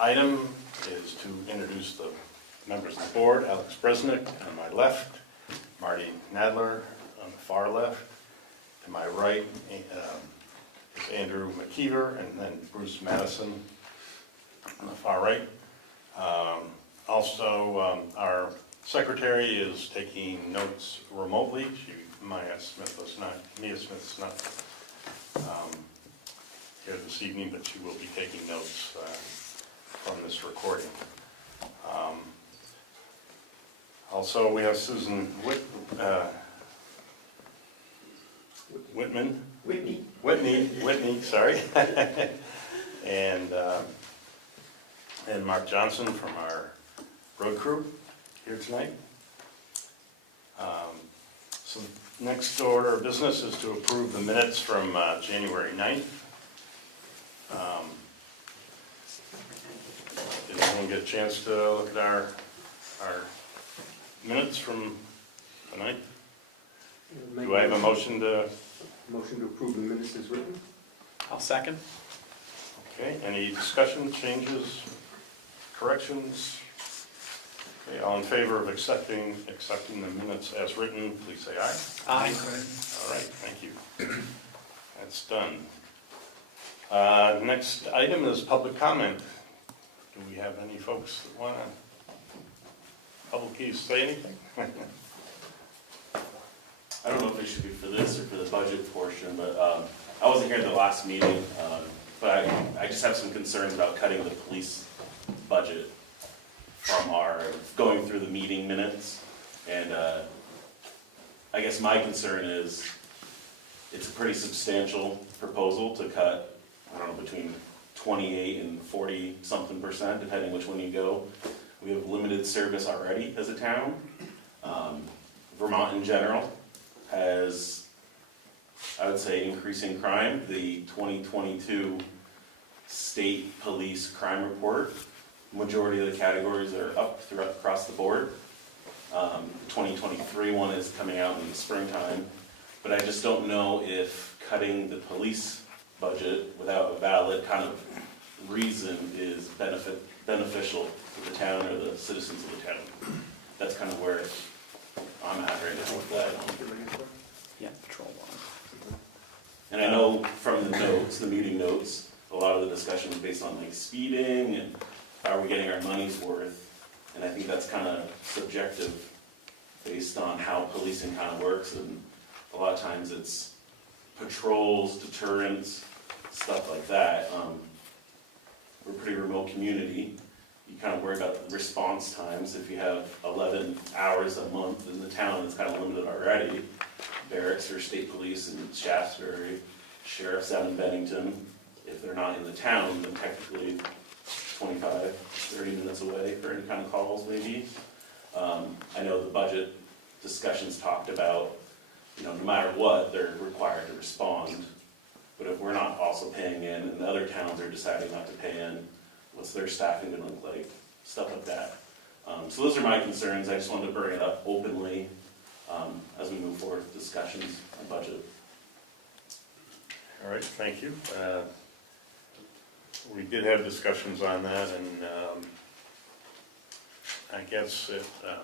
item is to introduce the members of the board. Alex Bresnick on my left, Marty Nadler on the far left. To my right is Andrew McKeever, and then Bruce Madison on the far right. Also, our secretary is taking notes remotely. Mia Smith is not here this evening, but she will be taking notes from this recording. Also, we have Susan Whitney, sorry, and Mark Johnson from our road crew here tonight. So the next order of business is to approve the minutes from January 9th. Did anyone get a chance to look at our minutes from the 9th? Do I have a motion to? Motion to approve the minutes as written. I'll second. Okay, any discussion, changes, corrections? Okay, all in favor of accepting the minutes as written, please say aye. Aye. All right, thank you. That's done. Next item is public comment. Do we have any folks that want to publicly say anything? I don't know if it should be for this or for the budget portion, but I wasn't here at the last meeting, but I just have some concerns about cutting the police budget from going through the meeting minutes. And I guess my concern is it's a pretty substantial proposal to cut, I don't know, between 28 and 40-something%, depending which one you go. We have limited service already as a town. Vermont in general has, I would say, increasing crime. The 2022 state police crime report, majority of the categories are up across the board. The 2023 one is coming out in the springtime, but I just don't know if cutting the police budget without a valid kind of reason is beneficial to the town or the citizens of the town. That's kind of where I'm at right now with that. Yeah, patrol log. And I know from the notes, the meeting notes, a lot of the discussion was based on like speeding and how are we getting our money's worth. And I think that's kind of subjective based on how policing kind of works. And a lot of times it's patrols, deterrence, stuff like that. We're a pretty remote community. You kind of worry about the response times. If you have 11 hours a month in the town, it's kind of limited already. Barracks or state police in Shaftesbury, sheriff's out in Bennington. If they're not in the town, then technically 25, 30 minutes away for any kind of calls maybe. I know the budget discussions talked about, no matter what, they're required to respond. But if we're not also paying in and the other towns are deciding not to pay in, what's their staffing going to look like? Stuff like that. So those are my concerns. I just wanted to bring it up openly as we move forward with discussions on budget. All right, thank you. We did have discussions on that, and I guess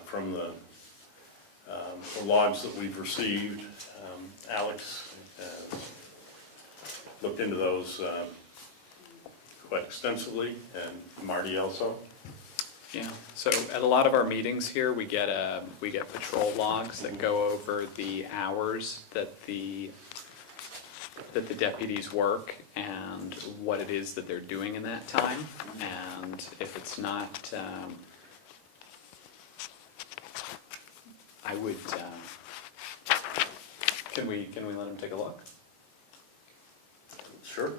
from the logs that we've received, Alex looked into those quite extensively, and Marty also. Yeah, so at a lot of our meetings here, we get patrol logs that go over the hours that the deputies work and what it is that they're doing in that time. And if it's not, I would, can we let them take a look? Sure.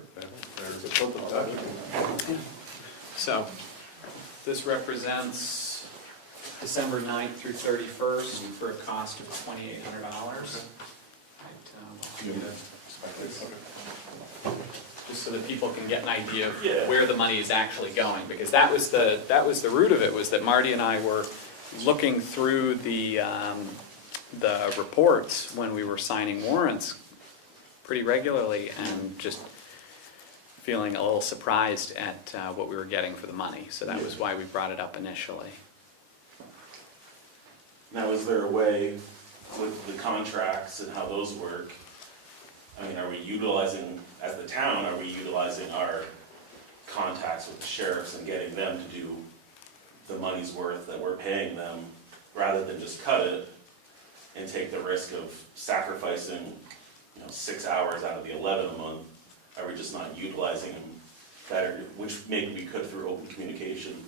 There's a public document. So this represents December 9th through 31st for a cost of $2,800. Just so that people can get an idea of where the money is actually going, because that was the root of it, was that Marty and I were looking through the reports when we were signing warrants pretty regularly, and just feeling a little surprised at what we were getting for the money. So that was why we brought it up initially. Now, is there a way with the contracts and how those work? I mean, are we utilizing, as the town, are we utilizing our contacts with the sheriffs and getting them to do the money's worth that we're paying them, rather than just cut it and take the risk of sacrificing, 6 hours out of the 11 a month? Are we just not utilizing them better, which maybe we could through open communication?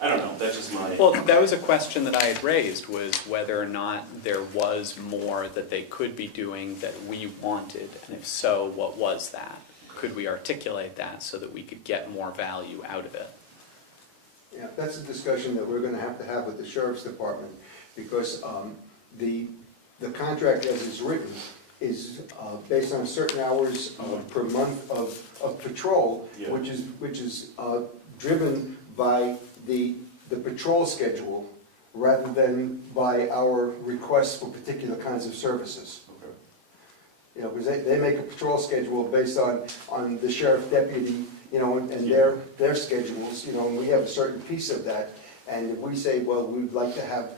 I don't know, that's just my... Well, that was a question that I had raised, was whether or not there was more that they could be doing that we wanted, and if so, what was that? Could we articulate that so that we could get more value out of it? Yeah, that's a discussion that we're gonna have with the sheriff's department, because the contract as it's written is based on certain hours per month of patrol, Yeah. which is driven by the patrol schedule rather than by our requests for particular kinds of services. Okay. Because they make a patrol schedule based on the sheriff deputy, and Yeah. their schedules, and we have a certain piece of that. And if we say, well, we'd like to have,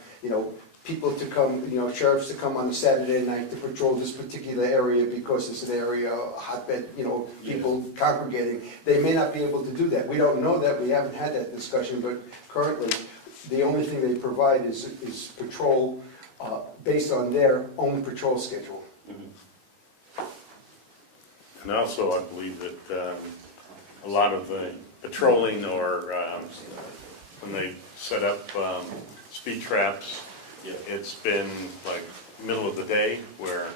people to come, sheriffs to come on a Saturday night to patrol this particular area because it's an area, a hotbed, people congregating, they may not be able to do that. We don't know that, we haven't had that discussion, but currently, the only thing they provide is patrol based on their own patrol schedule. Mhm. And also, I believe that a lot of the patrolling or when they set up speed traps, Yeah. it's been like middle of the day where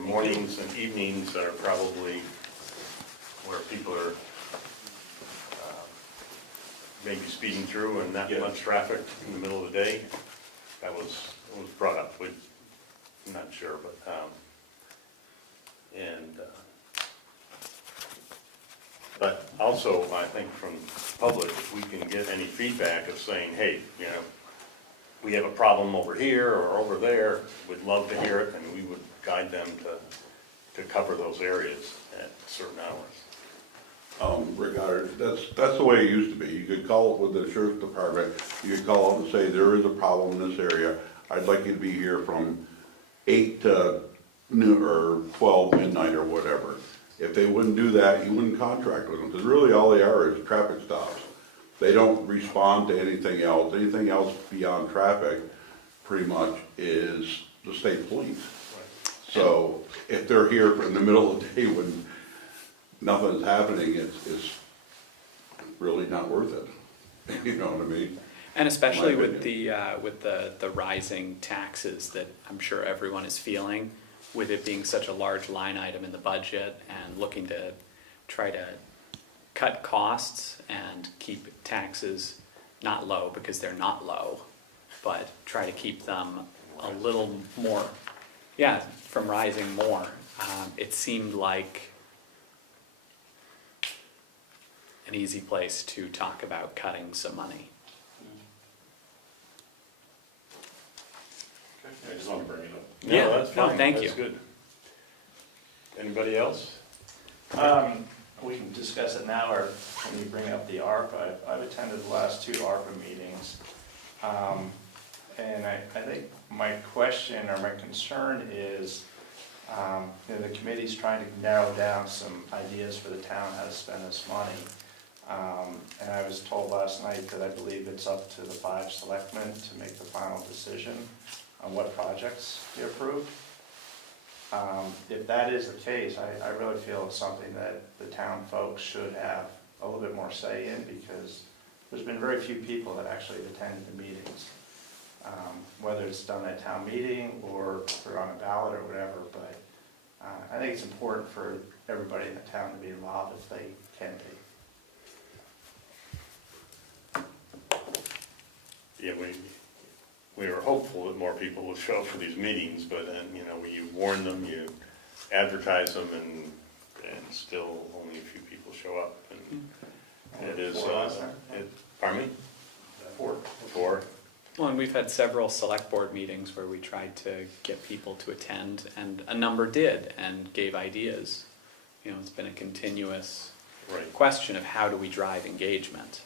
mornings and evenings are probably where people are maybe speeding through and not Yeah. much traffic in the middle of the day. That was brought up. I'm not sure, but but also, I think from public, if we can get any feedback of saying, hey, we have a problem over here or over there, we'd love to hear it, and we would guide them to cover those areas at certain hours. That's the way it used to be. You could call with the sheriff's department, you could call up and say, there is a problem in this area. I'd like you to be here from 8 to noon or 12 midnight or whatever. If they wouldn't do that, you wouldn't contract with them, because really all they are is traffic stops. They don't respond to anything else. Anything else beyond traffic pretty much is the state police. So if they're here in the middle of the day when nothing's happening, it's really not worth it. You know what I mean? And especially My with the rising taxes that I'm sure everyone is feeling, with it being such a large line item in the budget and looking to try to cut costs and keep taxes not low because they're not low, but try to keep them a little more, from rising more. It seemed like an easy place to talk about cutting some money. I just want to bring it up. Yeah, No, that's no, fine. thank That's you. good. Anybody else? We can discuss it now, or when you bring up the ARPA. I've attended the last 2 ARPA meetings. And I think my question or my concern is, the committee's trying to narrow down some ideas for the town how to spend this money. And I was told last night that I believe it's up to the 5 selectmen to make the final decision on what projects they approve. If that is the case, I really feel it's something that the town folks should have a little bit more say in, because there's been very few people that actually have attended the meetings. Whether it's done at town meeting or put on a ballot or whatever, but I think it's important for everybody in the town to be involved if they can be. Yeah, we were hopeful that more people would show up for these meetings, but then, you warn them, you advertise them, and still only a few people show up. And it is, 4 last time? pardon me? 4. 4? Well, and we've had several select board meetings where we tried to get people to attend, and a number did and gave ideas. it's been a continuous Right. question of how do we drive engagement.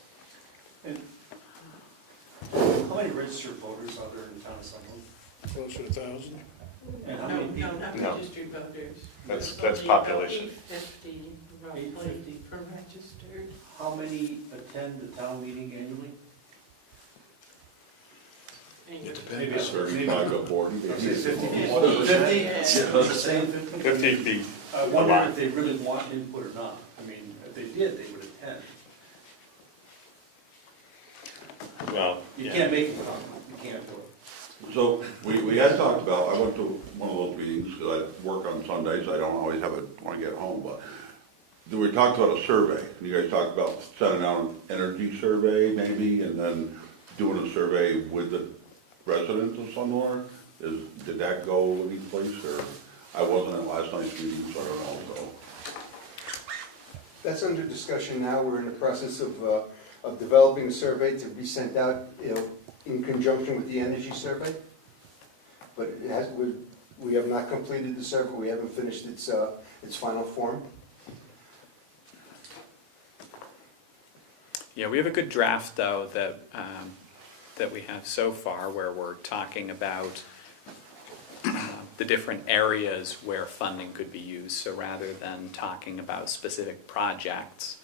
And how many registered voters are there in the town of Sunderland? Close to 1,000. And how many people? No, not No. registered voters. That's There's only population. about 850 roughly 850. for registered. How many attend the town meeting annually? And It Maybe depends. it's- maybe- I got bored. I'd say 50. Yeah. 50? Yeah. About the same 50? 50 feet. I wonder if they really want input or not. I mean, if they did, they would attend. Well, You yeah. can't make it come, you can't do it. So, we had talked about, I went to one of those meetings, because I work on Sundays, I don't always have it when I get home, but we talked about a survey. You guys talked about sending out an energy survey maybe, and then doing a survey with the residents of Sunderland. Did that go any place, or, I wasn't at last night's meeting, so I don't know, so. That's under discussion now. We're in the process of developing a survey to be sent out, in conjunction with the energy survey. But it has, we have not completed the survey. We haven't finished its final form. Yeah, we have a good draft though that we have so far where we're talking about the different areas where funding could be used. So rather than talking about specific projects,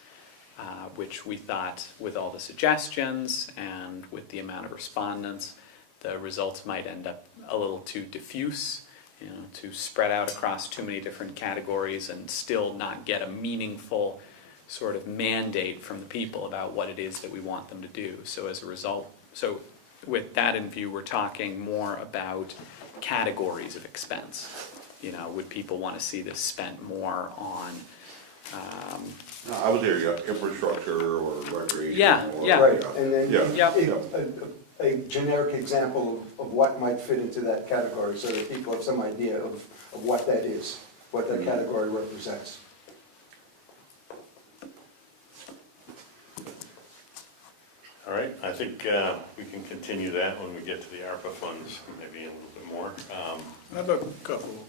which we thought with all the suggestions and with the amount of respondents, the results might end up a little too diffuse, to spread out across too many different categories and still not get a meaningful sort of mandate from the people about what it is that we want them to do. So as a result, with that in view, we're talking more about categories of expense. Would people want to see this spent more on? No, I was there, infrastructure or recreation. Yeah, or- yeah. Right, and then Yeah. a generic example of what might fit into that category, so that people have some idea of what that is, what that category represents. All right, I think we can continue that when we get to the ARPA funds, maybe a little bit more. I have a couple.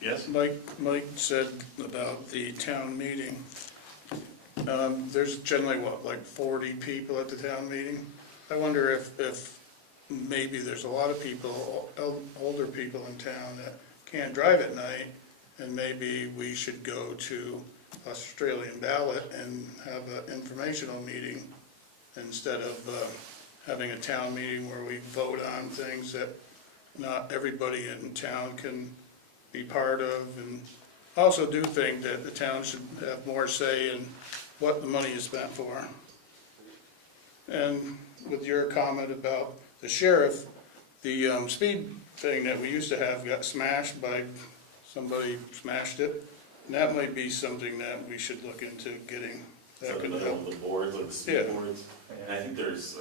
Yes? Mike said about the town meeting. There's generally, like 40 people at the town meeting? I wonder if maybe there's a lot of people, older people in town that can't drive at night, and maybe we should go to Australian Ballot and have an informational meeting instead of having a town meeting where we vote on things that not everybody in town can be part of. And I also do think that the town should have more say in what the money is spent for. And with your comment about the sheriff, the speed thing that we used to have got smashed by, somebody smashed it. And that might be something that we should look into getting. That So could the help. the boards, like the speed Yeah. boards, and I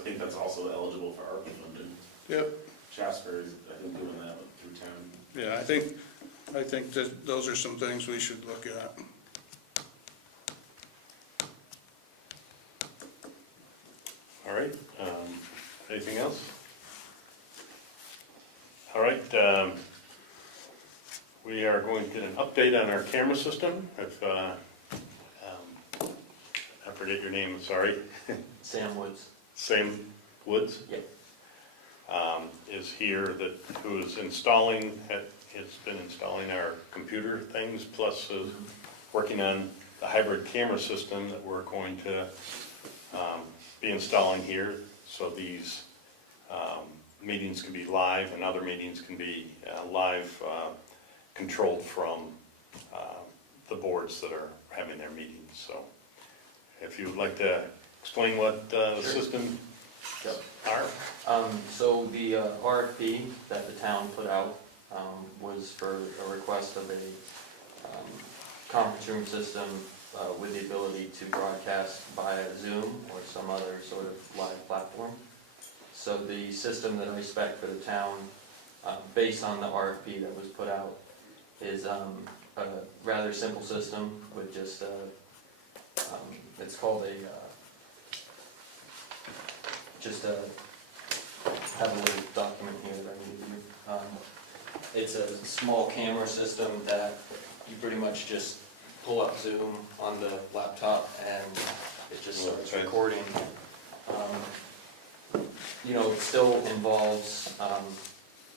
think that's also eligible for ARPA funding. Yep, Jasper is, I think, doing that through town. yeah, I think that those are some things we should look at. All right, anything else? All right, we are going to get an update on our camera system. If, I forget your name, sorry. Sam Woods. Sam Woods? Yep. Is here, who is installing, has been installing our computer things, plus working on the hybrid camera system that we're going to be installing here. So these meetings can be live and other meetings can be live controlled from the boards that are having their meetings. So if you would like to explain what the system Yep. are. So the RFP that the town put out was for a request of a conference room system with the ability to broadcast via Zoom or some other sort of live platform. So the system that I spec for the town, based on the RFP that was put out, is a rather simple system with just it's called I have a little document here that I can give you. It's a small camera system that you pretty much just pull up Zoom on the laptop and it just starts Okay. recording. It still involves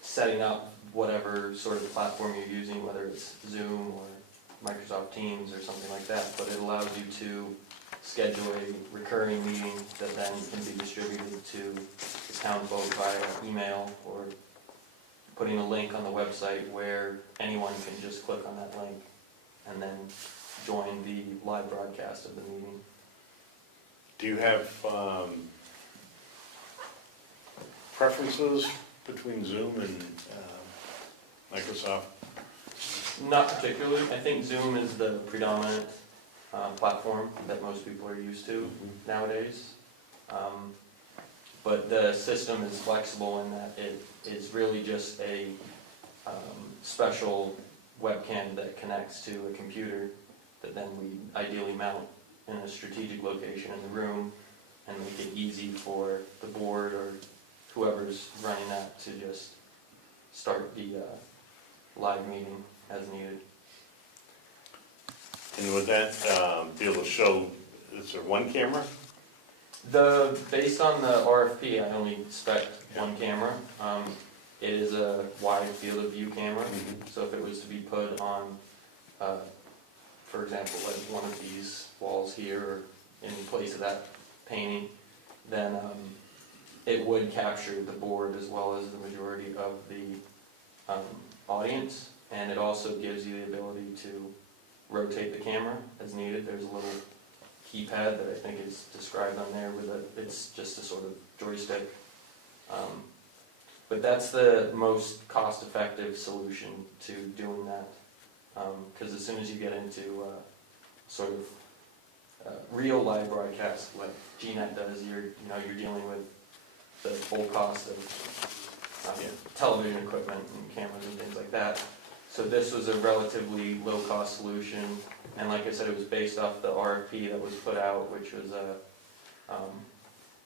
setting up whatever sort of platform you're using, whether it's Zoom or Microsoft Teams or something like that, but it allows you to schedule a recurring meeting that then can be distributed to the town vote via email, or putting a link on the website where anyone can just click on that link and then join the live broadcast of the meeting. Do you have preferences between Zoom and Microsoft? Not particularly. I think Zoom is the predominant platform that most people are used to nowadays. But the system is flexible in that it is really just a special webcam that connects to a computer that then we ideally mount in a strategic location in the room and make it easy for the board or whoever's running that to just start the live meeting as needed. And would that be able to show, is there one camera? Based on the RFP, I only spec one camera. It is a wide field of view camera, so if it was to be put on, for example, like one of these walls here or in place of that painting, then it would capture the board as well as the majority of the audience, and it also gives you the ability to rotate the camera as needed. There's a little keypad that I think is described on there it's just a sort of joystick. But that's the most cost-effective solution to doing that, because as soon as you get into sort of real live broadcast, like GNet does, you're dealing with the full cost of television equipment and cameras and things like that. So this was a relatively low-cost solution, and like I said, it was based off the RFP that was put out, which was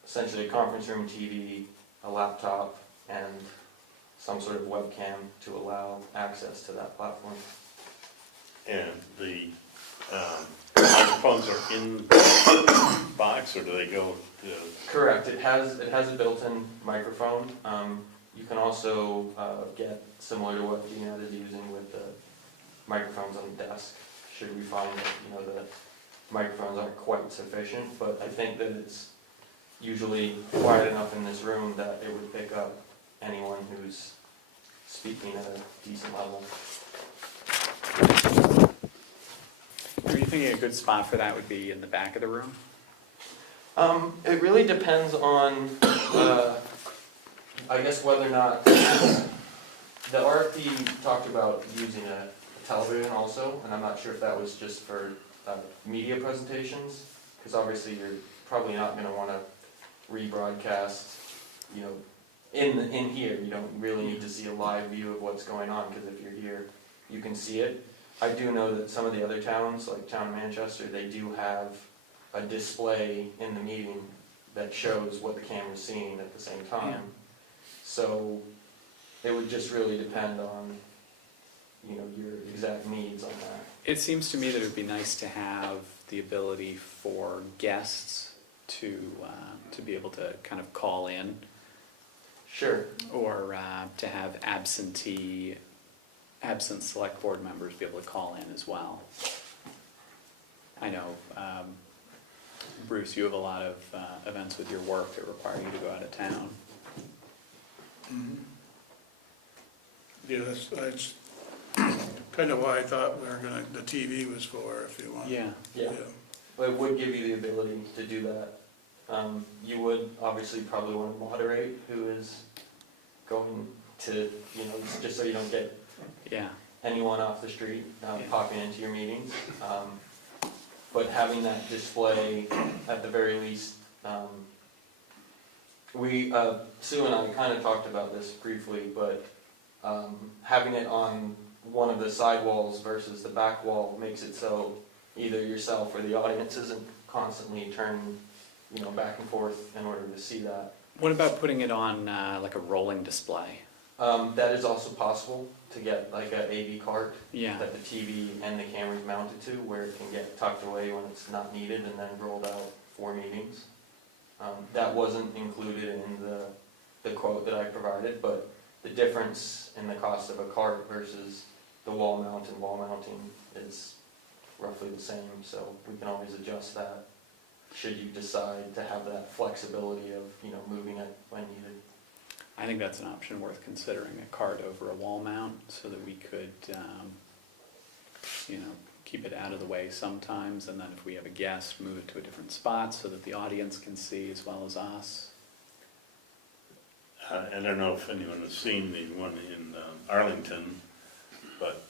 essentially a conference room TV, a laptop, and some sort of webcam to allow access to that platform. And the microphones are in the box, or do they go to? Correct. It has a built-in microphone. You can also get similar to what GNet is using with the microphones on the desk, should we find that the microphones aren't quite sufficient, but I think that it's usually quiet enough in this room that it would pick up anyone who's speaking at a decent level. Are you thinking a good spot for that would be in the back of the room? It really depends on, I guess, whether or not, the RFP talked about using a television also, and I'm not sure if that was just for media presentations, because obviously you're probably not going to want to rebroadcast, in here. You don't really need to see a live view of what's going on, because if you're here, you can see it. I do know that some of the other towns, like town of Manchester, they do have a display in the meeting that shows what the camera's seeing at the same time. Yeah. So it would just really depend on, your exact needs on that. It seems to me that it would be nice to have the ability for guests to be able to kind of call in, Sure. or to have absent select board members be able to call in as well. I know, Bruce, you have a lot of events with your work that require you to go out of town. Mhm. Yeah, that's kind of why I thought the TV was for, if you want. Yeah. Yeah. But it would give you the ability to do that. You would obviously probably want to moderate who is going to, just so you don't get Yeah. anyone off the street Yeah. popping into your meetings. But having that display, at the very least, Sue and I kind of talked about this briefly, but having it on one of the side walls versus the back wall makes it so either yourself or the audience isn't constantly turning, back and forth in order to see that. What about putting it on like a rolling display? That is also possible, to get like a AV cart Yeah, that the TV and the camera's mounted to, where it can get tucked away when it's not needed and then rolled out for meetings. That wasn't included in the quote that I provided, but the difference in the cost of a cart versus the wall mount and wall mounting is roughly the same, so we can always adjust that should you decide to have that flexibility of, moving it when needed. I think that's an option worth considering, a cart over a wall mount, so that we could, keep it out of the way sometimes, and then if we have a guest, move it to a different spot so that the audience can see as well as us. I don't know if anyone has seen the one in Arlington, but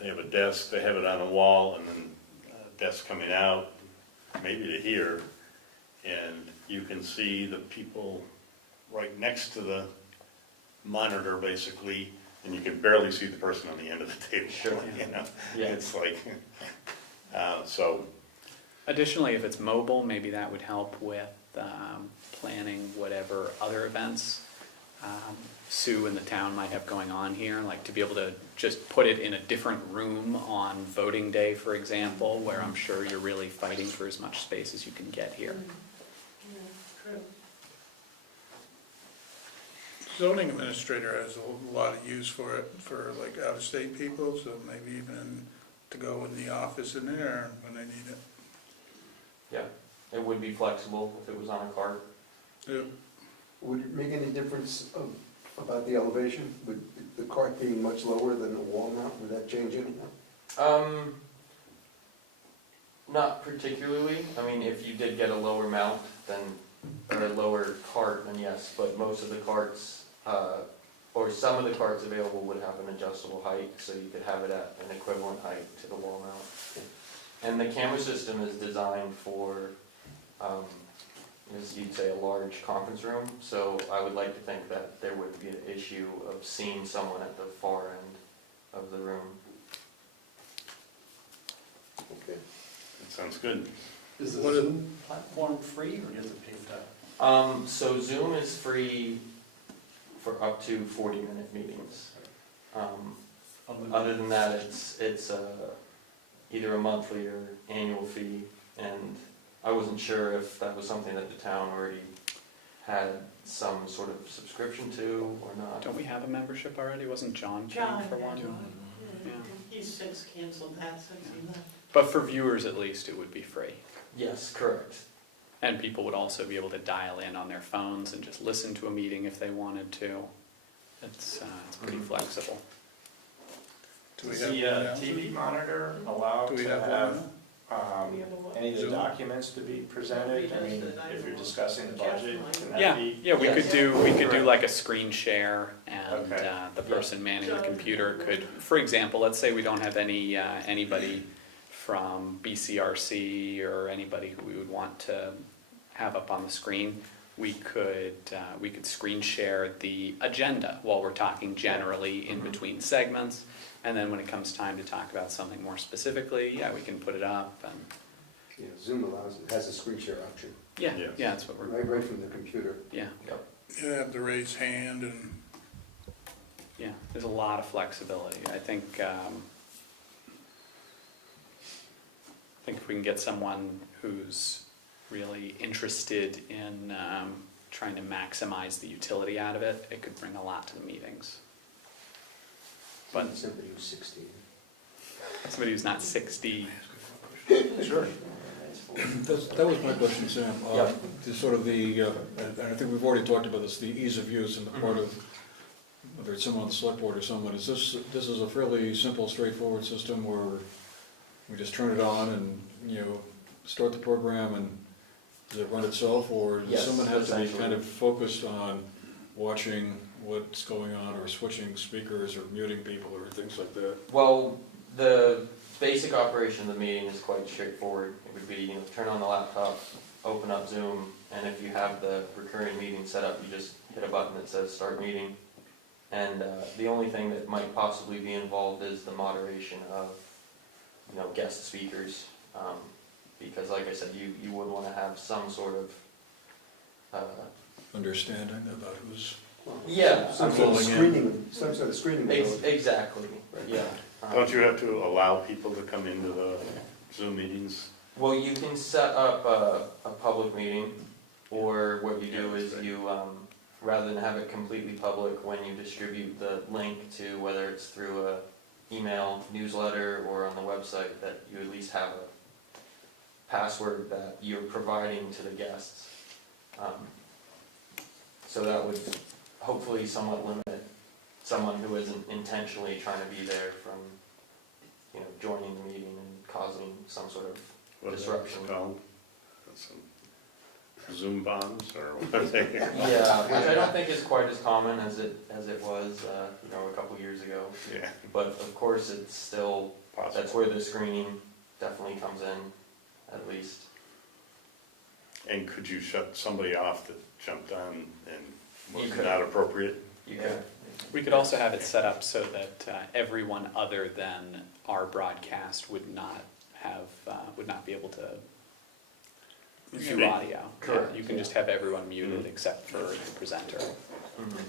they have a desk, they have it on a wall, and then a desk coming out, maybe to here, and you can see the people right next to the monitor, basically, and you can barely see the person on the end of the table. Sure. Yeah. It's like, so. Additionally, if it's mobile, maybe that would help with planning whatever other events Sue and the town might have going on here, like to be able to just put it in a different room on voting day, for example, where I'm sure you're really fighting for as much space as you can get here. Yeah, true. Zoning administrator has a lot of use for it, for like out-of-state people, so maybe even to go in the office in there when they need it. Yeah, it would be flexible if it was on a cart. Yeah. Would it make any difference about the elevation? Would the cart being much lower than the wall mount, would that change anything? Not particularly. I mean, if you did get a lower mount, then, or a lower cart, then yes, but most of the carts, or some of the carts available would have an adjustable height, so you could have it at an equivalent height to the wall mount. And the camera system is designed for, as you'd say, a large conference room, so I would like to think that there would be an issue of seeing someone at the far end of the room. Okay. That sounds good. Is the What Zoom platform free, or do you have to pay for that? So Zoom is free for up to 40-minute meetings. Other than that, it's either a monthly or annual fee, and I wasn't sure if that was something that the town already had some sort of subscription to or not. Don't we have a membership already? Wasn't John paying John, for one? yeah, he's since canceled that since he left. But for viewers at least, it would be free. Yes, correct. And people would also be able to dial in on their phones and just listen to a meeting if they wanted to. It's pretty flexible. Do we Is have the one now? TV monitor allowed Do we to have one have now? We have a what? any of the Zoom? documents to be presented? I mean, if you're discussing the budget, can that Yeah, be? yeah, we Yes. could do like a screen share, and Okay. the person manning the computer could, for example, let's say we don't have anybody from BCRC or anybody who we would want to have up on the screen. We could screen share the agenda while we're talking generally in between segments, and then when it comes time to talk about something more specifically, yeah, we can put it up, and Yeah, Zoom has a screen share option, yeah, Yes. yeah, that's what we're, right from the computer. yeah, You have to raise hand and, yeah. There's a lot of flexibility. I think if we can get someone who's really interested in trying to maximize the utility out of it, it could bring a lot to the meetings. But Somebody who's 16. somebody who's not 60, Sure. That was my question, Sam. Yeah. The sort of and I think we've already talked about this, the ease of use and the part of, whether it's someone on the select board or someone, this is a fairly simple, straightforward system where we just turn it on and, start the program, and does it run itself, or does Yes, someone have to be essentially. kind of focused on watching what's going on, or switching speakers, or muting people, or things like that? Well, the basic operation of the meeting is quite straightforward. It would be, turn on the laptop, open up Zoom, and if you have the recurring meeting set up, you just hit a button that says start meeting. And the only thing that might possibly be involved is the moderation of, guest speakers. Because like I said, you would want to have some sort of understanding about who's, Yeah, Some I sort mean, of screening, some sort of screening. exactly, yeah. Don't you have to allow people to come into the Zoom meetings? Well, you can set up a public meeting, or what you do is you, rather than have it completely public, when you distribute the link to, whether it's through a email, newsletter, or on the website, that you at least have a password that you're providing to the guests. So that would hopefully somewhat limit someone who isn't intentionally trying to be there from, joining the meeting and causing some sort of What is disruption. it called? Some Zoom bombs or what are they? Yeah, which I don't think is quite as common as it was, a couple years ago. Yeah, But of course, it's still, that's possible. where the screening definitely comes in, at least. And could you shut somebody off that jumped on and You was could. not appropriate? You could. We could also have it set up so that everyone other than our broadcast would not be able to view Yeah. audio. Correct, You can yeah. just have everyone muted except for the presenter. Mhm.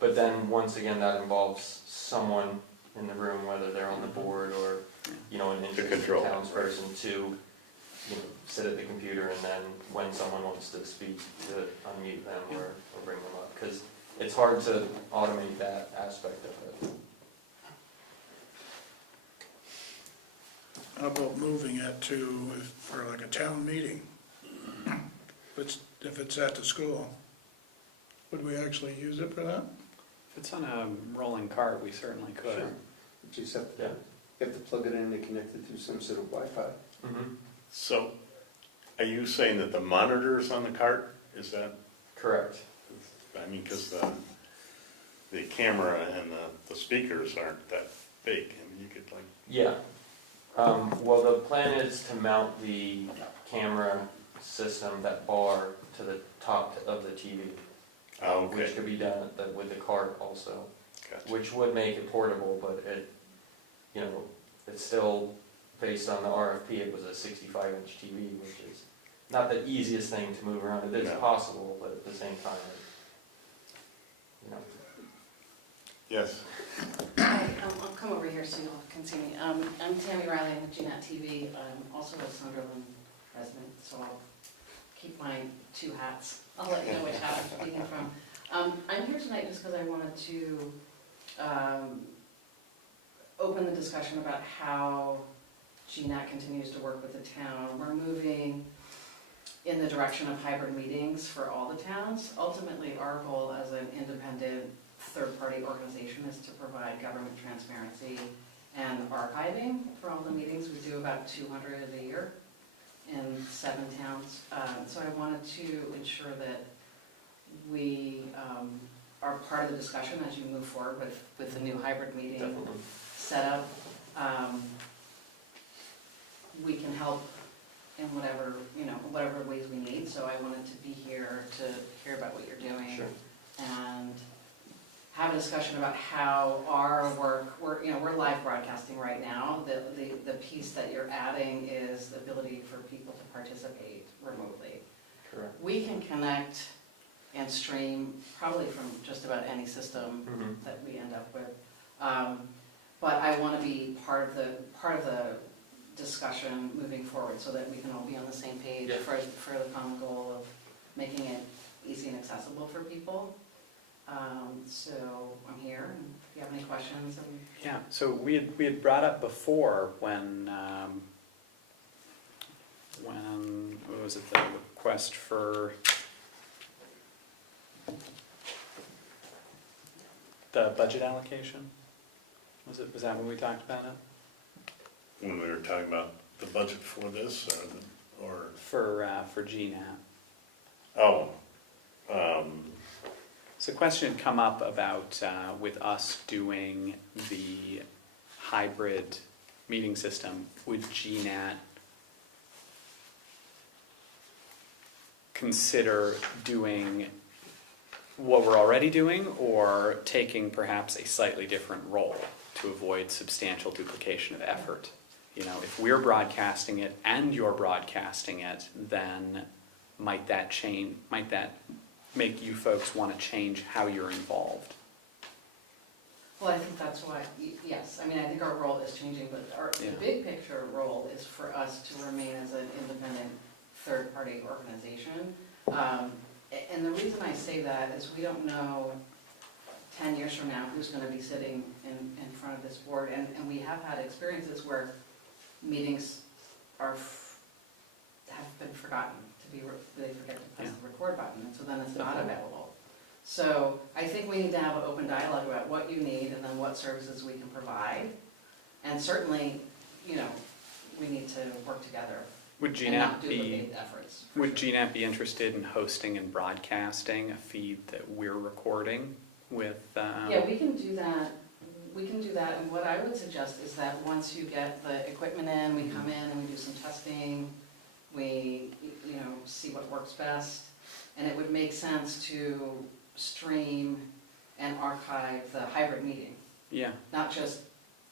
But then, once again, that involves someone in the room, whether they're on the board or, an interested control. townsperson to, sit at the computer and then when someone wants to speak, to unmute them or bring them up. Because it's hard to automate that aspect of it. How about moving it to, for like a town meeting? If it's at the school, would we actually use it for that? If it's on a rolling cart, we certainly could. Sure. You just have to, Yeah. you have to plug it in and connect it through some sort of Wi-Fi. Mm-hmm. So, are you saying that the monitor's on the cart? Is that, Correct. I mean, because the camera and the speakers aren't that big. I mean, you could like, Yeah. Well, the plan is to mount the camera system, that bar, to the top of the TV. oh, Which okay, could be done with the cart also, gotcha. which would make it portable, but it's still, based on the RFP, it was a 65-inch TV, which is not the easiest thing to move around. It is No. possible, but at the same time, Yes, Hi, I'll come over here so you all can see me. I'm Tammy Riley, I'm with GNAT TV. I'm also a Sunderland resident, so I'll keep my two hats. I'll let you know which hat I'm speaking from. I'm here tonight just because I wanted to open the discussion about how GNAT continues to work with the town. We're moving in the direction of hybrid meetings for all the towns. Ultimately, our goal as an independent third-party organization is to provide government transparency and archiving for all the meetings. We do about 200 a year in 7 towns. So I wanted to ensure that we are part of the discussion as you move forward with the new hybrid meeting definitely. setup. We can help in whatever ways we need. So I wanted to be here to hear about what you're doing. Sure. And have a discussion about how our work, we're live broadcasting right now. The piece that you're adding is the ability for people to participate remotely. Correct. We can connect and stream probably from just about any system Mhm. that we end up with. But I want to be part of the discussion moving forward so that we can all be on the same page Yeah. for the common goal of making it easy and accessible for people. So I'm here, and if you have any questions, Yeah, so we had brought up before when what was it, the request for the budget allocation? Was that when we talked about it? when we were talking about the budget for this or For GNAT. oh, So a question had come up about with us doing the hybrid meeting system, would GNAT consider doing what we're already doing or taking perhaps a slightly different role to avoid substantial duplication of effort? If we're broadcasting it and you're broadcasting it, then might that make you folks want to change how you're involved? Well, I think that's why, yes, I mean, I think our role is changing, but the Yeah. big picture role is for us to remain as an independent, third-party organization. And the reason I say that is we don't know 10 years from now who's gonna be sitting in front of this board, and we have had experiences where meetings have been forgotten they forget to press the record button, and so then it's not Definitely. available. So I think we need to have an open dialogue about what you need and then what services we can provide. And certainly, you know, we need to work together Would and not GNAP do the be, big efforts. for would sure. GNAP be interested in hosting and broadcasting a feed that we're recording with? Yeah, we can do that. We can do that, and what I would suggest is that once you get the equipment in, we come in and we do some testing, we, you know, see what works best, and it would make sense to stream and archive the hybrid meeting, Yeah, not just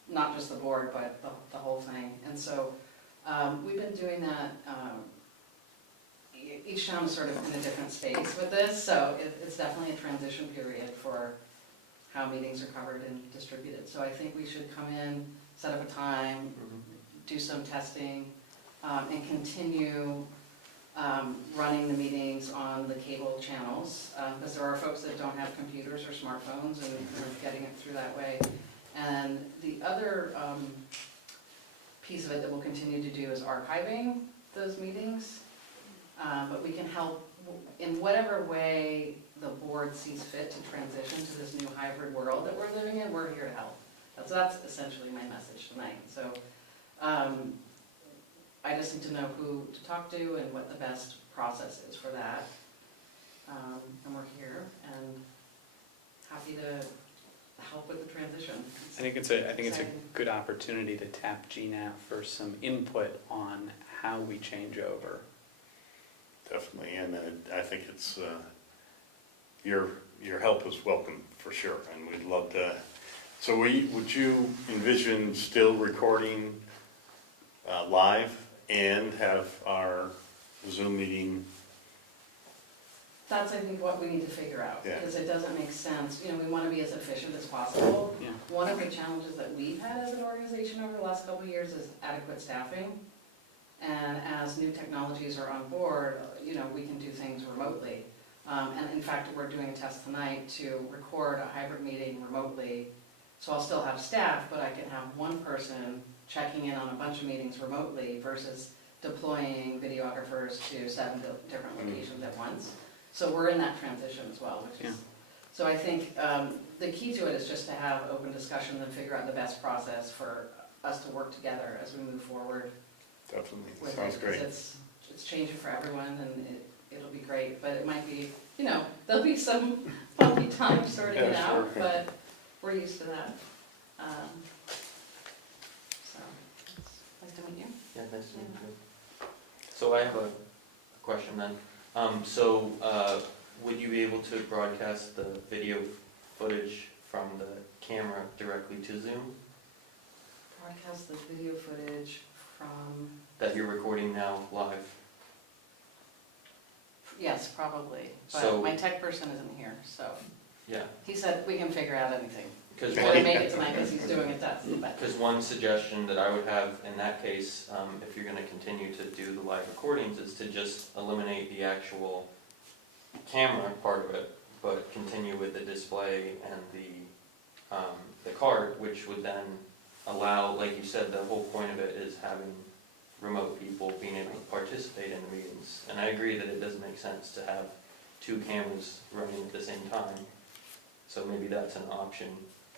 the board, but the whole thing. And so, we've been doing that, each town is sort of in a different space with this, so it's definitely a transition period for how meetings are covered and distributed. So I think we should come in, set up a time, do some testing, and continue running the meetings on the cable channels, because there are folks that don't have computers or smartphones, and kind of getting it through that way. And the other piece of it that we'll continue to do is archiving those meetings, but we can help in whatever way the board sees fit to transition to this new hybrid world that we're living in. We're here to help. That's essentially my message tonight. So I just need to know who to talk to and what the best process is for that. And we're here and happy to help with the transition. I think it's a Exciting. good opportunity to tap GNAP for some input on how we change over. Definitely, and I think it's, your help is welcome for sure, and we'd love to. So would you envision still recording live and have our Zoom meeting? That's, I think, what we need to figure out, Yeah. because it doesn't make sense. You know, we want to be as efficient as possible. Yeah. One of the challenges that we've had as an organization over the last couple of years is adequate staffing. And as new technologies are on board, you know, we can do things remotely. And in fact, we're doing a test tonight to record a hybrid meeting remotely. So I'll still have staff, but I can have one person checking in on a bunch of meetings remotely versus deploying videographers to 7 different locations at once. So we're in that transition as well, which is, so I think the key to it is just to have open discussions and figure out the best process for us to work together as we move forward. Definitely, With sounds it, great. 'cause it's changing for everyone, and it'll be great, but it might be, you know, there'll be some funky times sorting it Yeah, out, sure. but we're used to that. So, nice to meet you. Yeah, nice to meet you. So I have a question then. Would you be able to broadcast the video footage from the camera directly to Zoom Broadcast the video footage from, that you're recording now live? yes, probably, So- but my tech person isn't here, so Yeah, he said we can figure out anything. because He's gonna make it tonight because he's doing a test, but. Because one suggestion that I would have in that case, if you're gonna continue to do the live recordings, is to just eliminate the actual camera part of it, but continue with the display and the card, which would then allow, like you said, the whole point of it is having remote people being able to participate in the meetings. And I agree that it doesn't make sense to have 2 cameras running at the same time. So maybe that's an option,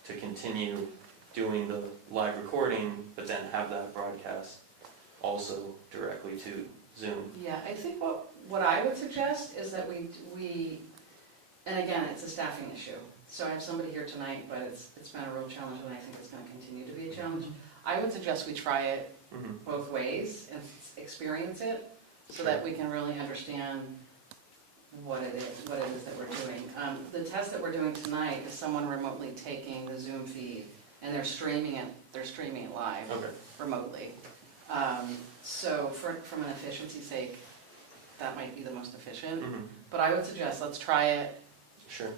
to continue doing the live recording, but then have that broadcast also directly to Zoom. Yeah, I think what I would suggest is that we, and again, it's a staffing issue. So I have somebody here tonight, but it's been a real challenge, and I think it's gonna continue to be a challenge. I would suggest we try it both ways and experience it, so that we can really understand what it is that we're doing. The test that we're doing tonight is someone remotely taking the Zoom feed, and they're streaming it live Okay. remotely. So from an efficiency sake, that might be the most efficient. Mhm. But I would suggest, let's try Sure.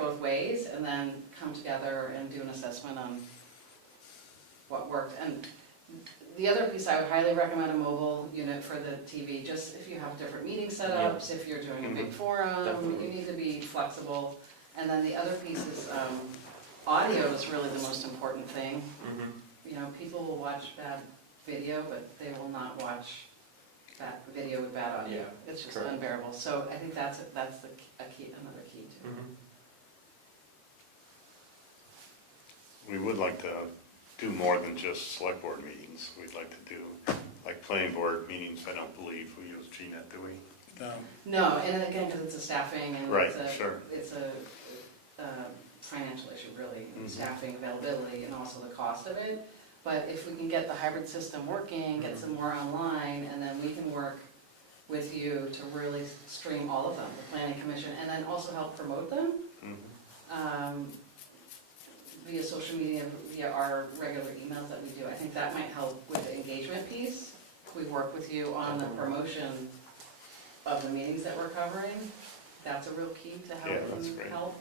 both ways, and then come together and do an assessment on what worked. And the other piece, I would highly recommend a mobile unit for the TV, just if you have different meeting setups, if you're doing a big forum, Definitely. you need to be flexible. And then the other piece is, audio is really the most important thing. Mhm. You know, people will watch bad video, but they will not watch bad video with bad audio. Yeah, It's just correct. unbearable. So I think that's another key to it. Mhm. We would like to do more than just select board meetings. We'd like to do, like, planning board meetings. I don't believe we use GNet, do we? No. No, and again, because it's a staffing and Right, it's sure. a financial issue, really, and Mhm. staffing availability and also the cost of it. But if we can get the hybrid system working, get some more online, and then we can work with you to really stream all of them, the planning commission, and then also help promote them via social media, via our regular emails that we do. I think that might help with the engagement piece. We work with you on the promotion of the meetings that we're covering. That's a real key to Yeah, that's help great. help.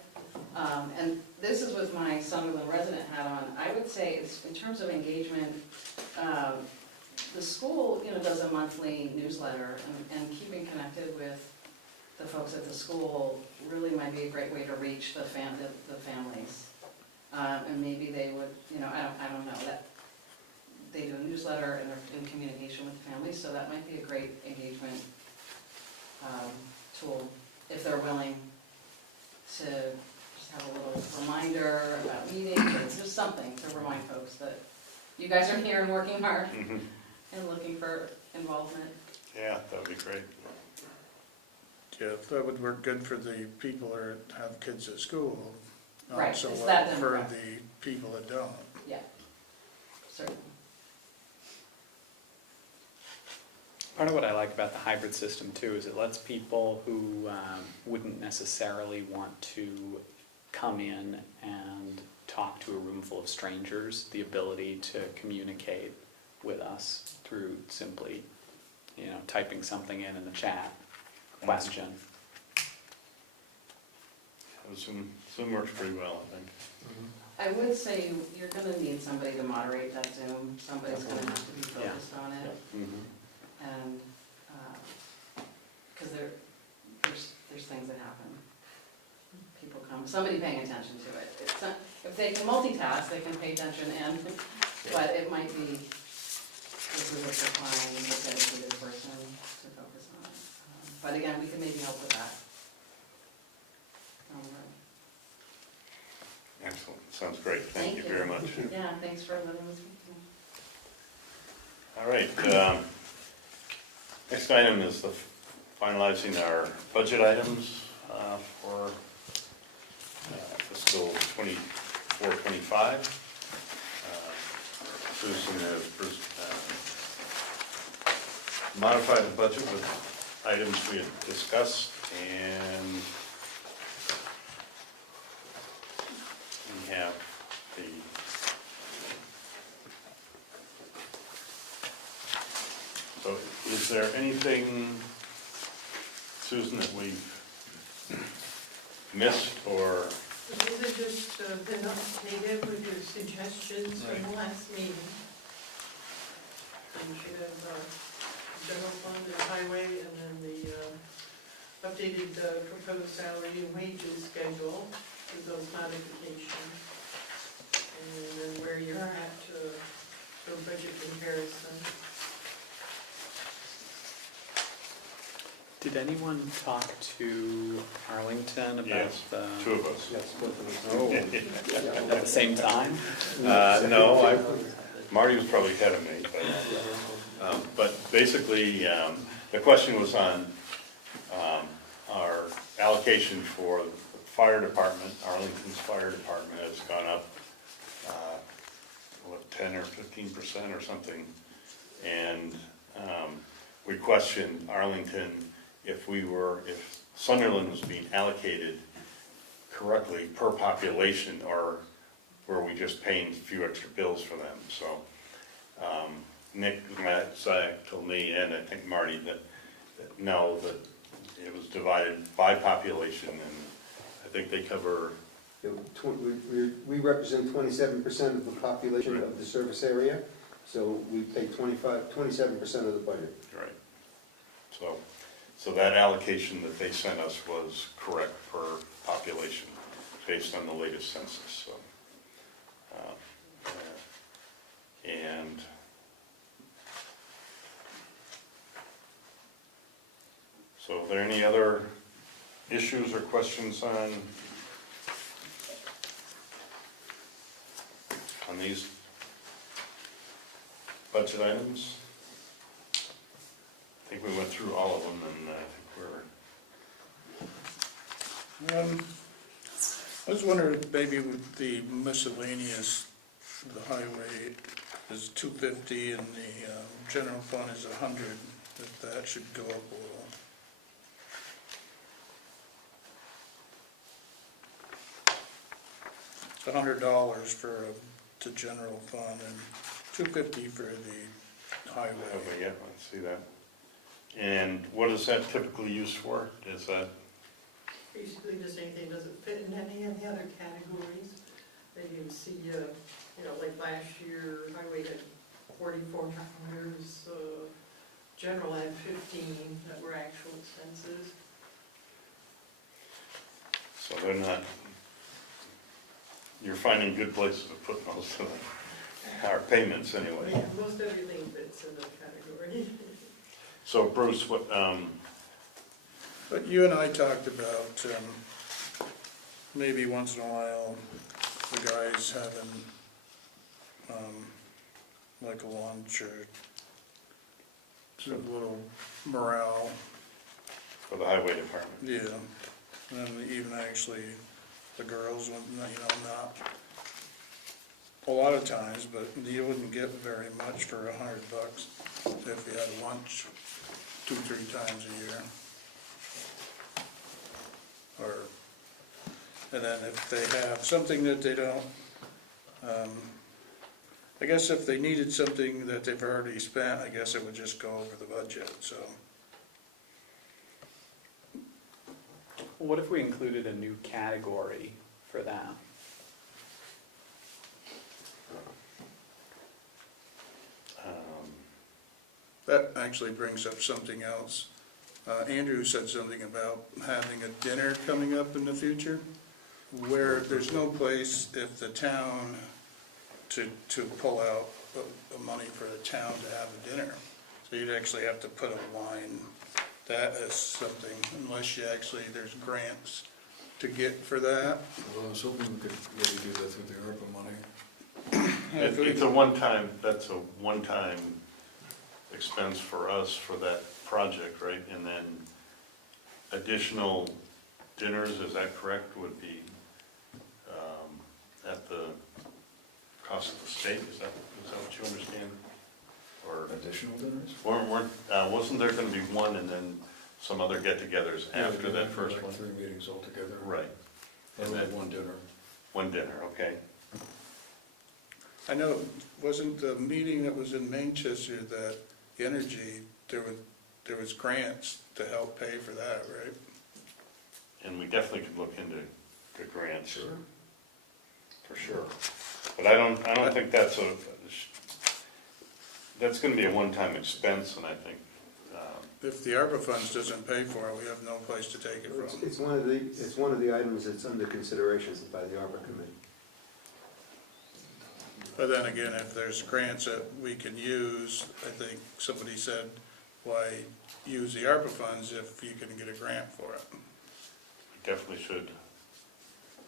And this is with my Sunderland resident hat on. I would say, in terms of engagement, the school, does a monthly newsletter, and keeping connected with the folks at the school really might be a great way to reach the families. And maybe they would, I don't know, that they do a newsletter and they're in communication with the families, so that might be a great engagement tool, if they're willing to just have a little reminder about meetings, or just something to remind folks that you guys are here and working hard Mhm. and looking for involvement. Yeah, that would be great. Yeah, that would work good for the people that have kids at school. Not Right, so it's well that for demographic. the people that don't. Yeah, certainly. Part of what I like about the hybrid system too is it lets people who wouldn't necessarily want to come in and talk to a room full of strangers the ability to communicate with us through simply, typing something in the chat, question. Zoom works pretty well, I think. I would say you're gonna need somebody to moderate that Zoom, somebody's gonna have to be Yeah. focused on it. Mhm. And, because there's things that happen. People come, somebody paying attention to it. It's not, if they can multitask, they can pay attention but it might be, this is a supplying, a dedicated person to focus on it. But again, we can maybe help with that. Excellent, sounds great, thank you very much. Yeah, thanks for letting us speak to me. All right, next item is the finalizing our budget items for fiscal 24-25. Susan has modified the budget with items we had discussed, and we have the So is there anything, Susan, that we've missed or? These are just been updated with your suggestions from the last meeting. And you should have general fund and highway, and then the updated proposed salary and wages schedule with those modifications. And then where you're at for budget comparison. Did anyone talk to Arlington about Yes, the, two of us. at the same time? No, Marty was probably ahead of me, but basically, the question was on our allocation for the fire department. Arlington's fire department has gone up, 10 or 15% or something, and we questioned Arlington if Sunderland was being allocated correctly per population, or were we just paying a few extra bills for them? So Nick Zayek told me, and I think Marty, that No, that it was divided by population, and I think they cover, We represent 27% of the population of the service area, so we pay 27% of the budget. right. So that allocation that they sent us was correct per population, based on the latest census, so. And so are there any other issues or questions on these budget items? I think we went through all of them, and I think we're, I was wondering, maybe with the miscellaneous, the highway is 250 and the general fund is 100, that should go up a little. It's $100 for the general fund and 250 for the highway. okay, yeah, let's see that. And what is that typically used for? Is that, Basically, just anything doesn't fit in any of the other categories. Then you see, like last year, highway had 4,400, general had 15 that were actual expenses. so they're not, you're finding good places to put most of our payments anyway. Yeah, most everything fits in the category. So Bruce, what, But you and I talked about, maybe once in a while, the guys having, like a lunch or some little morale, for the highway department? yeah. And even actually, the girls, not a lot of times, but you wouldn't get very much for $100 if you had lunch 2-3 times a year. And then if they have something that they don't, I guess if they needed something that they've already spent, I guess it would just go over the budget, so. What if we included a new category for that? That actually brings up something else. Andrew said something about having a dinner coming up in the future, where there's no place if the town to pull out money for the town to have a dinner. So you'd actually have to put a line that as something, unless you actually, there's grants to get for that. Well, I was hoping we could maybe do that through the ARPA money. It's a one-time, that's a one-time expense for us for that project, right? And then additional dinners, is that correct, would be at the cost of the state? Is that what you understand? Or Additional dinners? wasn't there going to be one and then some other get-togethers after that first like one? 3 meetings altogether. Right. And then one dinner. One dinner, okay. I know, wasn't the meeting that was in Manchester that the energy, there was grants to help pay for that, right? And we definitely could look into grants. Sure. For sure. But I don't think that's going to be a one-time expense, and I think. If the ARPA funds doesn't pay for it, we have no place to take it from. It's one of the items that's under consideration by the ARPA committee. But then again, if there's grants that we can use, I think somebody said, why use the ARPA funds if you can get a grant for it? We definitely should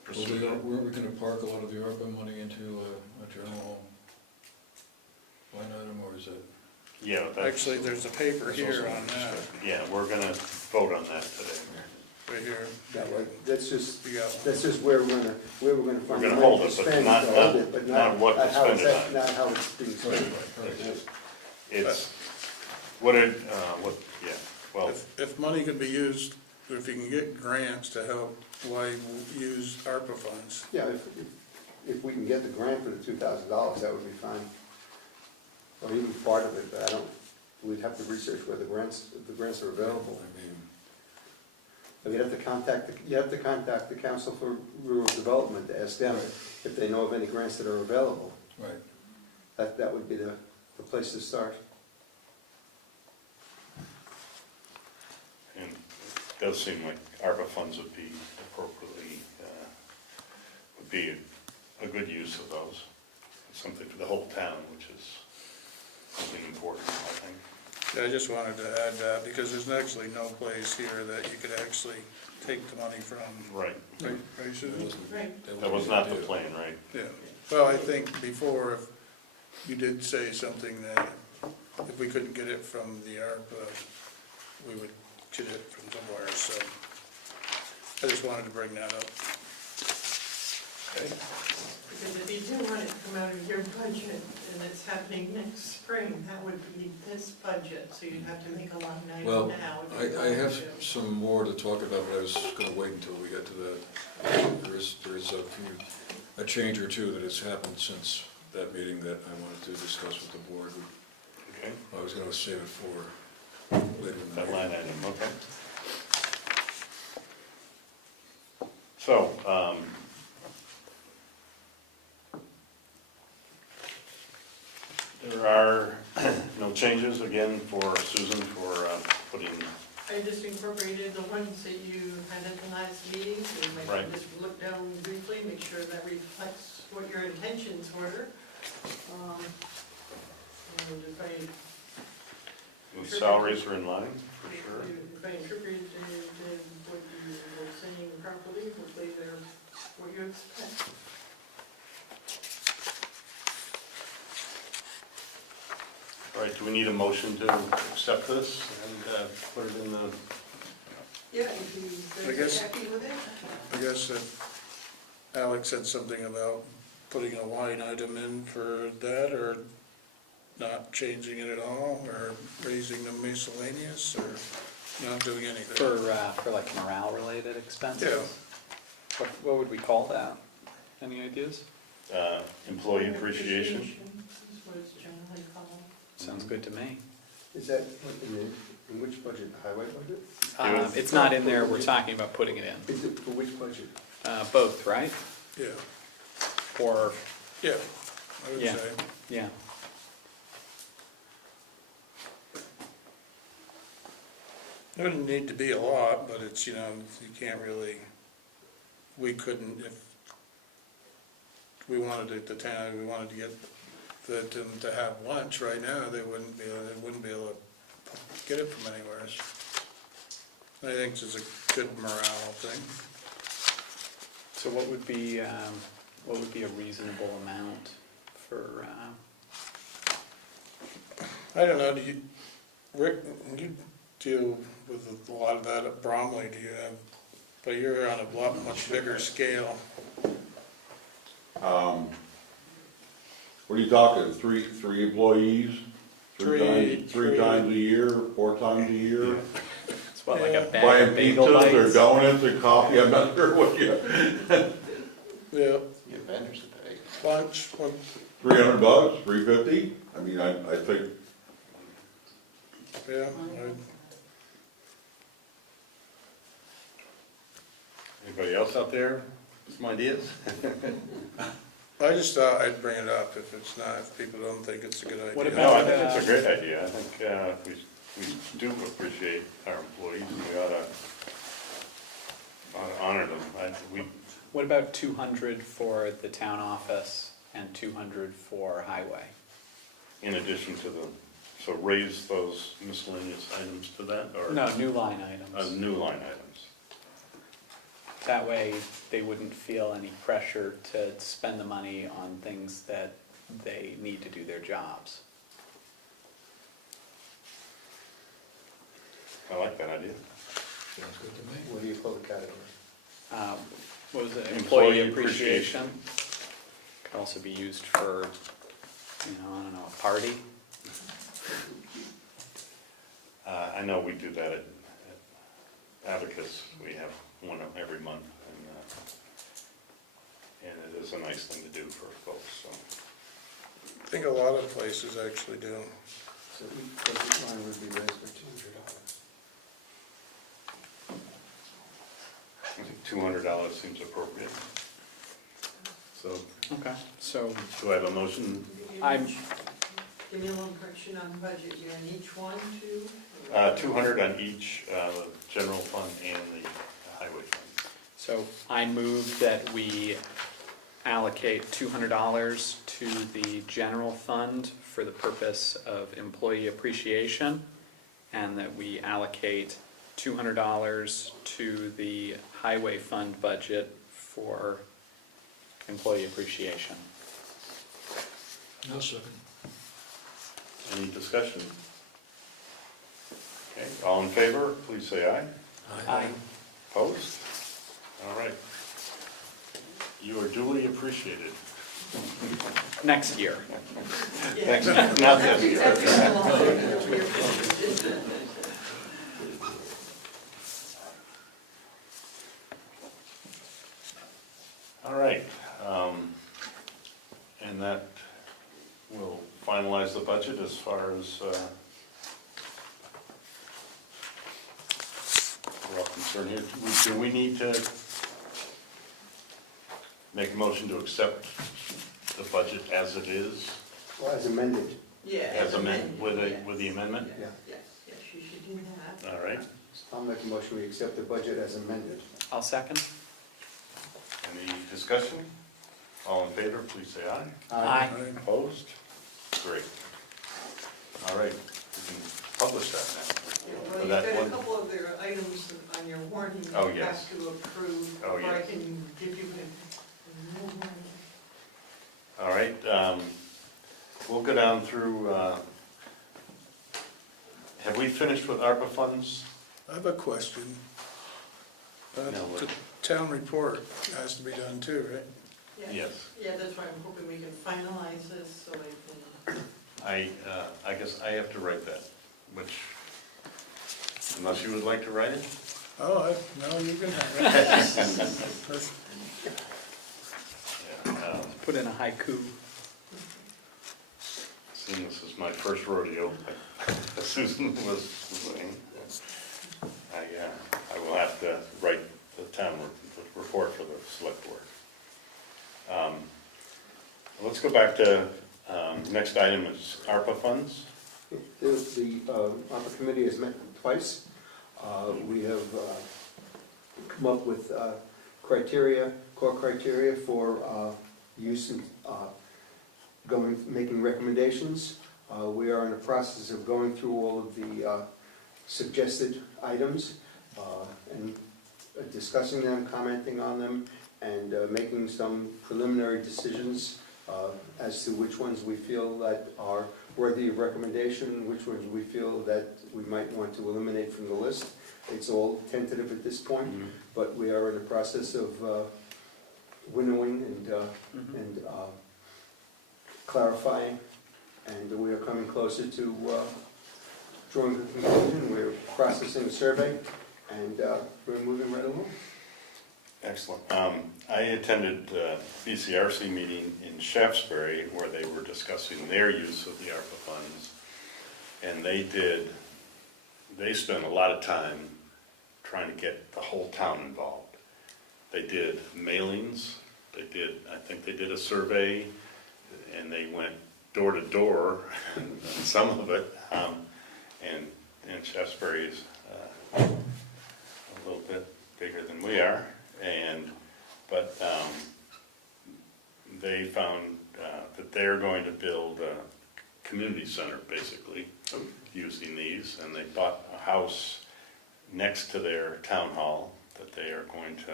pursue Well, that. weren't we gonna park a lot of the ARPA money into a general line item, or is it? Yeah, Actually, there's a paper here on that, yeah, we're going to vote on that today. right here. That's just, You got one. that's just where we're gonna find We're the gonna money hold to it, but spend, not- to hold it, but not what to how spend it's it on. Not how it's being spent. It's, what yeah, well, If money could be used, if you can get grants to help, why use ARPA funds? Yeah, if we can get the grant for the $2,000, that would be fine. Or even part of it, but we'd have to research where the grants are available. I mean, But you'd have to contact the Council for Rural Development to ask them if they know of any grants that are available. right. That would be the place to start. And it does seem like ARPA funds would be appropriately, would be a good use of those. Something for the whole town, which is something important, I think. Yeah, I just wanted to add that, because there's actually no place here that you could actually take the money from. Right. Right, Susan? Right. That was not the plan, right? Yeah, well, I think before, if you did say something that if we couldn't get it from the ARPA, we would get it from somewhere, so I just wanted to bring that up. Okay. Because if you do want it to come out of your budget, and it's happening next spring, that would be this budget, so you'd have to make a line Well, item now. I have some more to talk about, but I was gonna wait until we get to that. There is a change or two that has happened since that meeting that I wanted to discuss with the board. Okay, I was gonna save it for later in the that meeting. line item, okay. So, there are no changes, again, for Susan for putting, I just incorporated the ones that you had at the last meeting, so you might Right. just look down briefly, make sure that reflects what your intentions were. And if I the salaries are in line, for sure. If I interpreted what you were saying properly, hopefully they're what you expect. All right, do we need a motion to accept this and put it in the, Yeah, if I you guess- are happy with it. I guess that Alex said something about putting a line item in for that, or not changing it at all, or raising the miscellaneous, or not doing anything. For like morale-related expenses? Yeah. What would we call that? Any ideas? employee appreciation? Is what it's generally called. Sounds good to me. Is that in which budget, the highway budget? It's not in there, we're talking about putting it in. Is it for which budget? Both, right? Yeah, Or, yeah, I would Yeah. say. yeah. It wouldn't need to be a lot, but it's, you can't really, we couldn't, if we wanted it, the town, we wanted to get them to have lunch right now, they wouldn't be able to get it from anywhere. I think it's a good morale thing. So what would be a reasonable amount for, I don't know, Rick, you deal with a lot of that at Bromley, but you're on a lot much bigger scale. What are you talking, three employees? Three. Three times a year, 4 times a year? it's what, like a bag Buying of bagel pizzas or bites? donuts or coffee, I'm not sure what you, Yeah, You have vendors to pay. lunch, $300, $350? I mean, I think, yeah. Anybody else out there, some ideas? I just thought I'd bring it up if people don't think it's a good idea. What No, about- I think it's a great idea. I think we do appreciate our employees, and we ought to honor them. What about 200 for the town office and 200 for highway? In addition to so raise those miscellaneous items to that, or? No, new line items. New line items. That way, they wouldn't feel any pressure to spend the money on things that they need to do their jobs. I like that idea. Sounds good to me. What do you call the category? What was it? Employee Employee appreciation. Could also be used for, I don't know, a party. I know we do that at Abacus. We have one every month, and it is a nice thing to do for folks, so. I think a lot of places actually do. So each budget line would be raised by $200. I think $200 seems appropriate. So, Okay, so do I have a motion? Give me a little correction on budget, you're on each one, too? 200 on each, the general fund and the highway fund. So I move that we allocate $200 to the general fund for the purpose of employee appreciation, and that we allocate $200 to the highway fund budget for employee appreciation. No second. Any discussion? Okay, all in favor, please say aye. Aye. Opposed? All right. You are duly appreciated. Next year. Thanks, not this year. All right, and that will finalize the budget as far as we're all concerned here. Do we need to make a motion to accept the budget as it is? Well, as amended, Yeah. As amended, with yes. the amendment? yeah. Yes, yes, you should do that. All right. I'll make a motion, we accept the budget as amended. I'll second. Any discussion? All in favor, please say aye. Aye. Opposed? Great. All right, we can publish that now. Well, For you've that got a one- couple of their items on your warning Oh, you yes. have to approve. Oh, Or I yes. can give you a warning. All right, we'll go down through, have we finished with ARPA funds? I have a question. No, The town report has to be done too, right? Yes. Yeah, that's why I'm hoping we can finalize this so I can. I guess I have to write that, which, unless you would like to write it? Oh, no, you can have it. Yeah, Put in a haiku. seeing this is my first rodeo, like Susan was saying, I will have to write the town report for the select board. Let's go back to, next item is ARPA funds. The ARPA committee has met twice. We have come up with criteria, core criteria for use and making recommendations. We are in the process of going through all of the suggested items and discussing them, commenting on them, and making some preliminary decisions as to which ones we feel that are worthy of recommendation, which ones we feel that we might want to eliminate from the list. It's all tentative at this point, but we are in the process of winnowing and clarifying, and we are coming closer to drawing a conclusion. We're processing a survey, and we're moving right along. Excellent. I attended a BCRC meeting in Shaftesbury where they were discussing their use of the ARPA funds. And they spent a lot of time trying to get the whole town involved. They did mailings, I think they did a survey, and they went door to door, some of it, and Shaftesbury is a little bit bigger than we are. But they found that they're going to build a community center, basically, using these, and they bought a house next to their town hall that they are going to,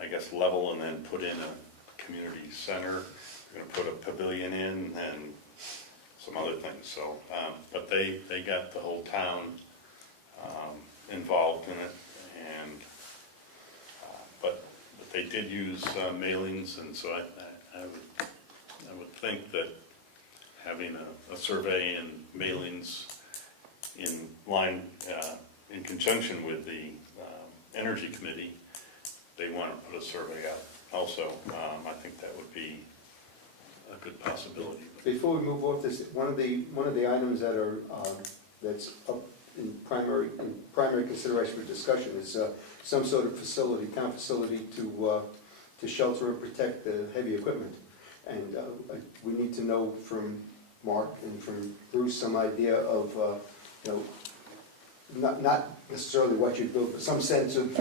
I guess, level and then put in a community center. They're going to put a pavilion in and some other things. So, but they got the whole town involved in it, and but they did use mailings, and so I would think that having a survey and mailings in line, in conjunction with the Energy Committee, they want to put a survey out also. I think that would be a good possibility. Before we move off this, one of the items that are, that's up in primary consideration for discussion is some sort of facility, town facility to shelter and protect the heavy equipment. And we need to know from Mark and from Bruce some idea of, you know, not necessarily what you build, but some sense of,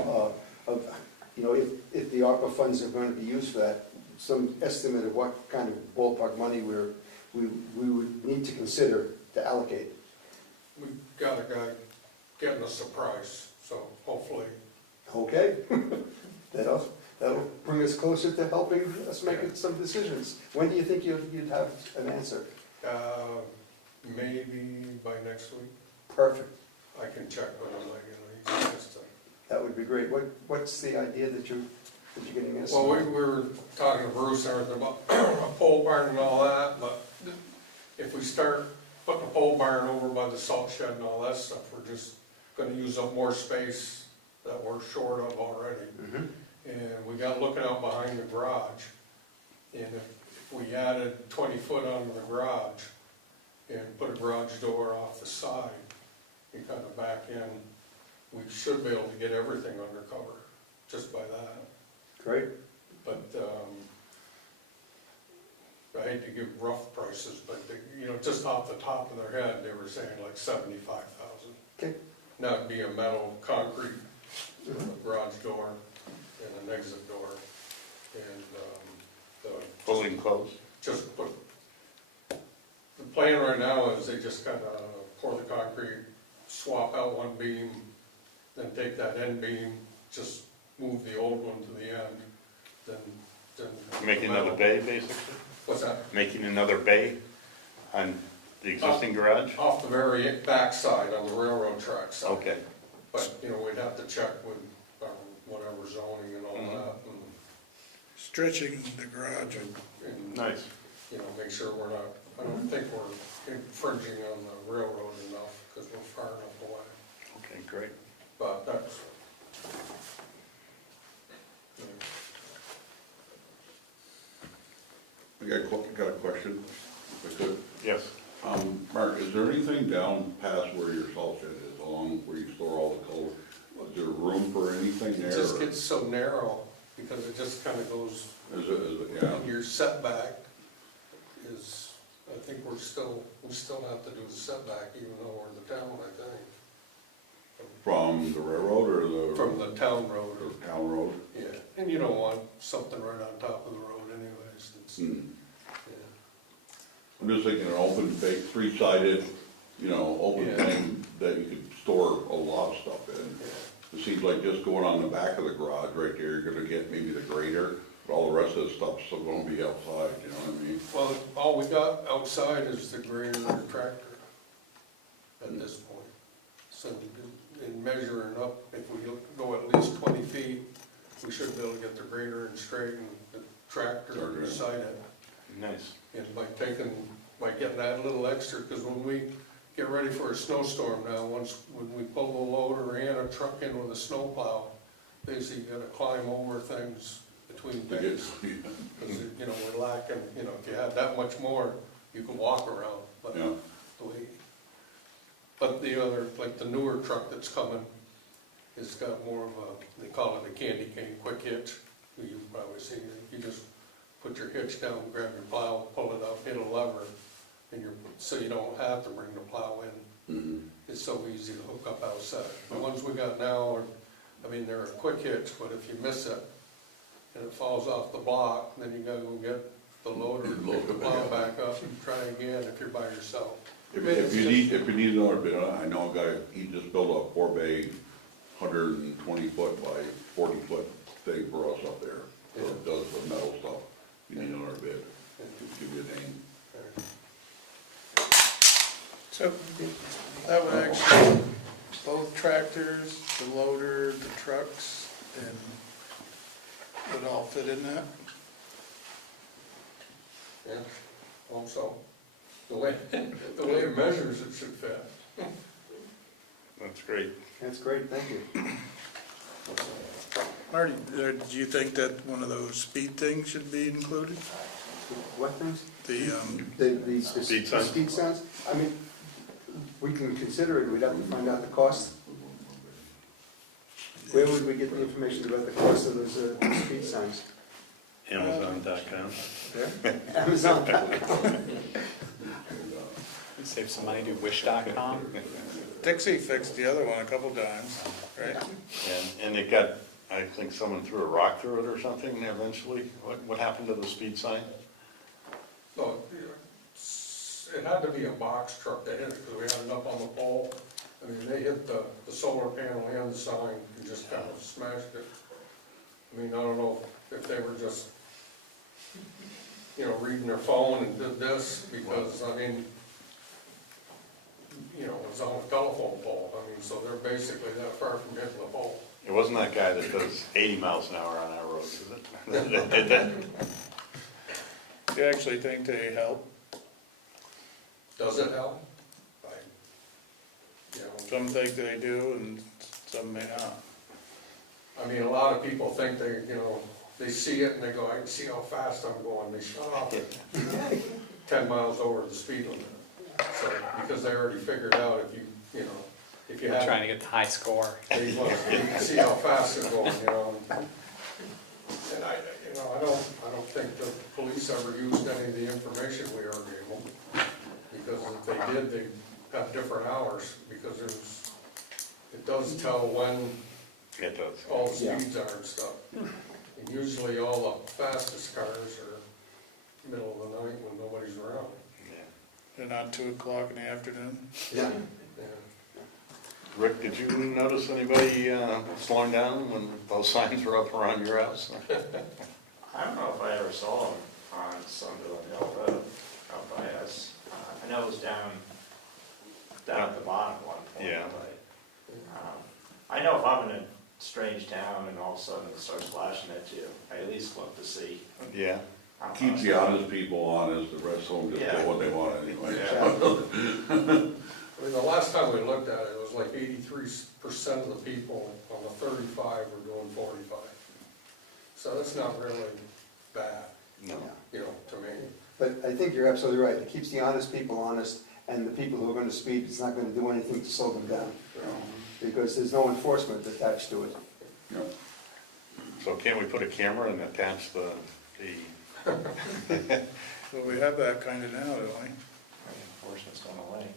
you know, if the ARPA funds are going to be used for that, some estimate of what kind of ballpark money we would need to consider to allocate. We got a guy getting us a price, so hopefully, Okay, that'll bring us closer to helping us make some decisions. When do you think you'd have an answer? maybe by next week, Perfect, I can check with him, like, you know, he's just, that would be great. What's the idea that you're getting us? well, we were talking to Bruce and everything about a pole barn and all that, but if we start putting a pole barn over by the salt shed and all that stuff, we're just gonna use up more space that we're short of already. Mhm. And we got looking out behind the garage, and if we added 20 foot onto the garage and put a garage door off the side and kind of back in, we should be able to get everything under cover just by that. Great. But, I hate to give rough prices, but they, you know, just off the top of their head, they were saying like 75,000. Okay. That'd be a metal concrete garage door and an exit door, and, Fully enclosed? just put, the plan right now is they just kind of pour the concrete, swap out one beam, then take that end beam, just move the old one to the end, then. Making another bay, basically? What's that? Making another bay on the existing garage? Off the very back side on the railroad tracks. Okay. But, you know, we'd have to check with whatever zoning and all that, Stretching the garage and, Nice. you know, make sure we're not, I don't think we're infringing on the railroad enough, because we're far enough away. Okay, great. But that's, you know, I got a question, if I could. Yes. Mark, is there anything down past where your salt shed is, along where you store all the coal? Is there room for anything there? it just or- gets so narrow, because it just kind of goes, Is it, yeah, and your setback is, I think we still have to do the setback, even though we're in the town, I think. from the railroad or the? From the town road, Or town road? yeah, and you don't want something right on top of the road anyways, it's, Hmm. yeah. I'm just thinking an open, big, three-sided, you know, open Yeah. thing that you could store a lot of stuff in. It seems like just going on the back of the garage right there, you're gonna get maybe the grader, but all the rest of the stuff's still gonna be outside, you know what I mean? Well, all we got outside is the grader and the tractor at this point. So in measuring up, if we go at least 20 feet, we should be able to get the grader and straighten the tractor Okay. beside it. Nice. And by getting that little extra, because when we get ready for a snowstorm now, when we pull the loader and a truck in with a snowplow, basically you gotta climb over things between To get- days. Because, you know, we're lacking, you know, if you had that much more, you could walk around, but Yeah, but the other, like the newer truck that's coming, it's got more of a, they call it a candy cane quick hitch. You've probably seen it, you just put your hitch down, grab your plow, pull it up, hit a lever, and so you don't have to bring the plow in. mhm. It's so easy to hook up outside. The ones we got now are, I mean, they're a quick hitch, but if you miss it and it falls off the block, then you gotta go get the loader, pick the plow back up and try again if you're by yourself. If you need another bit, I know a guy, he just built a 4-bay, 120 foot by 40 foot thing for us up there. So it does the metal stuff. You need another bit, give you a name. So that would actually, both tractors, the loader, the trucks, and would all fit in that? Yeah, also, the way it measures, it should fit. That's great. That's great, thank you. Marty, do you think that one of those speed things should be included? What things? The Speed signs? speed signs, I mean, we can consider it, we'd have to find out the cost. Where would we get the information about the cost of those speed signs? Amazon.com. Amazon. Save some money, do wish.com. Dixie fixed the other one a couple times, right? And it got, I think someone threw a rock through it or something eventually. What happened to the speed sign? No, it had to be a box truck that hit it, because we had it up on the pole. I mean, they hit the solar panel and the sign and just kind of smashed it. I mean, I don't know if they were just, reading their phone and did this, because, I mean, it was on a telephone pole. I mean, so they're basically that far from hitting the pole. It wasn't that guy that does 80 miles an hour on our roads, is it? That did that? Do you actually think they help? Does it help? Some think they do and some may not. I mean, a lot of people think they see it and they go, I can see how fast I'm going. They shut off at 10 miles over the speed limit. So, because they already figured out if you We're have. trying to get the high score. You can see how fast they're going, And I don't think the police ever used any of the information we ever gave them. Because if they did, they'd have different hours, because it does tell when It does. all the speeds are and stuff. And usually all the fastest cars are middle of the night when nobody's around. They're not 2 o'clock in the afternoon. Yeah. Yeah. Rick, did you notice anybody slowing down when those signs were up around your house? I don't know if I ever saw them on Sunderland Hill Road out by us. I know it was down at the bottom at one point. Yeah. But, I know if I'm in a strange town and all of a sudden it starts flashing at you, I at least look to see. Yeah. I don't Keeps know. the honest people honest, the rest of them just do what they want anyway. I mean, the last time we looked at it, it was like 83% of the people on the 35 were doing 45. So that's not really bad, No. to me. But I think you're absolutely right, it keeps the honest people honest, and the people who are gonna speed, it's not gonna do anything to slow them down. Because there's no enforcement attached to it. So can't we put a camera and attach the Well, we have that kind of now, don't we? Enforcement's going away.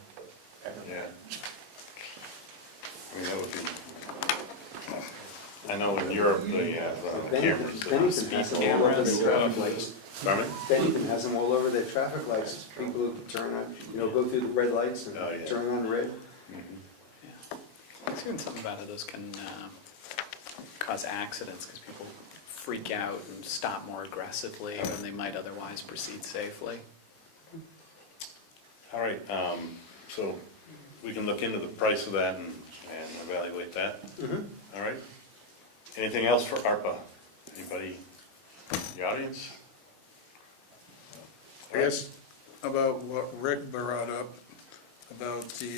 yeah. I mean, that would be, I know in Europe they have cameras. Bennington has them all over their traffic lights. Pardon me? Bennington has them all over their traffic lights, people who turn on, go through the red lights and Oh, yeah. turn on red. Mhm. There's even something about it, those can cause accidents because people freak out and stop more aggressively than they might otherwise proceed safely. All right, so we can look into the price of that and evaluate that. All right. Anything else for ARPA? Anybody in the audience? I guess about what Rick brought up, about the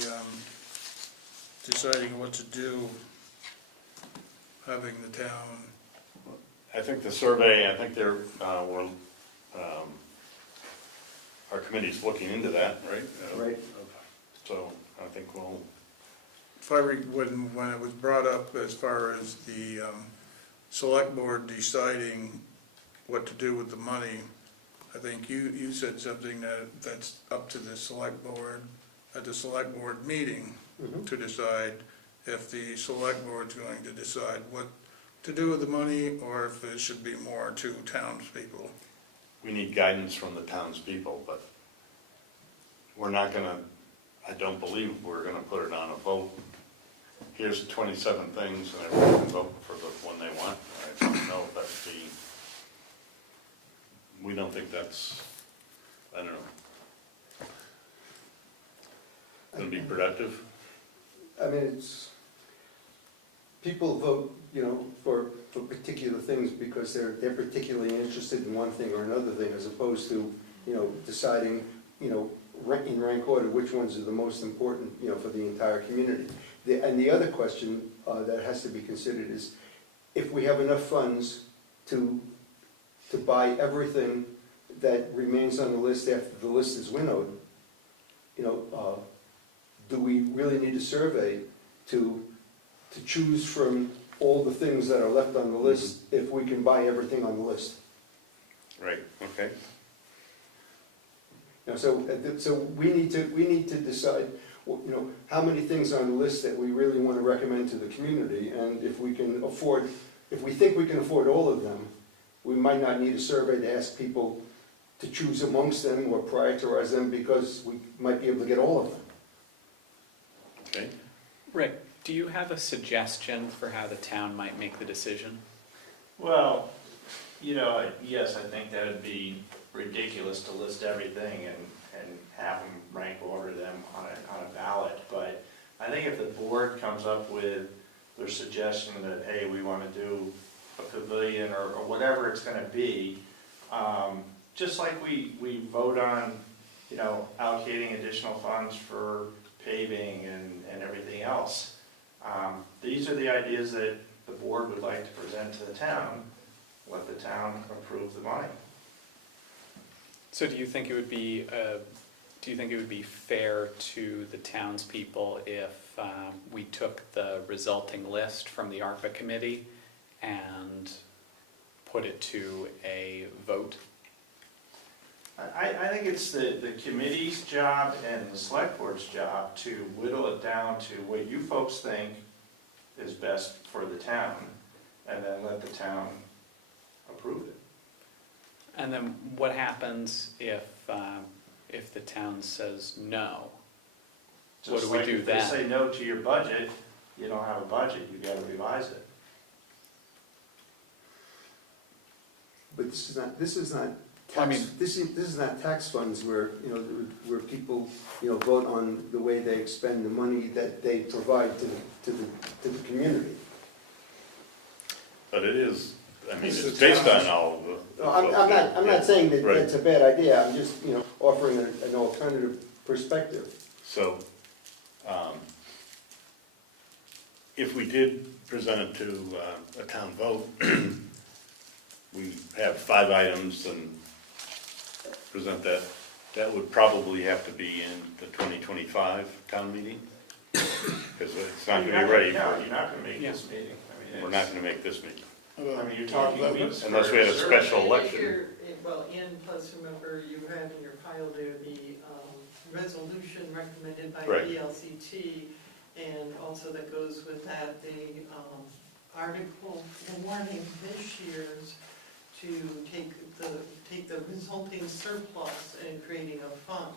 deciding what to do, having the town. I think the survey, I think our committee's looking into that, right? Right. So I think we'll, If when it was brought up as far as the select board deciding what to do with the money, I think you said something that's up to the select board, at the select board meeting, to decide if the select board's going to decide what to do with the money, or if it should be more to townspeople. we need guidance from the townspeople, but we're not gonna, I don't believe we're gonna put it on a vote. Here's 27 things and everyone can vote for the one they want. I don't know if that's we don't think that's, I don't know. Gonna be productive? I mean, people vote, for particular things because they're particularly interested in one thing or another thing, as opposed to, deciding, in rank order, which ones are the most important, for the entire community. And the other question that has to be considered is, if we have enough funds to buy everything that remains on the list after the list is winnowed, do we really need a survey to choose from all the things that are left on the list if we can buy everything on the list? Right, okay. So we need to decide, how many things on the list that we really want to recommend to the community, and if we think we can afford all of them, we might not need a survey to ask people to choose amongst them or prioritize them, because we might be able to get all of them. Okay. Rick, do you have a suggestion for how the town might make the decision? Well, yes, I think that would be ridiculous to list everything and have them rank order them on a ballot, but I think if the board comes up with their suggestion that, hey, we want to do a pavilion or whatever it's going to be, just like we vote on, allocating additional funds for paving and everything else. These are the ideas that the board would like to present to the town. Let the town approve the money. So do you think it would be fair to the townspeople if we took the resulting list from the ARPA committee and put it to a vote? I think it's the committee's job and the select board's job to whittle it down to what you folks think is best for the town, and then let the town approve it. And then what happens if the town says no? What do we do then? If they say no to your budget, you don't have a budget, you gotta revise it. But this is not I mean- tax, this is not tax funds where, where people, vote on the way they expend the money that they provide to the community. But it is, It's it's the based on town's- all of the. No, I'm not saying that Right. that's a bad idea, I'm just, offering an alternative perspective. So, if we did present it to a town vote, we have 5 items and present that, that would probably have to be in the 2025 town meeting? Because it's not gonna be ready No, for, you're not gonna make this meeting. we're not gonna make this meeting. You're talking weeks. Unless we had a for special And if election. you're- and plus, remember, you have in your pile there the resolution recommended by Right. VLCT, and also that goes with that, the article warning this year's to take the resulting surplus and creating a fund.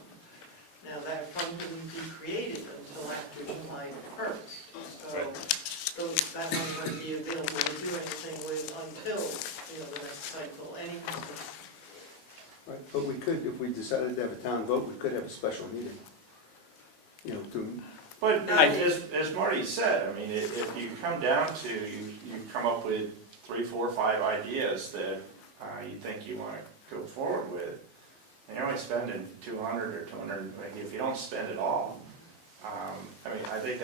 Now, that fund wouldn't be created until after July 1st, so that one's going to be available to do anything with until, the next cycle anyway. Right, but we could, if we decided to have a town vote, we could have a special meeting. But as Marty said, if you come down to, you come up with 3, 4, 5 ideas that you think you want to go forward with, and you're only spending 200 or 200, if you don't spend it all, I think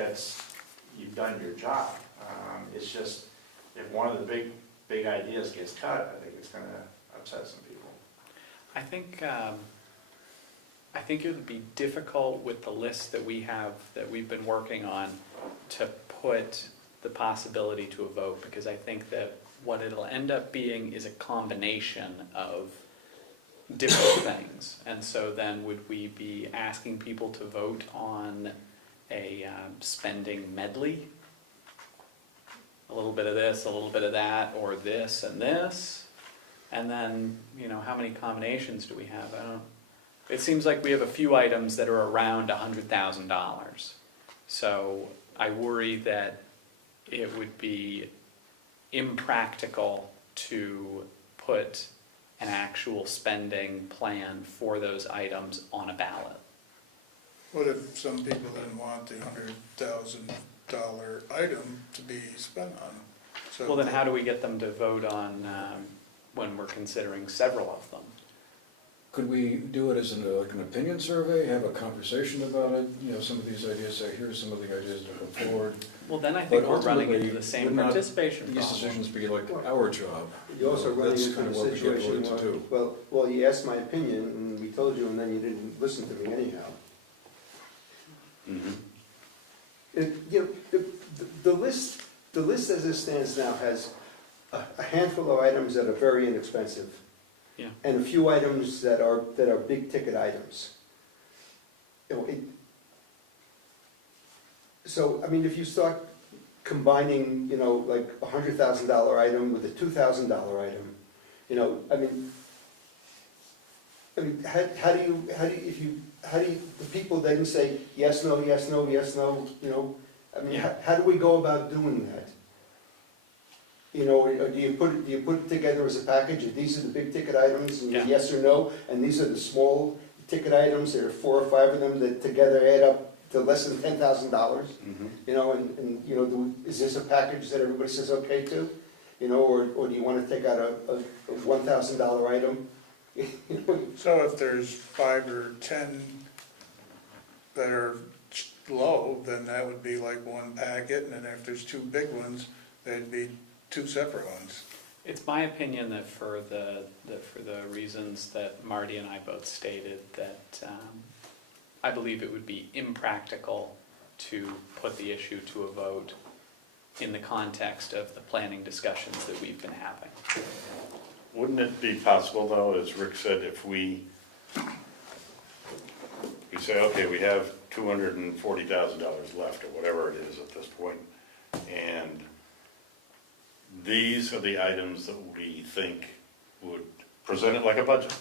you've done your job. It's just, if one of the big ideas gets cut, I think it's going to upset some people. I think it would be difficult with the list that we've been working on, to put the possibility to a vote, because I think that what it'll end up being is a combination of different things. And so then would we be asking people to vote on a spending medley? A little bit of this, a little bit of that, or this and this? And then, how many combinations do we have? It seems like we have a few items that are around $100,000. So I worry that it would be impractical to put an actual spending plan for those items on a ballot. What if some people didn't want the $100,000 item to be spent on? So Well, then how do we get them to vote on when we're considering several of them? could we do it as like an opinion survey, have a conversation about it, some of these ideas, say, here's some of the ideas to put forward? Well, then I think But we're running ultimately, into the same would not participation These problem. decisions be like our job. You're also running That's into kind a of what we get situation voted to where, do. well, you asked my opinion, and we told you, and then you didn't listen to me anyhow. The list as it stands now has a handful of items that are very inexpensive. Yeah. And a few items that are big ticket items. So, I mean, if you start combining, like a $100,000 item with a $2,000 item, how do you, the people then say, yes, no, yes, no, yes, no, how do we go about doing that? Or do you put it together as a package, and these are the big ticket items, and Yeah. yes or no, and these are the small ticket items, there are 4 or 5 of them that together add up to less than $10,000? Is this a package that everybody says okay to? Or do you want to take out a $1,000 item? So if there's 5 or 10 that are low, then that would be like one packet, and then if there's 2 big ones, that'd be 2 separate ones. It's my opinion that for the reasons that Marty and I both stated, that I believe it would be impractical to put the issue to a vote in the context of the planning discussions that we've been having. Wouldn't it be possible, though, as Rick said, if we say, okay, we have $240,000 left, or whatever it is at this point, and these are the items that we think would present it like a budget,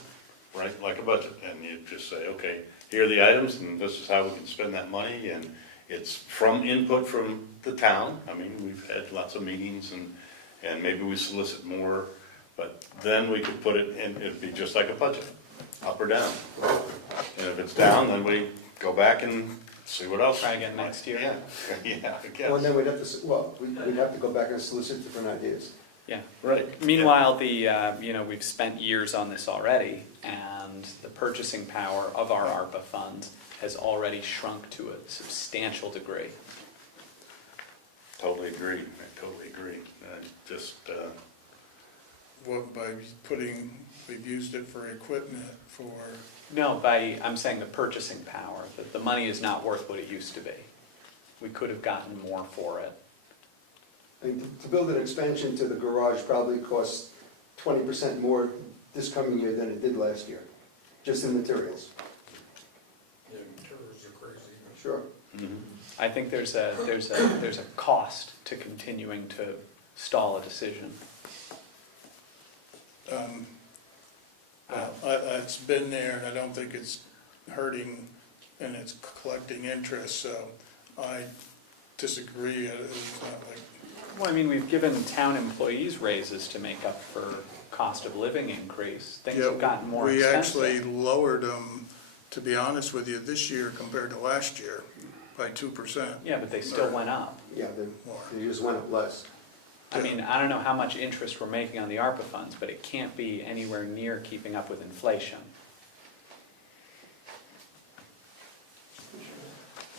right? Like a budget, and you just say, okay, here are the items, and this is how we can spend that money, and it's from input from the town. I mean, we've had lots of meetings, and maybe we solicit more, but then we could put it in, it'd be just like a budget, up or down. And if it's down, then we go back and see what else. Try again next year? Yeah, yeah, I guess. Well, then we'd have to go back and solicit different ideas. Yeah. Right. Meanwhile, we've spent years on this already, and the purchasing power of our ARPA funds has already shrunk to a substantial degree. Totally agree, I totally agree. Just, What, we've used it for equipment, for, No, I'm saying the purchasing power, that the money is not worth what it used to be. We could have gotten more for it. I mean, to build an expansion to the garage probably costs 20% more this coming year than it did last year, just in materials. Yeah, materials are crazy. Sure. I think there's a cost to continuing to stall a decision. it's been there, and I don't think it's hurting, and it's collecting interest, so I disagree. It's not like, Well, I mean, we've given town employees raises to make up for cost of living increase. Things have gotten more we expensive. actually lowered them, to be honest with you, this year compared to last year by 2%. Yeah, but they still went up. Yeah, they just went up less. I mean, I don't know how much interest we're making on the ARPA funds, but it can't be anywhere near keeping up with inflation.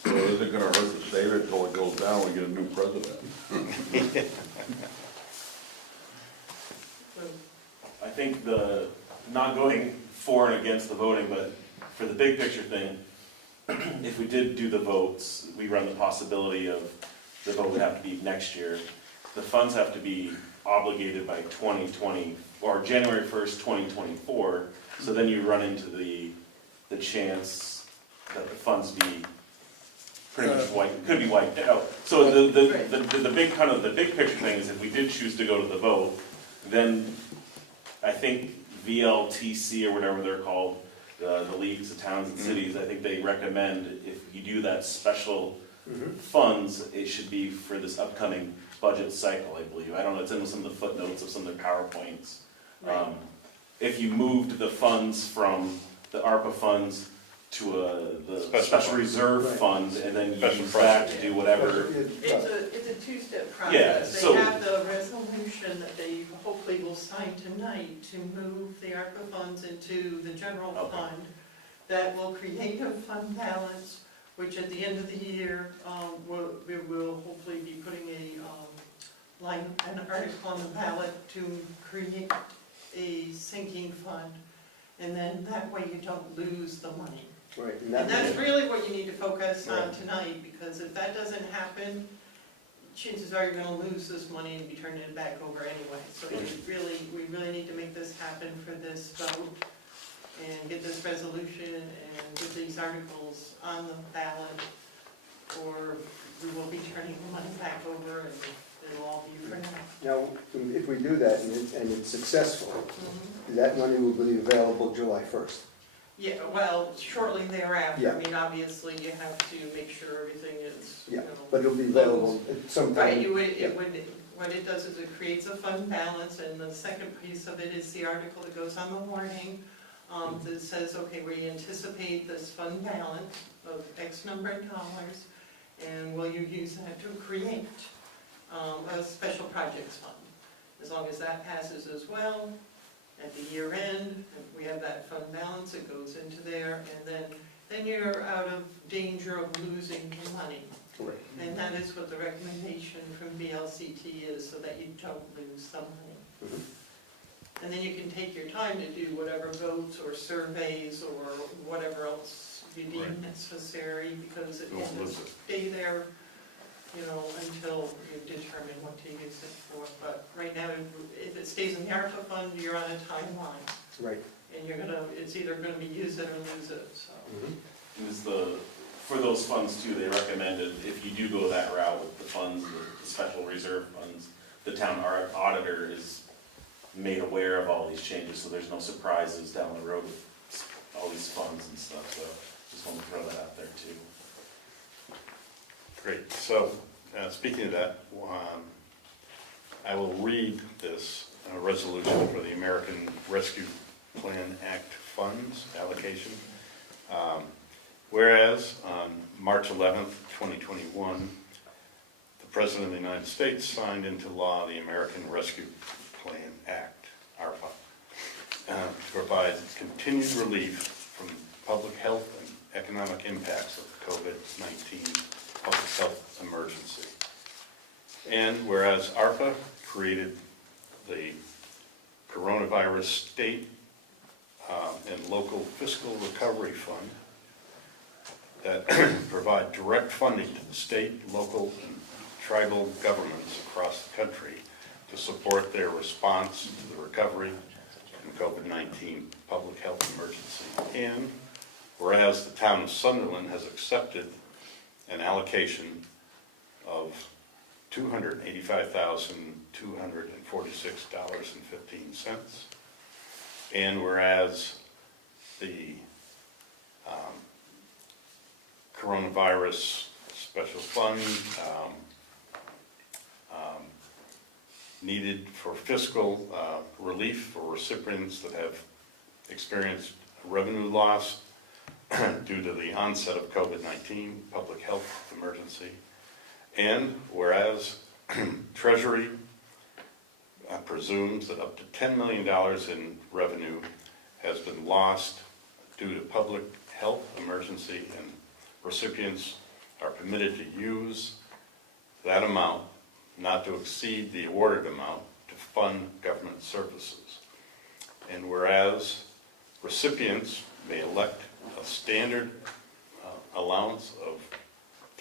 So is it gonna hurt to save it until it goes down, we get a new president? I think not going for and against the voting, but for the big picture thing, if we did do the votes, we run the possibility of the vote would have to be next year. The funds have to be obligated by 2020, or January 1st, 2024, so then you run into the chance that the funds be pretty much could be wiped out. So the big picture thing is if we did choose to go to the vote, then I think VLTC or whatever they're called, the leagues of towns and cities, I think they recommend if you do that special funds, it should be for this upcoming budget cycle, I believe. I don't know, it's in some of the footnotes of some of the PowerPoints. Right. If you moved the funds from the ARPA funds to the special reserve fund, and then you use that to do whatever. It's a two-step Yeah, process. so- They have the resolution that they hopefully will sign tonight to move the ARPA funds into the general Okay. fund. That will create a fund balance, which at the end of the year, we will hopefully be putting an article on the ballot to create a sinking fund. And then that way you don't lose the money. Right, And that's really what you need to focus on tonight, because if that doesn't happen, chances are you're gonna lose this money and be turning it back over anyway. So we really need to make this happen for this vote and get this resolution and get these articles on the ballot, or we will be turning the money back over and it'll all be for now. Now, if we do that and it's successful, Mhm. that money will be available July 1st. Yeah, well, shortly thereafter, Yeah. I mean, obviously you have to make sure everything is, you Yeah, know. but it'll be available at some Right, time. what it does is it creates a fund balance, and the second piece of it is the article that goes on the warning, that says, okay, we anticipate this fund balance of X number of dollars, and will you use that to create, a special projects fund? As long as that passes as well, at the year end, if we have that fund balance, it goes into there, and then you're out of danger of losing the money. Correct. And that is what the recommendation from VLCT is, so that you don't lose the money. Mhm. And then you can take your time to do whatever votes or surveys or whatever else you deem Right. necessary, because it You won't will lose it. stay there, you know, until you determine what to use it for. But right now, if it stays in the ARPA fund, you're on a timeline, Right. and it's either gonna be use it or lose it, so. Mhm. For those funds too, they recommended, if you do go that route with the funds, the special reserve funds, the town auditor is made aware of all these changes, so there's no surprises down the road with all these funds and stuff, so just want to throw that out there too. Great, so, speaking of that, I will read this resolution for the American Rescue Plan Act funds allocation. Whereas on March 11th, 2021, the President of the United States signed into law the American Rescue Plan Act, ARPA, to provide continued relief from public health and economic impacts of the COVID-19 public health emergency. And whereas ARPA created the Coronavirus State and Local Fiscal Recovery Fund that provide direct funding to the state, local, and tribal governments across the country to support their response to the recovery from COVID-19 public health emergency. And whereas the town of Sunderland has accepted an allocation of $285,246.15. And whereas the coronavirus special fund needed for fiscal relief for recipients that have experienced revenue loss due to the onset of COVID-19 public health emergency. And whereas Treasury presumes that up to $10 million in revenue has been lost due to public health emergency, and recipients are permitted to use that amount, not to exceed the awarded amount, to fund government services. And whereas recipients may elect a standard allowance of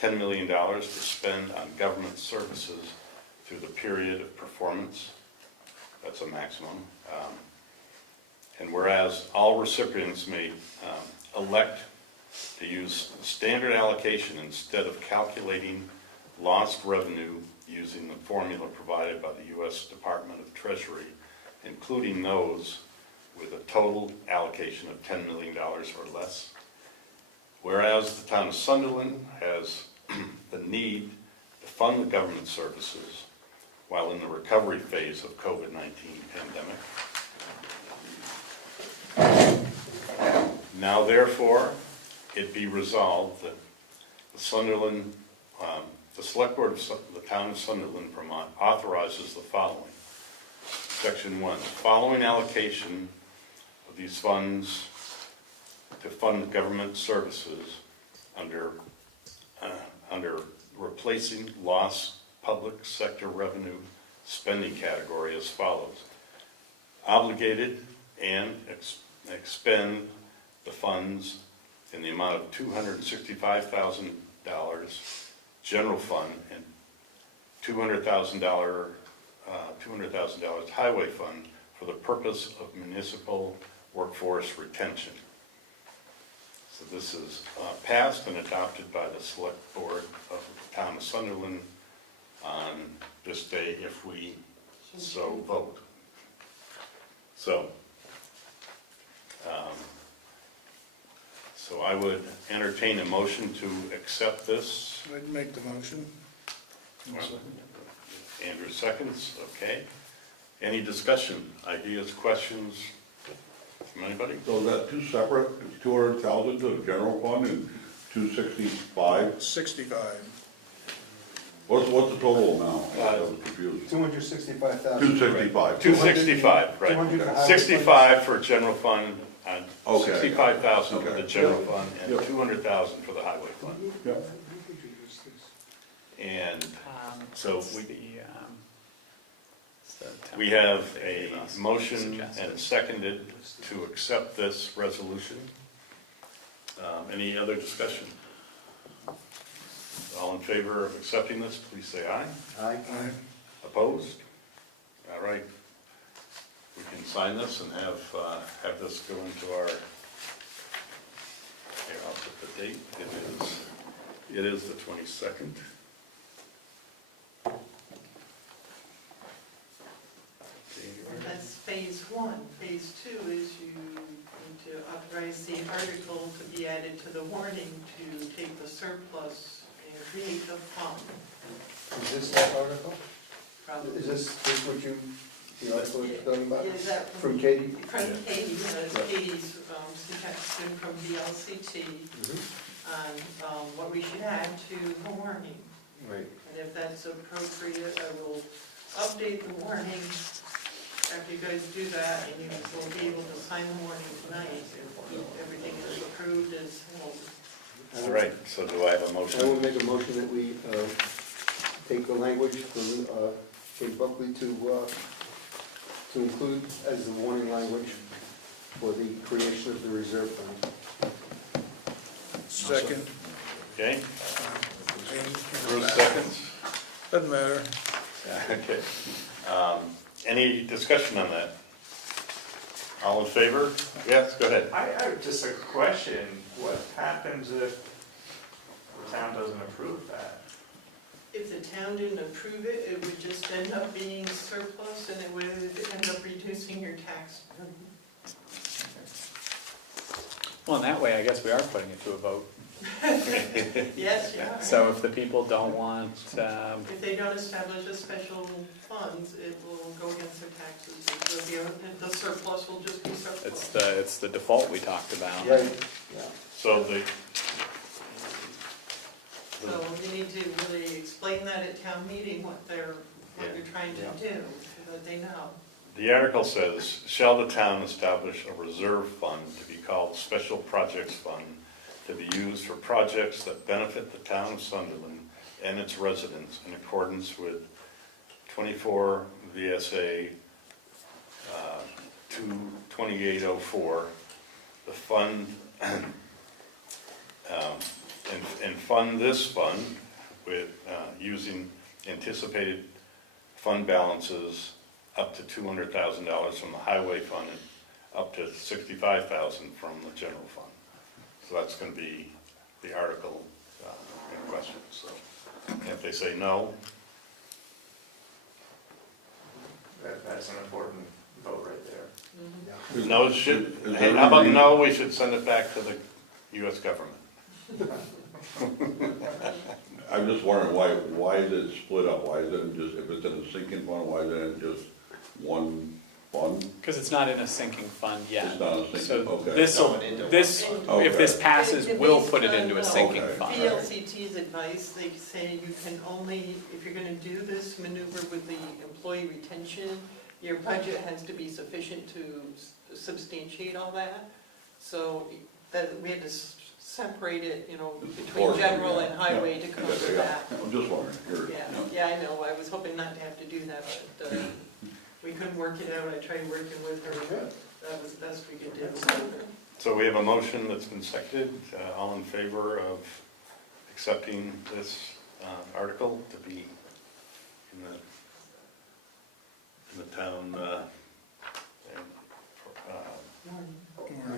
$10 million to spend on government services through the period of performance, that's a maximum. And whereas all recipients may elect to use standard allocation instead of calculating lost revenue using the formula provided by the U.S. Department of Treasury, including those with a total allocation of $10 million or less. Whereas the town of Sunderland has the need to fund the government services while in the recovery phase of COVID-19 pandemic. Now therefore, it be resolved that the Sunderland, the Select Board of the Town of Sunderland, Vermont authorizes the following. Section 1, following allocation of these funds to fund government services under replacing lost public sector revenue spending category as follows. Obligated and expend the funds in the amount of $265,000 general fund and $200,000 highway fund for the purpose of municipal workforce retention. So this is passed and adopted by the select board of the town of Sunderland on this day if we so vote. So, so I would entertain a motion to accept this. I'd make the motion. Andrew seconds, okay. Any discussion, ideas, questions from anybody? So is that two separate, 200,000 to the general fund and 265? 65. What's the total amount? I was confused. 265,000. 265. 265, 200 right. for highway 65 for general fund, and Okay. 65,000 for the Okay. general fund, and Yep. 200,000 for the highway fund. Yeah. And so it's we- it's the town we have they a gave us motion suggested. and seconded to accept this resolution. Any other discussion? All in favor of accepting this, please say aye. Aye. Opposed? All right. We can sign this and have this go into our, here, I'll put the date. It is the 22nd. That's phase one. Phase two is you need to authorize the article to be added to the warning to take the surplus and create the fund. Is this that article? from. Is this what you, the article you're talking about? Is that From Katie? From Katie, that's Katie's suggestion from VLCT on what we should add to the warning. Right. And if that's appropriate, I will update the warning after you guys do that, and you will be able to sign the warning tonight if everything is approved as held. All right, so do I have a I will motion? make a motion that we take the language from Kate Buckley to include as the warning language for the creation of the reserve fund. Second. Okay, Bruce seconds. Doesn't matter. Okay. Any discussion on that? All in favor? Yes, go ahead. I have just a question. What happens if the town doesn't approve that? If the town didn't approve it, it would just end up being surplus and it would end up reducing your tax. Well, in that way, I guess we are putting it to a vote. Yes, yeah. So if the people don't want, If they don't establish a special funds, it will go against their taxes. The surplus will just be surplus. it's the default we talked about. Right, yeah. So So you need to really explain that at town meeting, what you're trying to do, so that they know. the article says, shall the town establish a reserve fund to be called Special Projects Fund to be used for projects that benefit the town of Sunderland and its residents in accordance with 24 VSA 22804. The fund, and fund this fund with using anticipated fund balances up to $200,000 from the highway fund and up to $65,000 from the general fund. So that's going to be the article in question. So if they say no, That's an important vote right there. no should, Is hey, there how about any- no, we should send it back to the US government. I'm just wondering why is it split up? Why isn't it just, if it's in a sinking fund, why isn't it just one fund? Because it's not in a sinking fund yet. It's not a sinking, So okay. this, if this passes, It- we'll based put it on, into a sinking Okay. fund. VLCT's advice, they say you can only, if you're gonna do this maneuver with the employee retention, your budget has to be sufficient to substantiate all that. So that, we had to separate it, you know, between general and highway to cover that. I'm just wondering, here. Yeah, I know, I was hoping not to have to do that, but we couldn't work it out, I tried working with her, that was the best we could do. So we have a motion that's been seconded. All in favor of accepting this article to be in the town,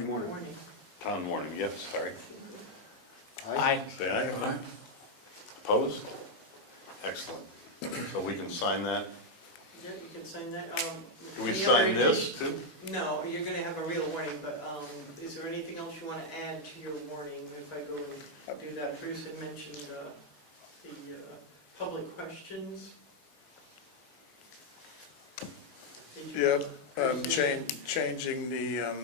Morning. town warning, yes, sorry. Aye. Say aye. Opposed? Excellent. So we can sign that. Yeah, you can sign that. Can we any sign other- this too? No, you're gonna have a real warning, but is there anything else you wanna add to your warning if I go and do that? Bruce had mentioned the public questions. Did you- Yep, changing the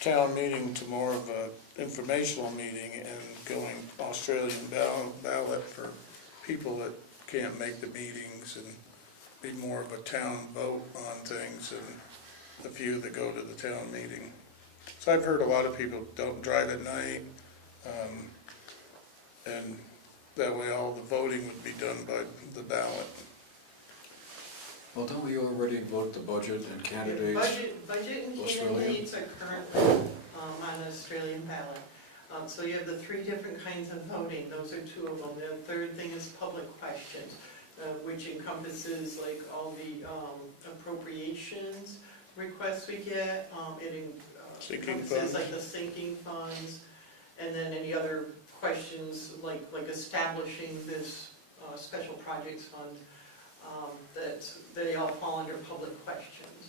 town meeting to more of a informational meeting and going Australian ballot for people that can't make the meetings, and be more of a town vote on things and the few that go to the town meeting. So I've heard a lot of people don't drive at night, and that way all the voting would be done by the ballot. Well, don't we already vote the budget and candidates? Budget and Australia? candidates are currently on the Australian ballot. So you have the three different kinds of voting, those are two of them. The third thing is public questions, which encompasses like all the appropriations requests we get. It Sinking encompasses funds. like the sinking funds, and then any other questions like establishing this special projects fund, that they all fall under public questions.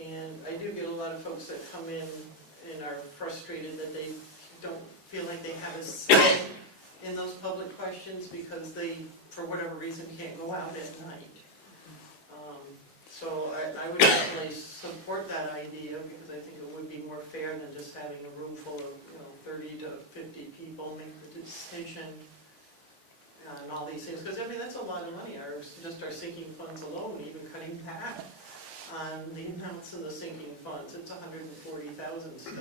And I do get a lot of folks that come in and are frustrated that they don't feel like they have a say in those public questions because they, for whatever reason, can't go out at night. So I would definitely support that idea because I think it would be more fair than just having a room full of, 30 to 50 people make the decision and all these things. Because, I mean, that's a lot of money, just our sinking funds alone, even cutting back on the amounts in the sinking funds. It's $140,000 still.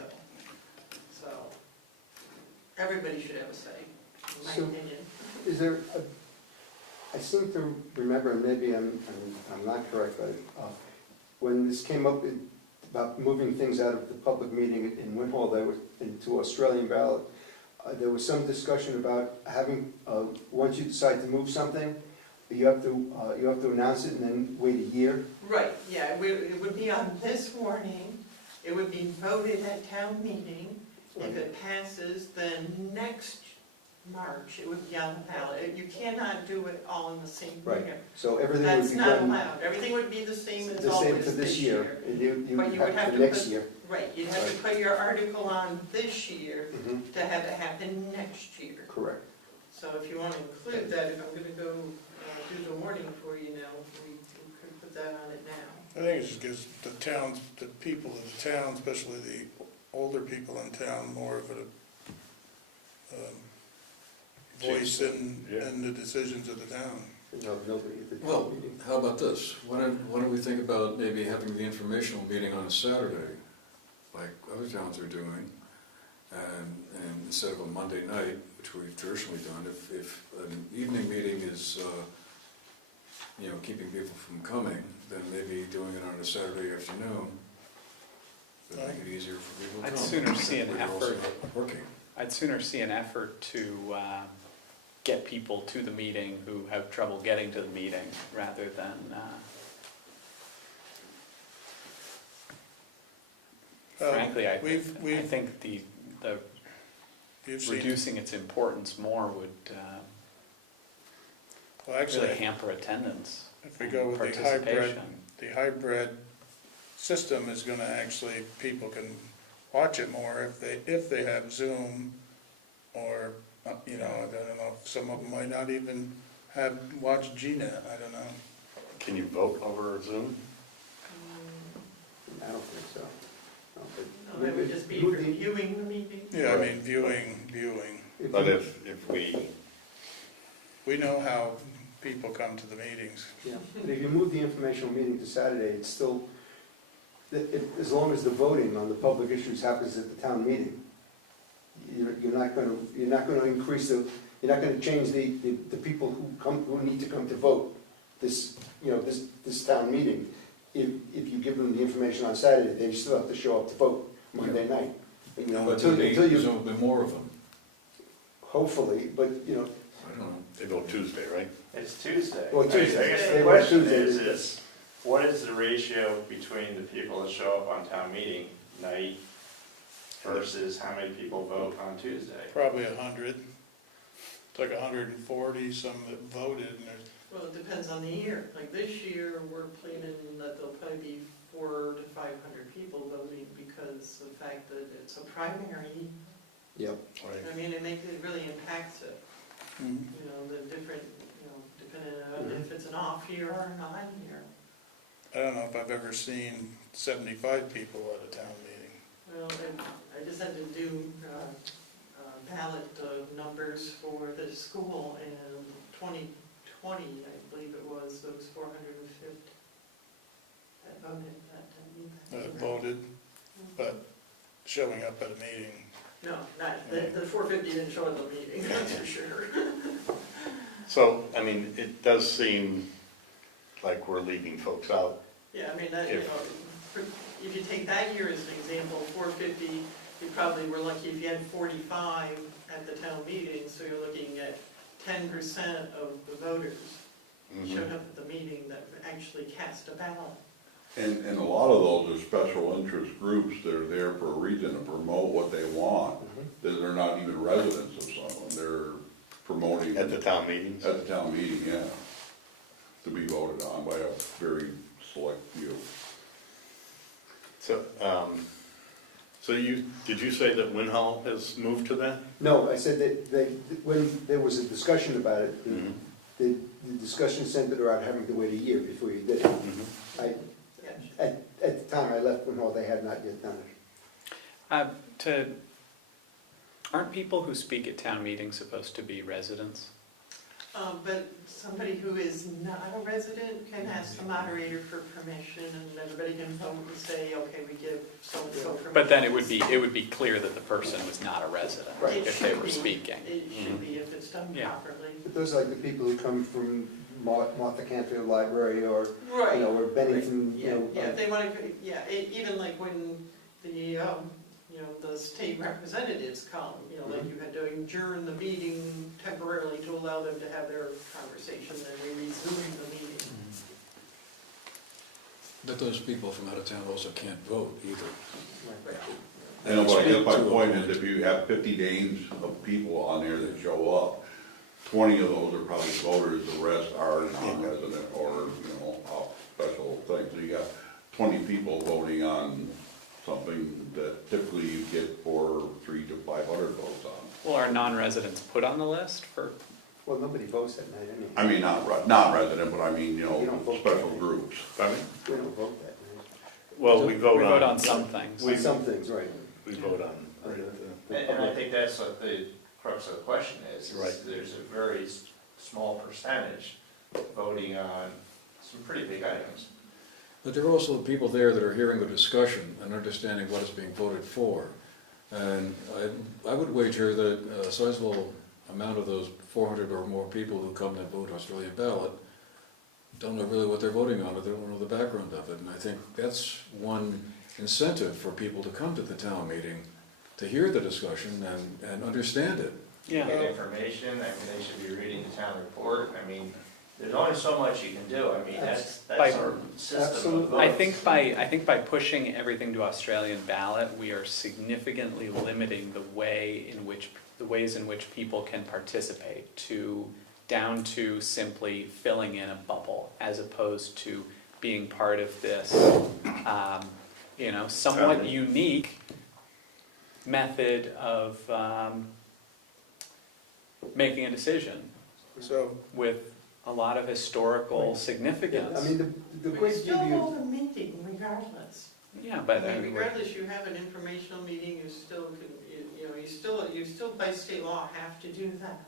So, everybody should have a say, in my So- opinion. Is there, I seem to remember, and maybe I'm not correct, but when this came up about moving things out of the public meeting in Whitehall, there was into Australian ballot, there was some discussion about having, once you decide to move something, you have to announce it and then wait a year. Right, yeah, it would be on this warning, it would be voted at town meeting. If it passes, then next March, it would be on the ballot. You cannot do it all in the same Right. year. So everything would That's be not done allowed. Everything would be the same as the same always for this year. And you But you would have for to next put- year. Right, you'd have to put your article on this year Mhm. to have it happen next year. Correct. So if you want to include that, if I'm going to go do the warning for you now, we could put that on it now. I think it just gives the people of the town, especially the older people in town, more of a voice in the decisions of the town. No, nobody at the town Well, meeting. how about this? Why don't we think about maybe having the informational meeting on a Saturday, like other towns are doing, and instead of a Monday night, which we've traditionally done, if an evening meeting is, keeping people from coming, then maybe doing it on a Saturday afternoon would make it easier for people to come. I'd sooner see an When you're also effort. not working. I'd sooner see an effort to get people to the meeting who have trouble getting to the meeting rather than, frankly, I think the You've seen, reducing its importance more would well, really actually, hamper attendance if we go and with participation. the hybrid system is gonna actually, people can watch it more if they have Zoom, or, I don't know, some of them might not even watch GNet, I don't know. Can you vote over Zoom? I don't think so. No, but No, that would just be maybe- reviewing the meeting. Yeah, I mean, viewing. But if we, We know how people come to the meetings. Yeah, and if you move the informational meeting to Saturday, it's still, as long as the voting on the public issues happens at the town meeting, you're not gonna increase you're not gonna change the people who need to come to vote this town meeting. If you give them the information on Saturday, they still have to show up to vote Monday night. But there'll be more of them. Hopefully, but, I don't know. They vote Tuesday, right? It's Tuesday. Well, Tuesday. I guess They the want question Tuesday. is, what is the ratio between the people that show up on town meeting night versus how many people vote on Tuesday? Probably 100. It's like 140, some that voted, and there's, Well, it depends on the year. Like this year, we're planning that there'll probably be 400 to 500 people voting because of the fact that it's a primary. Yep. Right. I mean, it really impacts it. Mhm. You know, the different, depending on if it's an off year or an on year. I don't know if I've ever seen 75 people at a town meeting. Well, I just had to do ballot numbers for the school, and 2020, I believe it was 450 that voted that Voted, but showing up at a meeting. No, not, the 450 didn't show at the meeting, that's for sure. So, I mean, it does seem like we're leaving folks out. Yeah, I mean, that, if you take that year as an example, 450, you probably were lucky if you had 45 at the town meeting, so you're looking at 10% of the voters showed up at the meeting that actually cast a ballot. And a lot of those are special interest groups that are there for a reason, to promote what they want. That they're not even residents of Sunderland, they're promoting. At the town meetings? At the town meeting, yeah. To be voted on by a very select few. So, did you say that Winhall has moved to that? No, I said that when there was a discussion about it, the discussion centered around having to wait a year before you did it. At the time I left Winhall, they had not yet done it. Aren't people who speak at town meetings supposed to be residents? But somebody who is not a resident can ask the moderator for permission, and everybody can vote and say, okay, we give so-and-so permission. But then it would be clear that the person was not a resident Right. if they were speaking. It should be if it's done properly. But those are like the people who come from Martha Canfield Library or, Right. or Bennington, Yeah, if they want to, even like when the, the state representatives come, like you had to adjourn the meeting temporarily to allow them to have their conversation, then we resume the meeting. But those people from out of town also can't vote either. I know, but I guess my point is, if you have 50 names of people on there that show up, 20 of those are probably voters, the rest are non-resident or, special things. So you got 20 people voting on something that typically you get 300 to 500 votes on. Well, are non-residents put on the list for? Well, nobody votes that night anyway. I mean, not resident, but I mean, don't vote. special groups. Pardon me? We don't vote that night. Well, we vote on some things. On some things, right. We vote on. And I think that's what the crux of the question is Right. there's a very small percentage voting on some pretty big items. But there are also people there that are hearing the discussion and understanding what is being voted for. And I would wager that a sizable amount of those 400 or more people who come to vote Australian ballot don't know really what they're voting on, or they don't know the background of it. And I think that's one incentive for people to come to the town meeting, to hear the discussion and understand it. Yeah. Get information, I mean, they should be reading the town report, I mean, there's only so much you can do, I mean, that's our system of votes. I think by pushing everything to Australian ballot, we are significantly limiting the ways in which people can participate down to simply filling in a bubble, as opposed to being part of this, somewhat unique method of making a decision. So, With a lot of historical significance. I mean, the We great still beauty hold of, a meeting regardless. Yeah, but Regardless, you have an informational meeting, you still by state law have to do that.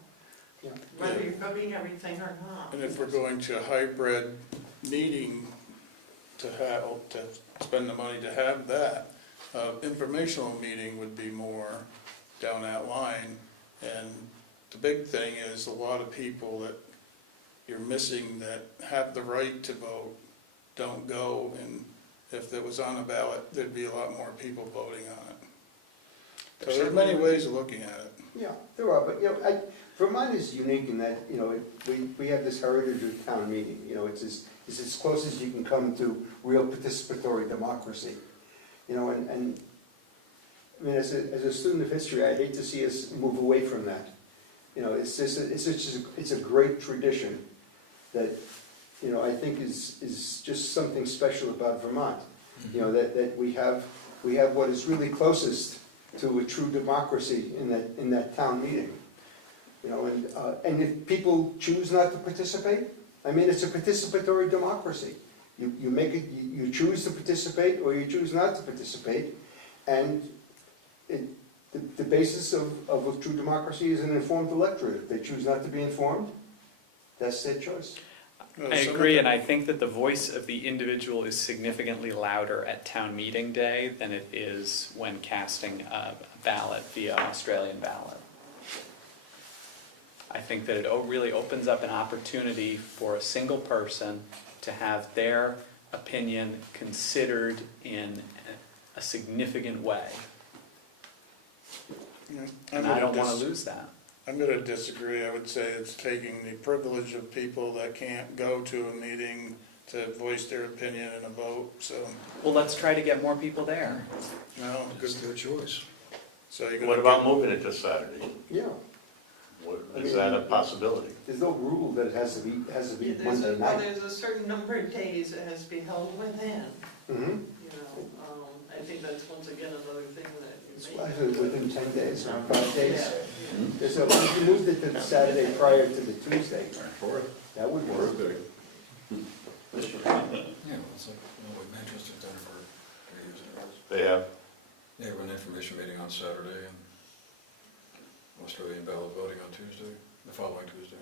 whether you're covering everything or not. And if we're going to a hybrid meeting to spend the money to have that, informational meeting would be more down that line. And the big thing is a lot of people that you're missing that have the right to vote don't go, and if it was on a ballot, there'd be a lot more people voting on it. So there's many ways of looking at it. Yeah, there are, but, Vermont is unique in that, we have this heritage of town meeting, it's as close as you can come to real participatory democracy. And I mean, as a student of history, I hate to see us move away from that. It's a great tradition that, I think is just something special about Vermont. That we have what is really closest to a true democracy in that town meeting. And if people choose not to participate, I mean, it's a participatory democracy. You choose to participate or you choose not to participate, and the basis of a true democracy is an informed electorate. If they choose not to be informed, that's their choice. I agree, and I think that the voice of the individual is significantly louder at town meeting day than it is when casting a ballot via Australian ballot. I think that it really opens up an opportunity for a single person to have their opinion considered in a significant way. And I don't want to lose that. I'm going to disagree. I would say it's taking the privilege of people that can't go to a meeting to voice their opinion in a vote, so. Well, let's try to get more people there. No, It's their choice. So you're What about moving it to Saturday? Yeah, Is that a possibility? there's no rule that it has to be Yeah, Monday night. there's a certain number of days it has to be held within, Mhm. I think that's once again another thing that It's you may. within 10 days, or 5 days. Yeah. So if you moved it to the Saturday prior to the Tuesday, Fourth, that would work. Thursday. Yeah, it's like, what Manchester's done for years. They have, They have an information meeting on Saturday and Australian ballot voting on Tuesday, the following Tuesday.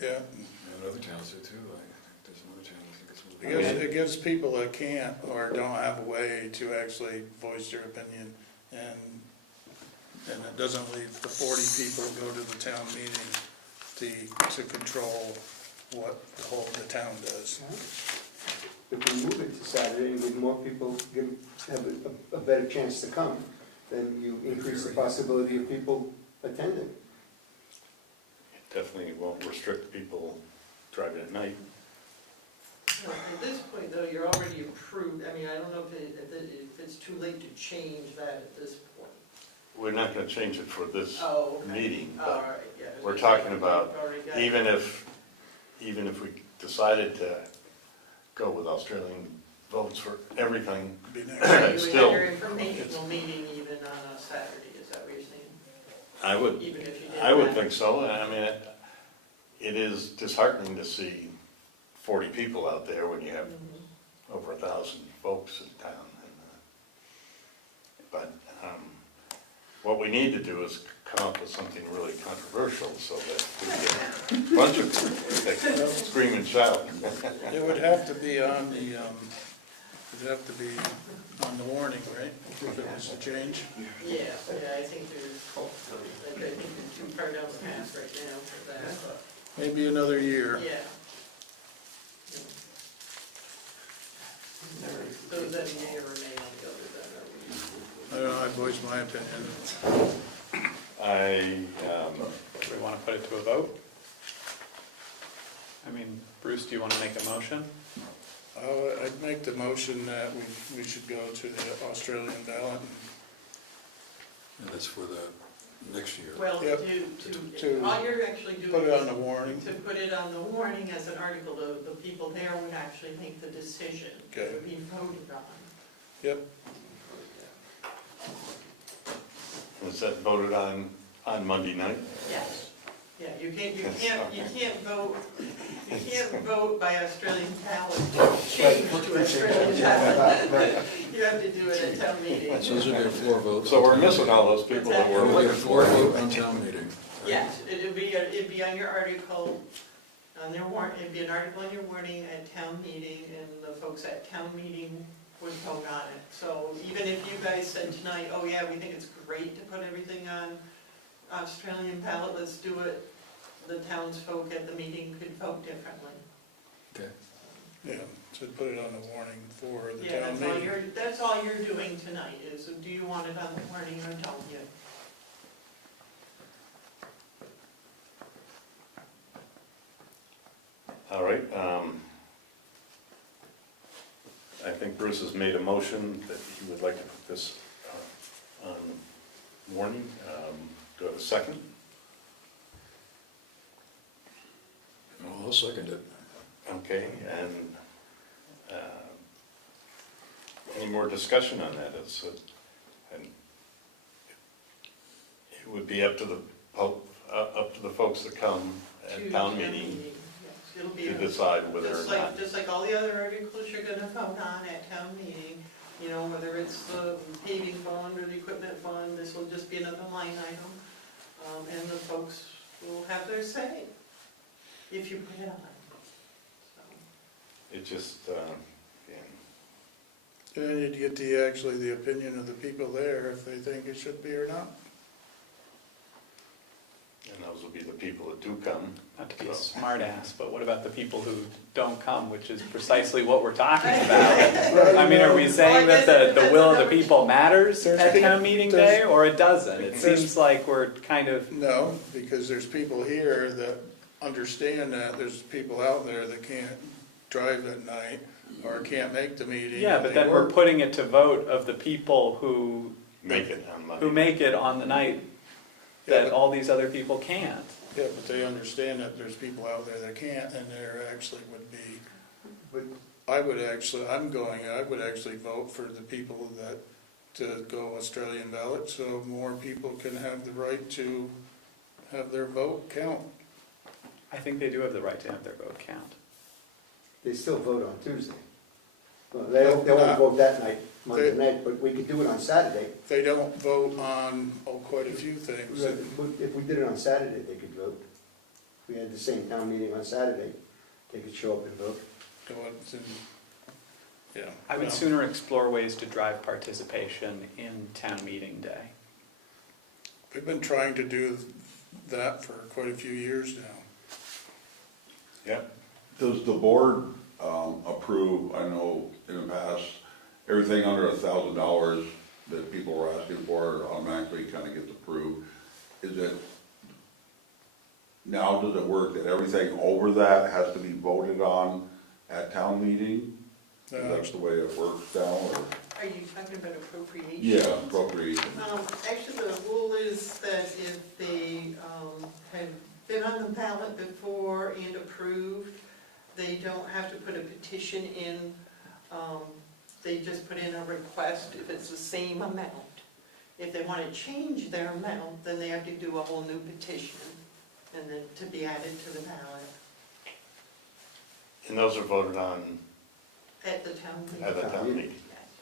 Yeah, And other towns do too. I think there's another town, I think it's. it gives people that can't or don't have a way to actually voice their opinion, and it doesn't leave the 40 people who go to the town meeting to control what the town does. If we move it to Saturday and give more people, have a better chance to come, then you increase the possibility of people attending. it definitely won't restrict people driving at night. At this point, though, you're already approved, I mean, I don't know if it's too late to change that at this point. We're not gonna change it for this Oh, okay. meeting, All but right, yeah. we're talking about You've already got it. even if we decided to go with Australian votes for everything, Be next. So you would have still, your informational meeting even on a Saturday, is that what you're saying? I would, Even if you did I would that? think so. I mean, it is disheartening to see 40 people out there when you have Mhm. over 1,000 folks in town. But what we need to do is come up with something really controversial so that we get a bunch of people that scream and shout. It would have to be on the warning, right, if it was to change? Yeah, I think you're too far down the path right now for that, but, Maybe another year. yeah. So is that a yea or a nay on the other then? I don't know, I voiced my opinion. Do we want to put it to a vote? I mean, Bruce, do you want to make a motion? I'd make the motion that we should go to the Australian ballot. And that's for the next year. Well, Yep. to, all you're actually doing Put it on is the warning. to put it on the warning as an article, the people there would actually make the decision. Okay. It would be voted on. Yep. Is that voted on Monday night? Yes. Yeah, you can't vote by Australian ballot, change to Australian ballot. You have to do it at town meeting. So this would be a floor vote. So we're missing all those people that It were would be a looking floor for vote it. on town meeting. right? Yes, it'd be on your article, on their warrant, it'd be an article on your warning at town meeting, and the folks at town meeting would vote on it. So even if you guys said tonight, oh yeah, we think it's great to put everything on Australian ballot, let's do it, the townsfolk at the meeting could vote differently. Okay. Yeah, to put it on the warning for the Yeah, town that's all meeting. that's all you're doing tonight, is do you want it on the warning or don't you? All right, I think Bruce has made a motion that he would like to put this on warning. Do I have a second? I'll second it. Okay, and any more discussion on that? And it would be up to the folks that come at town meeting Yes, it'll be to a- decide whether or not. Just like all the other articles you're gonna vote on at town meeting, you know, whether it's the paving fund or the equipment fund, this will just be another line item. And the folks will have their say if you put it on. So, It just, And you'd get the opinion of the people there if they think it should be or not. and those will be the people that do come. Not to be a So- smart ass, but what about the people who don't come, which is precisely what we're talking about? I mean, are we saying that the will of the people matters at town meeting day, or it doesn't? It seems like we're kind of, No, because there's people here that understand that, there's people out there that can't drive at night or can't make the meeting. yeah, but then we're putting it to vote of the people who Make it on Monday. make it on the night Yeah, that all these other people can't. Yeah, but they understand that there's people out there that can't, and there actually would be, But I would actually vote for the people that, to go Australian ballot, so more people can have the right to have their vote count. I think they do have the right to have their vote count. they still vote on Tuesday. Well, they won't vote that night, Monday night, but we could do it on Saturday. They don't vote on, quite a few things. If we did it on Saturday, they could vote. If we had the same town meeting on Saturday, they could show up and vote. So it's in- Yeah. I would no. sooner explore ways to drive participation in town meeting day. We've been trying to do that for quite a few years now. Yeah, Does the board approve, I know in the past, everything under $1,000 that people were asking for automatically kind of gets approved? Is it, now does it work that everything over that has to be voted on at town meeting? That's the way it works now, or? are you talking about appropriations? Yeah, appropriation. Actually, the rule is that if they have been on the ballot before and approved, they don't have to put a petition in. They just put in a request if it's the same amount. If they want to change their amount, then they have to do a whole new petition and then to be added to the ballot and those are voted on at the town meeting. at the town meeting. meeting,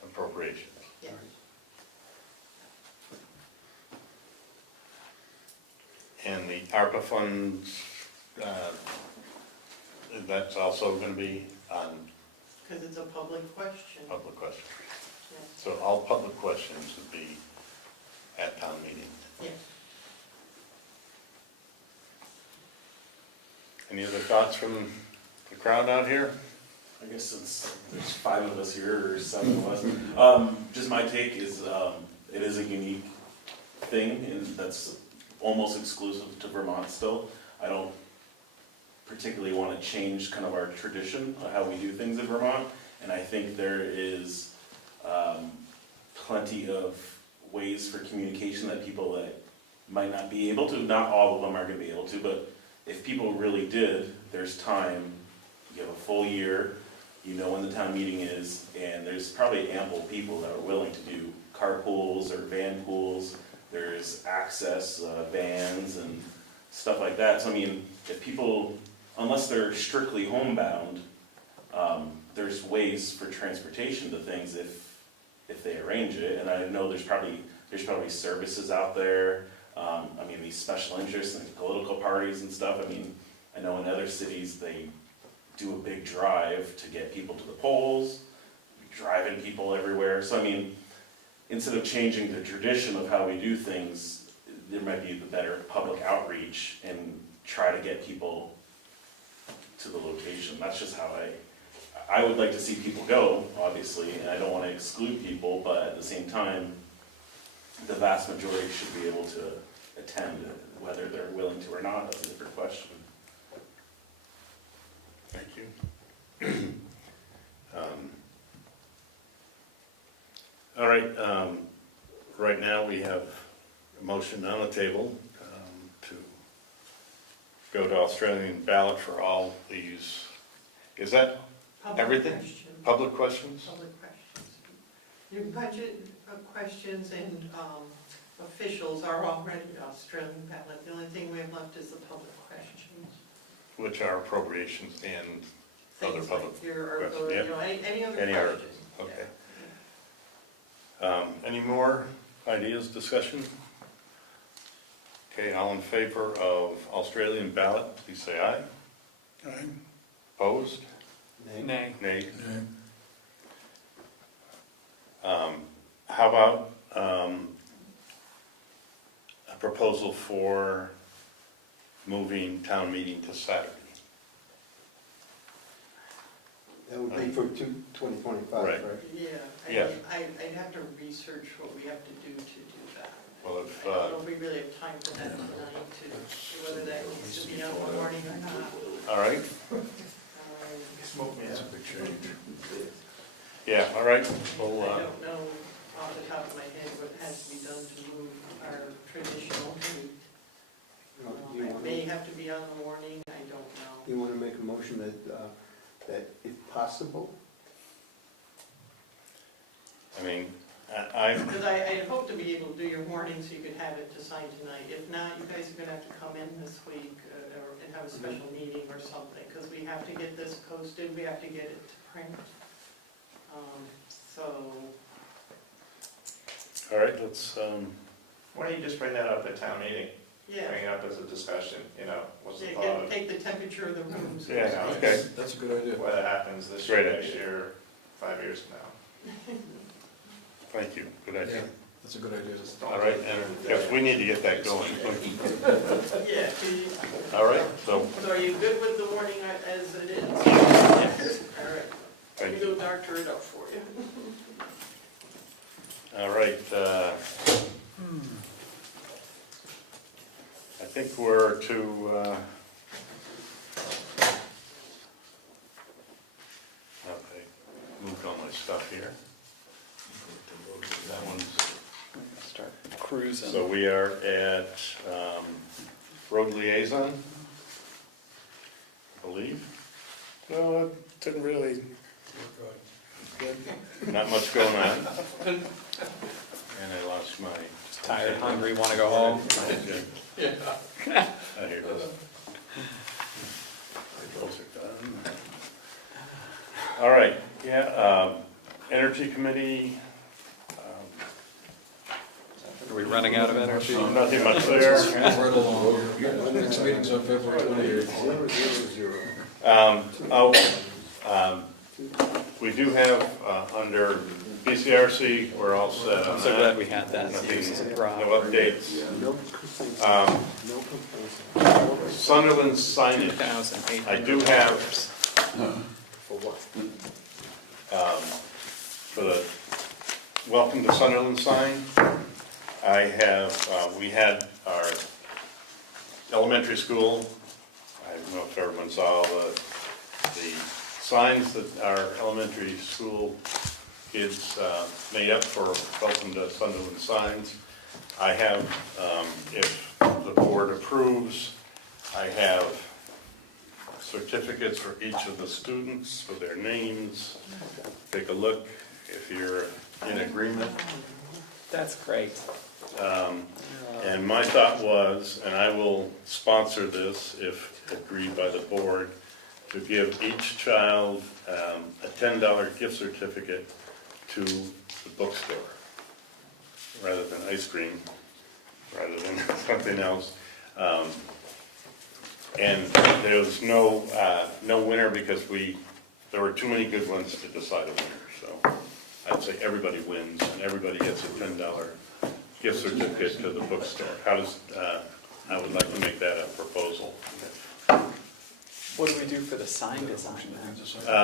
appropriations. Yeah. And the ARPA funds, that's also gonna be on Because it's a public question. public questions. Yes. So all public questions would be at town meeting. Yes. Any other thoughts from the crowd out here? I guess since there's 5 of us here, or 7 of us, just my take is, it is a unique thing, and that's almost exclusive to Vermont still. I don't particularly want to change kind of our tradition of how we do things in Vermont, and I think there is plenty of ways for communication that people that might not be able to, not all of them are going to be able to, but if people really did, there's time, you have a full year, you know when the town meeting is, and there's probably ample people that are willing to do carpools or van pools. There's access, vans and stuff like that. So I mean, if people, unless they're strictly homebound, there's ways for transportation to things if they arrange it. And I know there's probably services out there. I mean, any special interests and political parties and stuff. I mean, I know in other cities, they do a big drive to get people to the polls, driving people everywhere. So I mean, instead of changing the tradition of how we do things, there might be the better public outreach and try to get people to the location. That's just how I would like to see people go, obviously, and I don't want to exclude people, but at the same time, the vast majority should be able to attend. Whether they're willing to or not, that's a different question. Thank you. All right, right now we have a motion on the table to go to Australian ballot for all these. Is that Public everything? question. Public questions? Public questions. Your budget questions and officials are already Australian ballot. The only thing we have left is the public questions. Which are appropriations and other Things public like your, questions, you yeah. know, any other Any other- questions. okay. Any more ideas, discussion? Okay, all in favor of Australian ballot, please say aye. Aye. Opposed? Nay. Nay. How about a proposal for moving town meeting to Saturday? That would be for 2025, Right. right? Yeah, Yeah. I'd have to research what we have to do that. Well, if, I don't know if we really have time for that tonight, to whether that needs to be on the morning or not. all right, Um, that's a big change. Yeah, all right, well, I don't know off the top of my head what has to be done to move our traditional meet. You It want may to, have to be on the morning, I don't know. you want to make a motion that if possible, I mean, I, Because I hope to be able to do your morning so you could have it to sign tonight. If not, you guys are gonna have to come in this week and have a special meeting or something, because we have to get this posted, we have to get it to print. So, all right, let's, Why don't you just bring that up at town meeting? yeah, Bring it up as a discussion, you know, what's the Yeah, thought? take the temperature of the room. so to yeah, speak. okay, That's a good idea. Whether it happens this year, Great next idea. year, 5 years from now. thank you, good idea. That's a good idea. Just don't All right, take it and every because day. we need to get that going. Yeah, All right, so, so are you good with the warning as it is? yes, All right, thank we you. go doctor it up for you. All right, I think we're to, okay, moved all my stuff here. That one's, Start cruising. so we are at road liaison, I believe. Well, it didn't really, Not much going on. And I lost my. Tired, hungry, want to go home? Yeah. I hear this. Those are done. All right, yeah, Energy Committee, Are we running out of energy? nothing much there. Right along. The next meeting's on February 28th. We do have, under BCRC, we're all set on I'm so glad that. we had that. Nothing, No problem. no updates. no complaints, Um, no complaints. Sunderland signage, 2,800. I do have, For what? for the Welcome to Sunderland sign, I have, we had our elementary school, I don't know if everyone saw the signs that our elementary school kids made up for Welcome to Sunderland signs. I have, if the board approves, I have certificates for each of the students, for their names. Take a look if you're in agreement. That's great. And my thought was, and I will sponsor this if agreed by the board, to give each child a $10 gift certificate to the bookstore, rather than ice cream rather than something else. And there was no winner because there were too many good ones to decide a winner. So I'd say everybody wins and everybody gets a $10 gift certificate to the bookstore. I would like to make that a proposal. What do we do for the sign design then?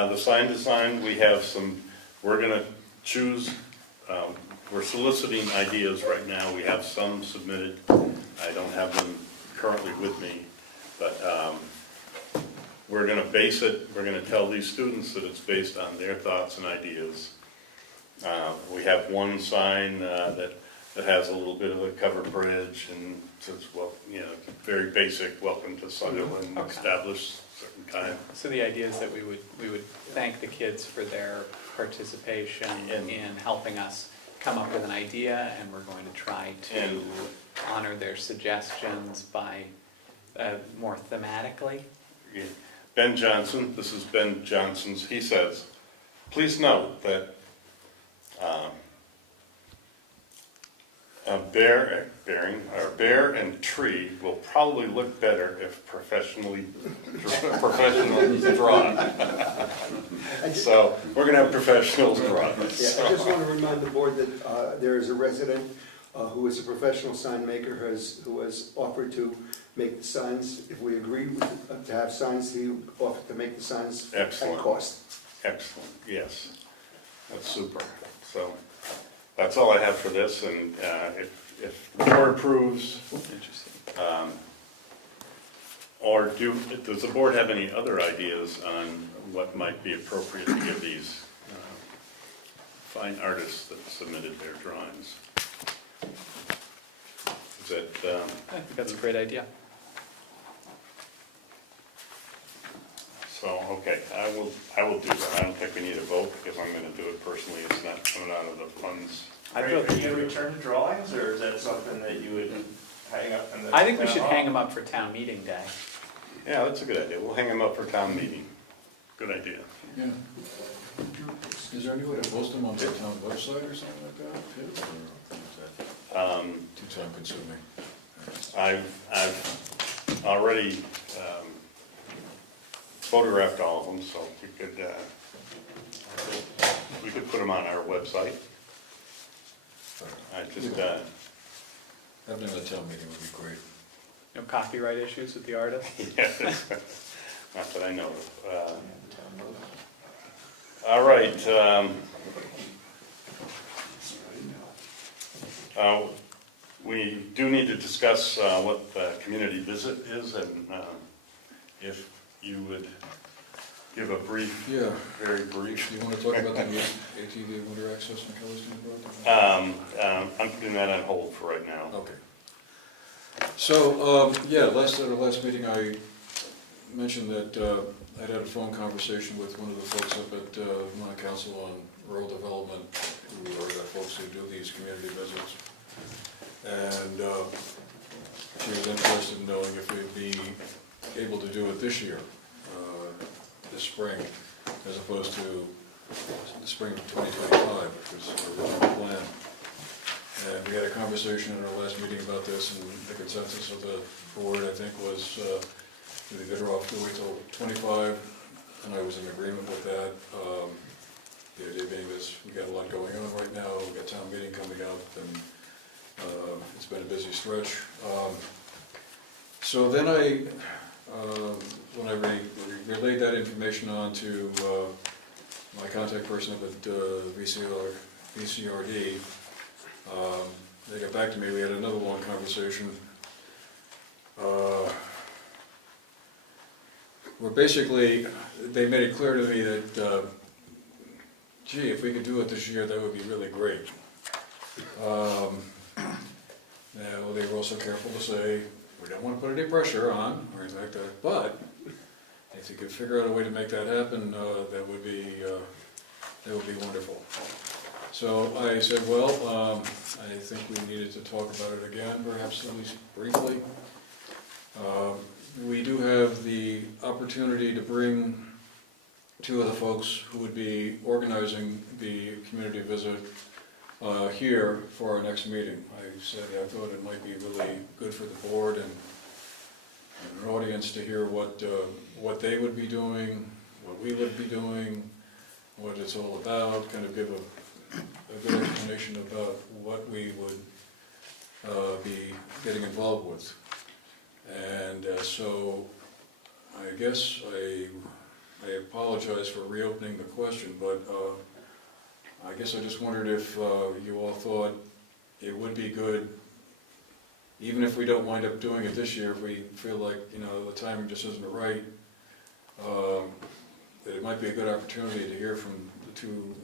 The sign design, we have we're gonna choose, we're soliciting ideas right now. We have some submitted. I don't have them currently with me, but we're gonna we're gonna tell these students that it's based on their thoughts and ideas. We have one sign that has a little bit of a covered bridge and says, well, very basic, welcome to Sunderland, Okay. established certain time. So the idea is that we would thank the kids for their participation in helping us come up with an idea, and we're going to try to honor their suggestions by more thematically. Yeah. Ben Johnson, this is Ben Johnson's, he says, please note that a bear and tree will probably look better if professionally drawn. So we're going to have professionals draw this. Yeah, I just want to remind the board that there is a resident who is a professional sign maker who has offered to make the signs. If we agree to have signs, he offered to make the signs at cost. Excellent, yes. That's super. So that's all I have for this, and if the board approves, or does the board have any other ideas on what might be appropriate to give these fine artists that submitted their drawings? Is that, I think that's a great idea. so, okay, I will do that. I don't think we need a vote because I'm going to do it personally. It's not coming out of the funds. Are you going to return the drawings, or is that something that you would hang up in the? I think we should hang them up for town meeting day. Yeah, that's a good idea. We'll hang them up for town meeting. Good idea. Yeah. Is there any way to post them on the town website or something like that? Too time consuming. I've already photographed all of them, so we could put them on our website. Having a town meeting would be great. No copyright issues with the artist? Yes, not that I know of. All right. We do need to discuss what the community visit is, and if you would give a brief, very brief. Do you want to talk about the ATV winter access and Kelly? I'm putting that on hold for right now. Okay. So, at our last meeting, I mentioned that I'd had a phone conversation with one of the folks up at Vermont Council on Rural Development, who are the folks who do these community visits. And she was interested in knowing if we'd be able to do it this year, this spring, as opposed to the spring of 2025, which was our original plan. And we had a conversation in our last meeting about this, and the consensus of the board, I think, was we'd be better off to wait till 25, and I was in agreement with that. The idea being is we got a lot going on right now, we've got town meeting coming up, and it's been a busy stretch. So then when I relayed that information on to my contact person up at VCRD, they got back to me. We had another long conversation where basically they made it clear to me that, gee, if we could do it this year, that would be really great. Now, they were also careful to say, we don't want to put any pressure on, or anything like that, but if you could figure out a way to make that happen, that would be wonderful. So I said, well, I think we needed to talk about it again, perhaps at least briefly. We do have the opportunity to bring two of the folks who would be organizing the community visit here for our next meeting. I said I thought it might be really good for the board and an audience to hear what they would be doing, what we would be doing, what it's all about, kind of give a good explanation about what we would be getting involved with. And so I guess I apologize for reopening the question, but I guess I just wondered if you all thought it would be good, even if we don't wind up doing it this year, if we feel like, the timing just isn't right, that it might be a good opportunity to hear from the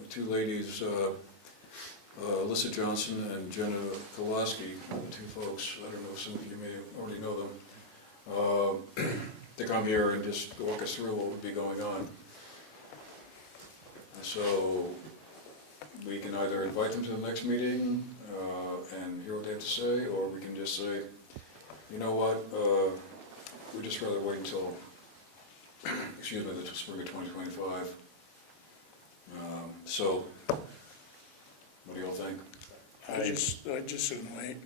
two ladies, Alyssa Johnson and Jenna Kowalski, two folks, I don't know, some of you may already know them, to come here and just walk us through what would be going on. So we can either invite them to the next meeting and hear what they have to say, or we can just say, you know what, we'd just rather wait until, excuse me, the spring of 2025. So, what do you all think? I just shouldn't wait.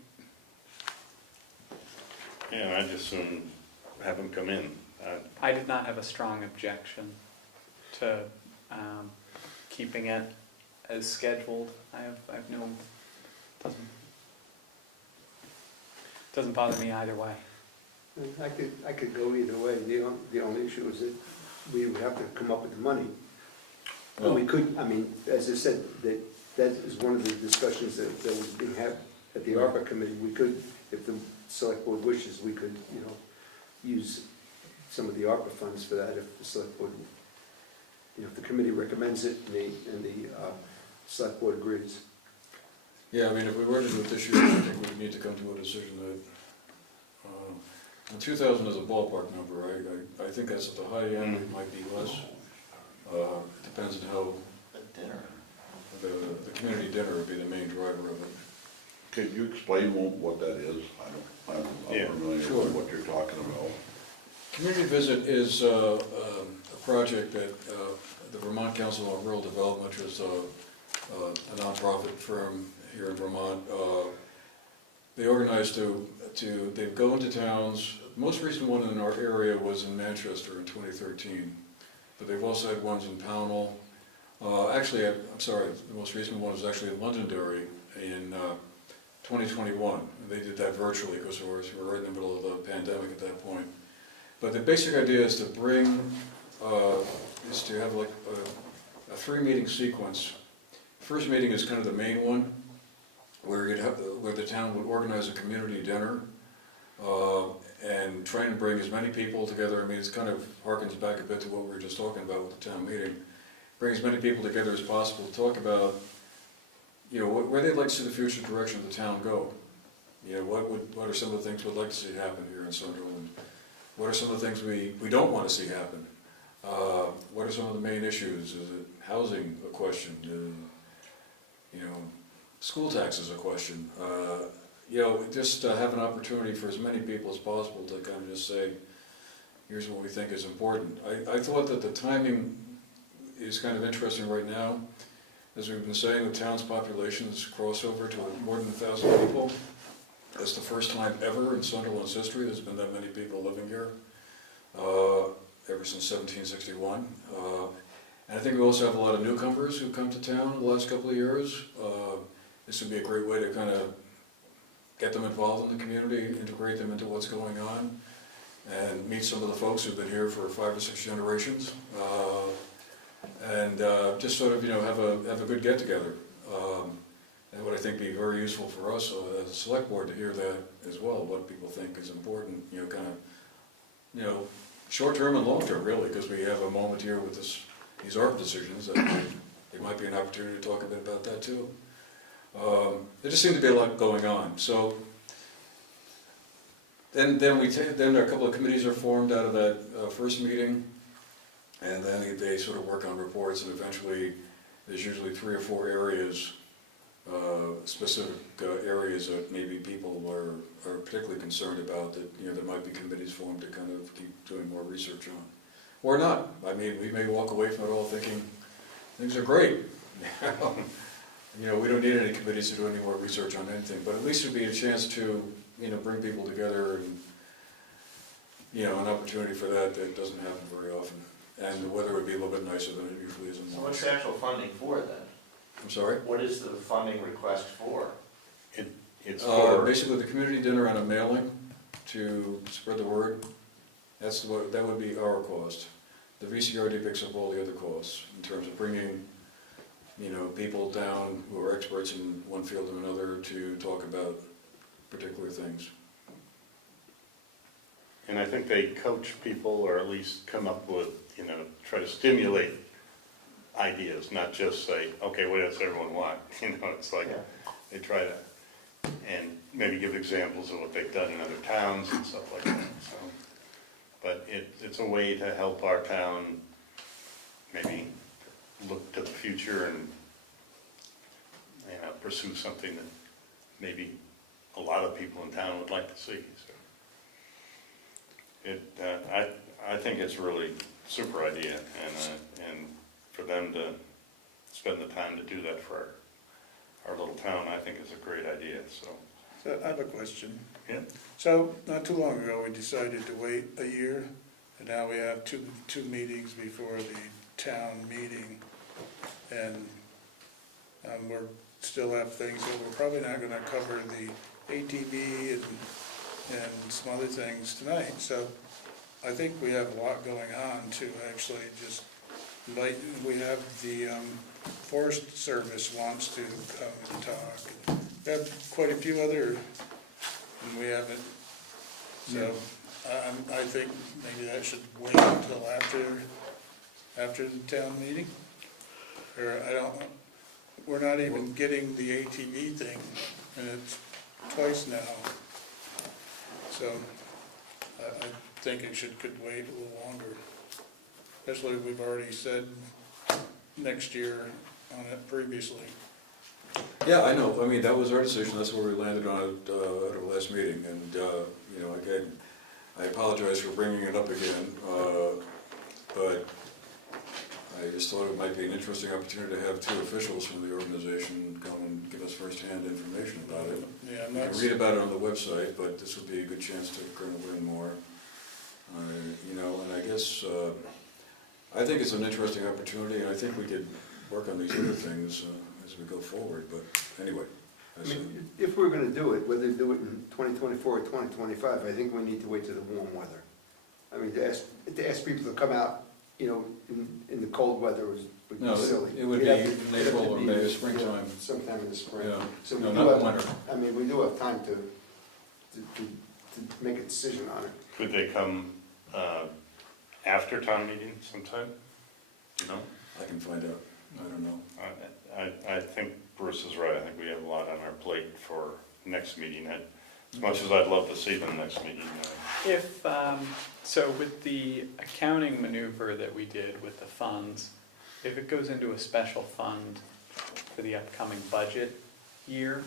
Yeah, I just soon have them come in. I did not have a strong objection to keeping it as scheduled. I have no, doesn't bother me either way. I could go either way. The only issue is that we would have to come up with the money. Well, we could, as I said, that is one of the discussions that was being had at the ARPA committee. We could, if the select board wishes, we could, use some of the ARPA funds for that if the select board, if the committee recommends it and the select board agrees. Yeah, if we were to do it this year, I think we would need to come to a decision that, 2,000 is a ballpark number, I think that's at the high end, it might be less. Depends on how the community dinner would be the main driver of it. Can you explain what that is? I'm Yeah, familiar sure. with what you're talking about. Community Visit is a project that the Vermont Council on Rural Development, which is a nonprofit firm here in Vermont, they organize they go into towns. The most recent one in our area was in Manchester in 2013, but they've also had ones in Pownell. Actually, I'm sorry, the most recent one was actually in Londonderry in 2021. They did that virtually because we were right in the middle of the pandemic at that point. But the basic idea is to have like a 3-meeting sequence. First meeting is kind of the main one, where the town would organize a community dinner and try and bring as many people together. It kind of harkens back a bit to what we were just talking about with the town meeting. Bring as many people together as possible to talk about, where they'd like to see the future direction of the town go. What are some of the things we'd like to see happen here in Sunderland? What are some of the things we don't want to see happen? What are some of the main issues? Is it housing a question? School taxes a question? Just have an opportunity for as many people as possible to kind of just say, here's what we think is important. I thought that the timing is kind of interesting right now. As we've been saying, the town's population has crossed over to more than 1,000 people. That's the first time ever in Sunderland's history there's been that many people living here, ever since 1761. And I think we also have a lot of newcomers who come to town in the last couple of years. This would be a great way to kind of get them involved in the community, integrate them into what's going on, and meet some of the folks who've been here for 5 or 6 generations. And just sort of, have a good get-together. And what I think be very useful for us as a select board to hear that as well, what people think is important, short-term and long-term, really, because we have a moment here with these ARP decisions that there might be an opportunity to talk a bit about that too. There just seemed to be a lot going on. So then a couple of committees are formed out of that first meeting. And then they sort of work on reports, and eventually there's usually 3 or 4 areas, specific areas that maybe people are particularly concerned about that, there might be committees formed to kind of keep doing more research on. Or not. We may walk away from it all thinking things are great. You know, we don't need any committees to do any more research on anything, but at least it'd be a chance to, you know, bring people together and, you know, an opportunity for that doesn't happen very often. And the weather would be a little bit nicer than it usually is in So March. what's the actual funding for then? I'm sorry? What is the funding request for? It's for, Basically, the community dinner and a mailing to spread the word. That would be our cost. The VCRD picks up all the other costs in terms of bringing, you know, people down who are experts in one field or another to talk about particular things. and I think they coach people, or at least come up with, you know, try to stimulate ideas, not just say, okay, what does everyone want? You know, it's like, they try to, and maybe give examples of what they've done in other towns and stuff like that, so. But it's a way to help our town maybe look to the future and, you know, pursue something that maybe a lot of people in town would like to see, so. I think it's a really super idea, and for them to spend the time to do that for our little town, I think is a great idea, so. So I have a question. Yeah. So, not too long ago, we decided to wait a year, and now we have two meetings before the town meeting. And we're still have things that we're probably not gonna cover the ATV and some other things tonight. So I think we have a lot going on to actually just invite, we have the Forest Service wants to come and talk. We have quite a few other, and we haven't, so I think maybe that should wait until after the town meeting. Or we're not even getting the ATV thing, and it's twice now. So I think it could wait a little longer. Especially we've already said next year on it previously. Yeah, I know. I mean, that was our decision. That's where we landed on it at our last meeting. And, you know, again, I apologize for bringing it up again, but I just thought it might be an interesting opportunity to have two officials from the organization come and give us first-hand information about it. Yeah, You can read about it on the website, but this would be a good chance to kind of learn more. You know, and I guess, I think it's an interesting opportunity, and I think we could work on these other things as we go forward, but anyway. I mean, if we're gonna do it, whether do it in 2024 or 2025, I think we need to wait till the warm weather. I mean, to ask people to come out, you know, in the cold weather would be silly. It would be in April or May, springtime. Sometime in the spring. Yeah, So we no, do not have, winter. I mean, we do have time to make a decision on it. Could they come after town meeting sometime? You know? I can find out. I don't know. I think Bruce is right. I think we have a lot on our plate for next meeting. As much as I'd love to see them next meeting. If, so with the accounting maneuver that we did with the funds, if it goes into a special fund for the upcoming budget year,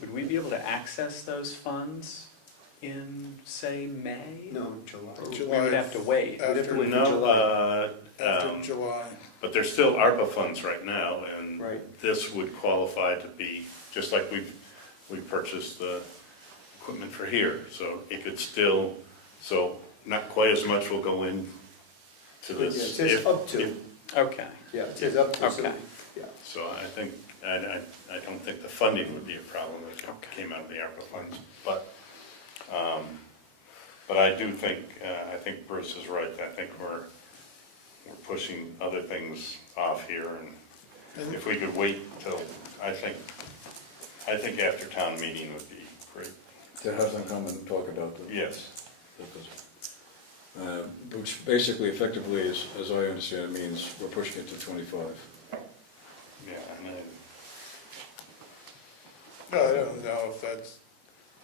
would we be able to access those funds in, say, May? No, July. We would have to wait. After, after July. But there's still ARPA funds right now, and Right. this would qualify to be, just like we purchased the equipment for here, so it could still, so not quite as much will go in to Yeah, it this. says up to. Okay. Yeah, it says up to. So- Okay. Yeah. So I think, I don't think the funding would be a problem if it came out of the ARPA funds, but I do think, I think Bruce is right. I think we're pushing other things off here, and if we could wait till, I think after town meeting would be great. To have them come and talk about it. Yes. Which basically, effectively, as I understand it, means we're pushing it to 25. Yeah, and I don't know if that's,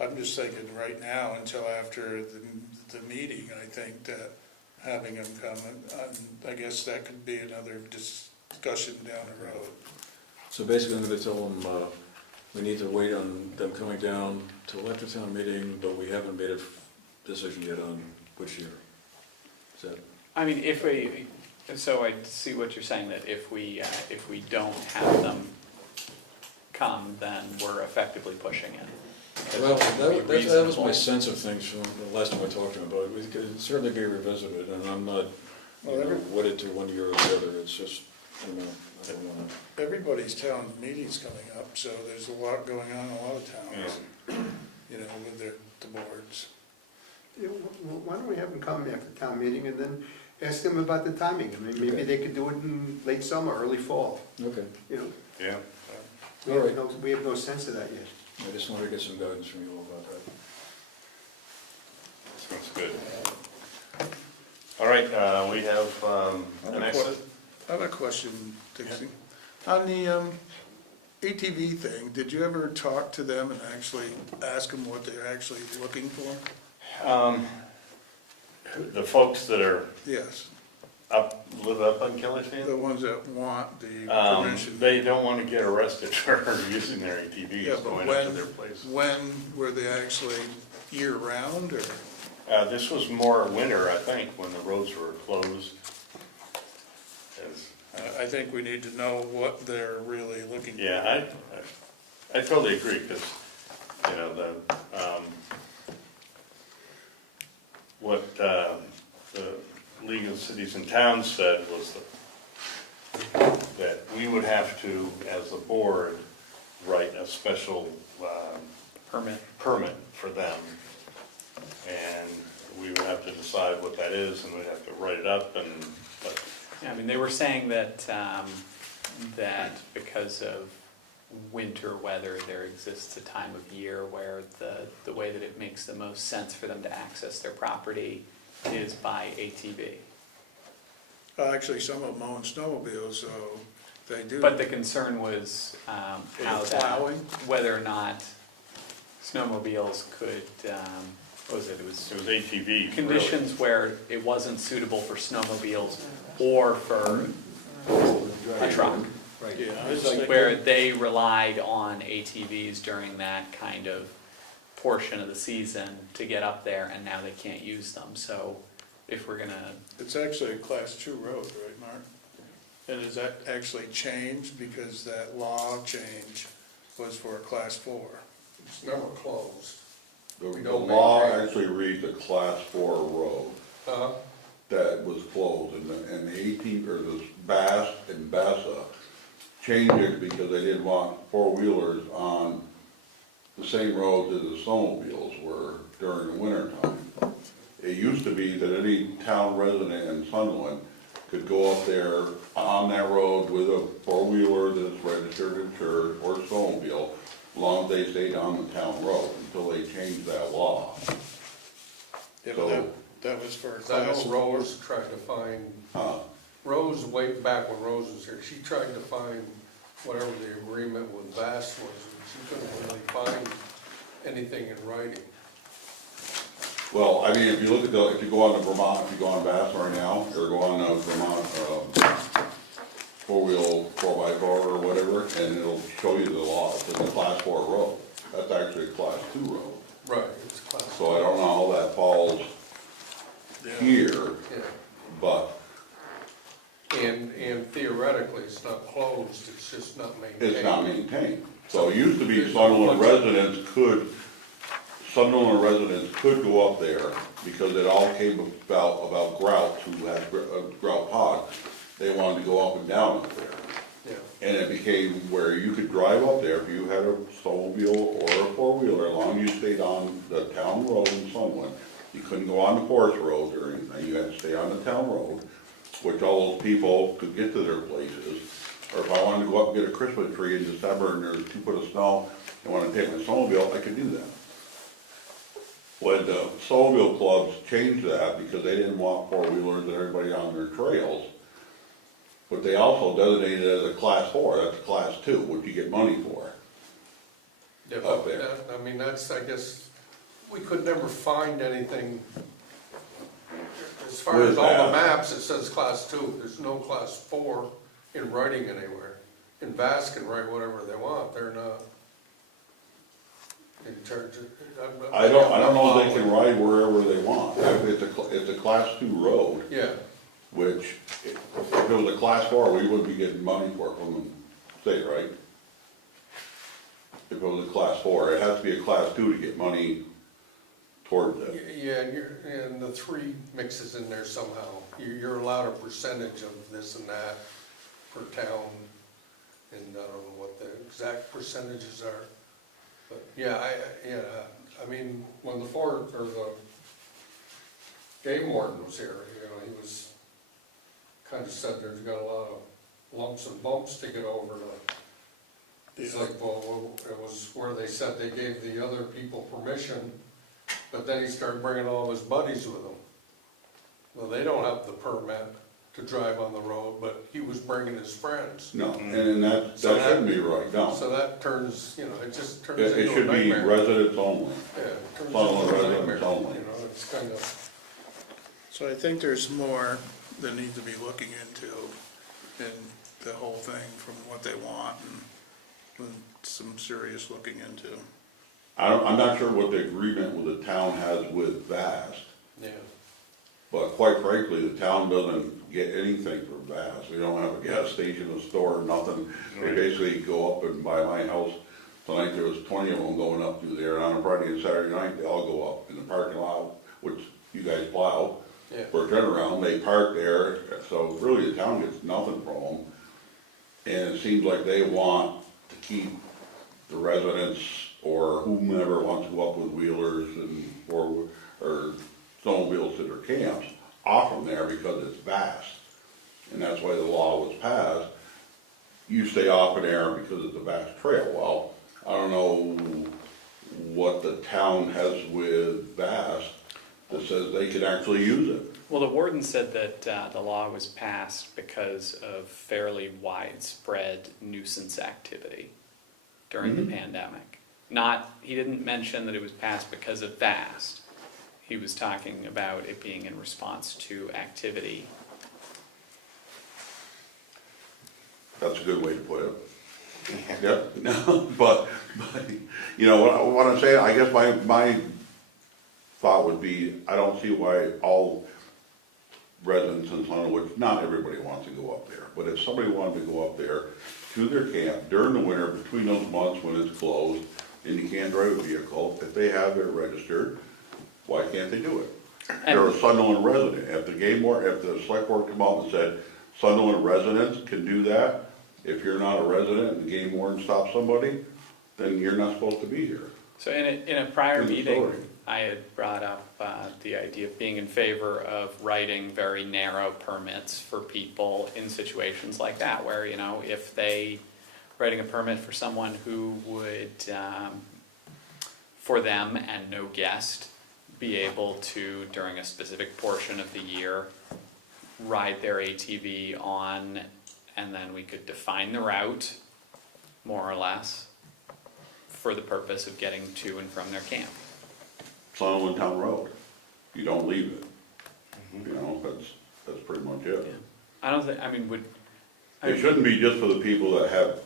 I'm just thinking right now until after the meeting, I think that having them come, I guess that could be another discussion down the road. So basically, I'm going to tell them we need to wait on them coming down till after town meeting, but we haven't made a decision yet on which year. Is that? I mean, if we, so I see what you're saying, that if we don't have them come, then we're effectively pushing it. Because Well, it would be that was reasonable. my sense of things from the last time I talked to him about it. It could certainly be revisited, and I'm not, wedded to one year or the other. It's just, I don't wanna. Everybody's town meeting's coming up, so there's a lot going on in a lot of towns, you know, with the boards. Yeah, why don't we have them come after town meeting and then ask them about the timing? I mean, maybe they could do it in late summer, early fall, Okay, you know? Yeah. We have no sense of that yet. I just wanted to get some guidance from you all about that. Sounds good. All right, we have an exit. I have a question, Dixie. On the ATV thing, did you ever talk to them and actually ask them what they're actually looking for? The folks that are Yes, live up on Kelly's Field? the ones that want the permission. They don't want to get arrested for using their Yeah, ATVs but going up to their place. when were they actually year-round, or? This was more winter, I think, when the roads were closed. As- I think we need to know what they're really looking for. Yeah, I totally agree, because, you know, what the League of Cities and Towns said was that we would have to, as a board, write a special permit for them. And we would have to decide what that is, and we'd have to write it up, and, but, Yeah, I mean, they were saying that, that because of winter weather, there exists a time of year where the way that it makes the most sense for them to access their property is by ATV. Actually, some of them own snowmobiles, so they do. But the concern was how that, Plowing? whether or not snowmobiles could, what was it? It was it was ATV. really. conditions where it wasn't suitable for snowmobiles or for a truck. Yeah, I was thinking- Where they relied on ATVs during that kind of portion of the season to get up there, and now they can't use them. So if we're gonna, It's actually a class 2 road, right, Mark? And has that actually changed, because that law change was for a class 4? It's never closed. The We don't law maintain it. actually reads a class 4 road that was closed, and the 18, or the Bass and Bassa changed it because they didn't want four-wheelers on the same roads as the snowmobiles were during the winter time. It used to be that any town resident in Sunderland could go up there on that road with a four-wheeler that's registered, insured, or snowmobile, as long as they stayed on the town road, until they changed that law. Yeah, So- but that was for a Because I class know 4. Rose tried to find, Huh? Rose, way back when Rose was here, she tried to find whatever the agreement with Bass was, and she couldn't really find anything in writing. Well, I mean, if you look at if you go on to Vermont, if you go on Bass right now, or go on Vermont, four-wheel, 4x4 or whatever, and it'll show you the law, it's a class 4 road. That's actually a class 2 road. Right, it's class. So I don't know how that falls here, Yeah, but and theoretically, it's not closed, it's just not maintained. it's not maintained. So it used to be Sunderland residents could go up there, because it all came about Grouts, who had grout pod. They wanted to go up and down up there. Yeah, And it became where you could drive up there if you had a snowmobile or a four-wheeler, as long as you stayed on the town road in Sunderland. You couldn't go on the forest roads or anything, you had to stay on the town road, which all those people could get to their places. Or if I wanted to go up and get a Christmas tree in December and there's 2 foot of snow, and wanted to take my snowmobile, I could do that. When the snowmobile clubs changed that, because they didn't want four-wheelers and everybody on their trails, but they also designated it as a class 4, that's a class 2, which you get money for. yeah, Up but there. that, I mean, that's, I guess, we could never find anything. As far With as all that. the maps, it says class 2, there's no class 4 in writing anywhere. And Bass can write whatever they want, they're not in charge of. I don't know if they can ride wherever they want. It's a class 2 road, Yeah, which, if it was a class 4, we wouldn't be getting money for it from the state, right? if it was a class 4. It has to be a class 2 to get money toward it. Yeah, and the 3 mixes in there somehow. You're allowed a percentage of this and that per town, and I don't know what the exact percentages are. But yeah, I mean, when the game warden was here, he was, kind of said there's got a lot of lumps and bumps to get over to. It's like, well, it was where they said they gave the other people permission, but then he started bringing all his buddies with him. Well, they don't have the permit to drive on the road, but he was bringing his friends. No, and that shouldn't be right, no. So that turns, it just turns It into a should be nightmare. residents only. Yeah, it turns Sunderland into a residents nightmare, only. it's kind of, So I think there's more that need to be looking into in the whole thing from what they want and some serious looking into. I'm not sure what the agreement with the town has with Vast, yeah. but quite frankly, the town doesn't get anything from Vast. They don't have a gas station, a store, nothing. They basically go up and buy my house. Tonight there was 20 of them going up through there, and on a Friday and Saturday night, they all go up in the parking lot, which you guys plow. Yeah. For a turnaround, they park there, so really the town gets nothing from them. And it seems like they want to keep the residents or whomever wants to go up with wheelers and, or snowmobiles to their camps off from there because it's vast. And that's why the law was passed. You stay off of there because it's a vast trail. Well, I don't know what the town has with vast that says they can actually use it. Well, the warden said that the law was passed because of fairly widespread nuisance activity during the pandemic. He didn't mention that it was passed because of VAST. He was talking about it being in response to activity. That's a good way to put it. Yep. No, but what I'm saying, I guess my thought would be, I don't see why all residents in Sunderland, which not everybody wants to go up there, but if somebody wanted to go up there to their camp during the winter, between those months when it's closed, and you can't drive a vehicle, if they have it registered, why can't they do it? They're a Sunderland resident. If the select board come out and said, Sunderland residents can do that, if you're not a resident and the game warden stops somebody, then you're not supposed to be here. So in a prior True meeting, story. I had brought up the idea of being in favor of writing very narrow permits for people in situations like that, where, if they, writing a permit for someone who would, for them and no guest, be able to, during a specific portion of the year, ride their ATV on, and then we could define the route, more or less, for the purpose of getting to and from their camp. Sunderland Town Road, you don't leave it. That's pretty much it. Yeah. I don't think, It shouldn't be just for the people that have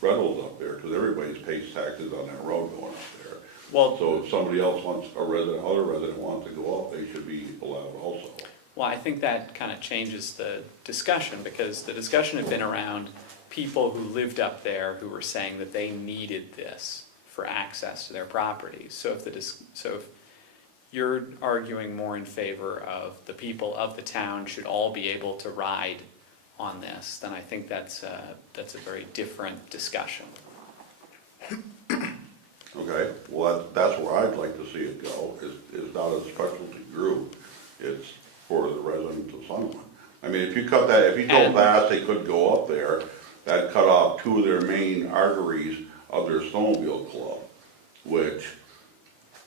rentals up there, because everybody pays taxes on that road going up there. Well, So if somebody else wants, other resident wants to go up, they should be allowed also. well, I think that kind of changes the discussion, because the discussion had been around people who lived up there who were saying that they needed this for access to their properties. So if you're arguing more in favor of the people of the town should all be able to ride on this, then I think that's a very different discussion. Okay, well, that's where I'd like to see it go, is not a specialty group, it's for the residents of Sunderland. I mean, if you told Bass they couldn't go up there, that cut off two of their main arteries of their snowmobile club, which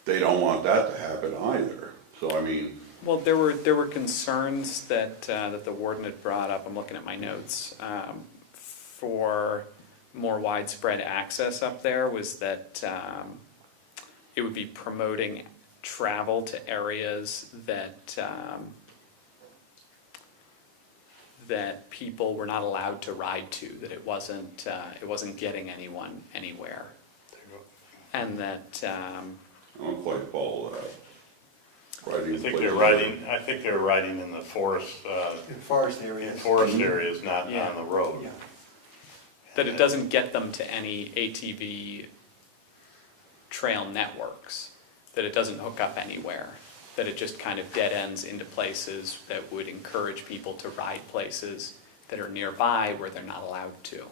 they don't want that to happen either. So, I mean. Well, there were concerns that the warden had brought up, I'm looking at my notes, for more widespread access up there, was that it would be promoting travel to areas that that people were not allowed to ride to, that it wasn't getting anyone anywhere, and that I don't quite follow that. I think they're riding in the forest, In forest areas. areas, not Yeah. on the road. Yeah. that it doesn't get them to any ATV trail networks, that it doesn't hook up anywhere, that it just kind of dead ends into places that would encourage people to ride places that are nearby where they're not allowed to.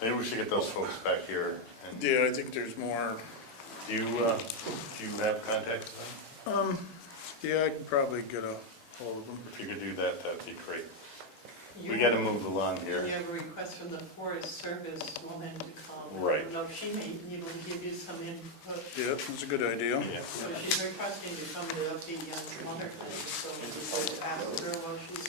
Maybe we should get those folks back here. And Yeah, I think there's more. do you have contacts with them? Yeah, I can probably get a hold of them. If you could do that, that'd be great. You- We gotta move along here. You have a request from the Forest Service woman to come. Right. I don't know if she may be able to give you some input. Yeah, that's a good idea. Yeah. So she's requesting to come to update you on some other things, so we could ask her while she's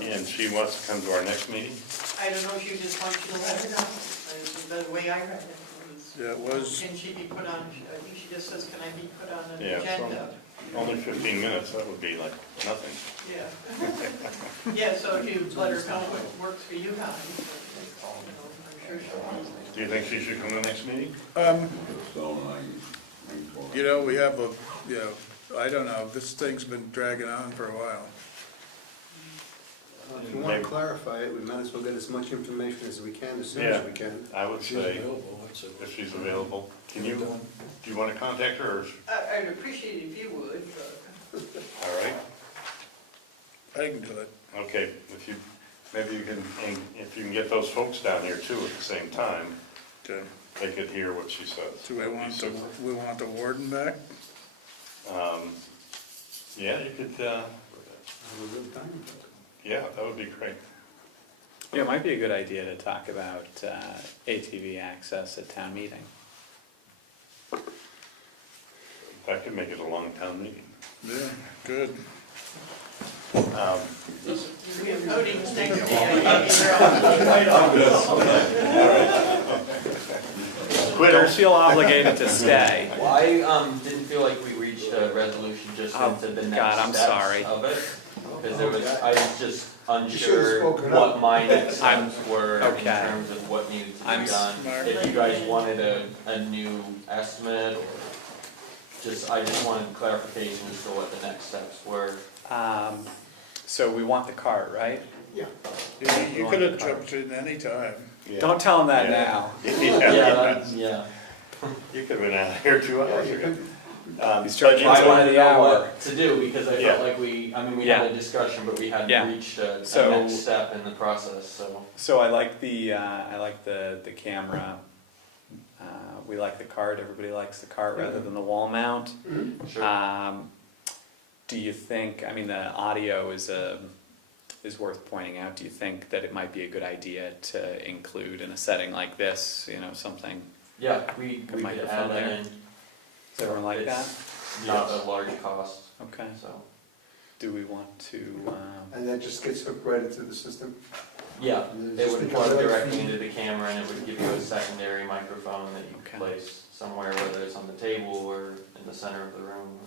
here. And she wants to come to our next meeting? I don't know if she just wants you to let her know. The way I read it was, Yeah, it was, can she be put on, I think she just says, can I be put on an Yeah, agenda? Only 15 minutes, that would be like nothing. Yeah. Yeah, so if you let her know what works for you guys, I'm sure she'll want to. Do you think she should come to the next meeting? you know, we have a, yeah, I don't know, this thing's been dragging on for a while. If you want to clarify it, we might as well get as much information as we can, as soon Yeah. as we can. I would She's say, available, that's it. if she's available. Can you, do you want to contact her, or, I'd appreciate it if you would, but. all right? I can do it. Okay, if you, maybe you can, and if you can get those folks down here too at the same time, Okay. they could hear what she says. Do we want the warden back? Yeah, you could, Have a good time. yeah, that would be great. Yeah, it might be a good idea to talk about ATV access at town meeting. That could make it a long town meeting. Yeah, good. We have voting next day. Don't Quitters. feel obligated to stay. Well, I didn't feel like we reached a resolution just Oh, into the God, next I'm steps sorry. of it. Because there was, I was just should've unsure spoken what up. my next I'm- steps were in okay. terms of what needed to I'm be done. smart. If you guys wanted a new estimate, or just, I just wanted clarification as to what the next steps were. So we want the cart, right? You could have jumped in any time. Yeah. Don't tell them that Yeah. now. Yeah. You could have been out here 2 hours ago. He's charging I $20 wanted to the know hour. what to do, because I Yeah. felt like we had Yeah. a discussion, but we hadn't Yeah. reached a So- next step in the process, so. So I like the camera. We like the cart. Everybody likes the cart rather than the wall mount. Sure. Do you think? I mean, the audio is worth pointing out. Do you think that it might be a good idea to include in a setting like this? You know, something. Yeah, we could microphone add that there. in. Does everyone like that? It's not a large cost, Okay. so. Do we want to? And that just gets hooked right into the system? Yeah, And it just would becomes plug like directly feed- into the camera, and it would give you a secondary microphone that you Okay. could place somewhere, whether it's on the table or in the center of the room.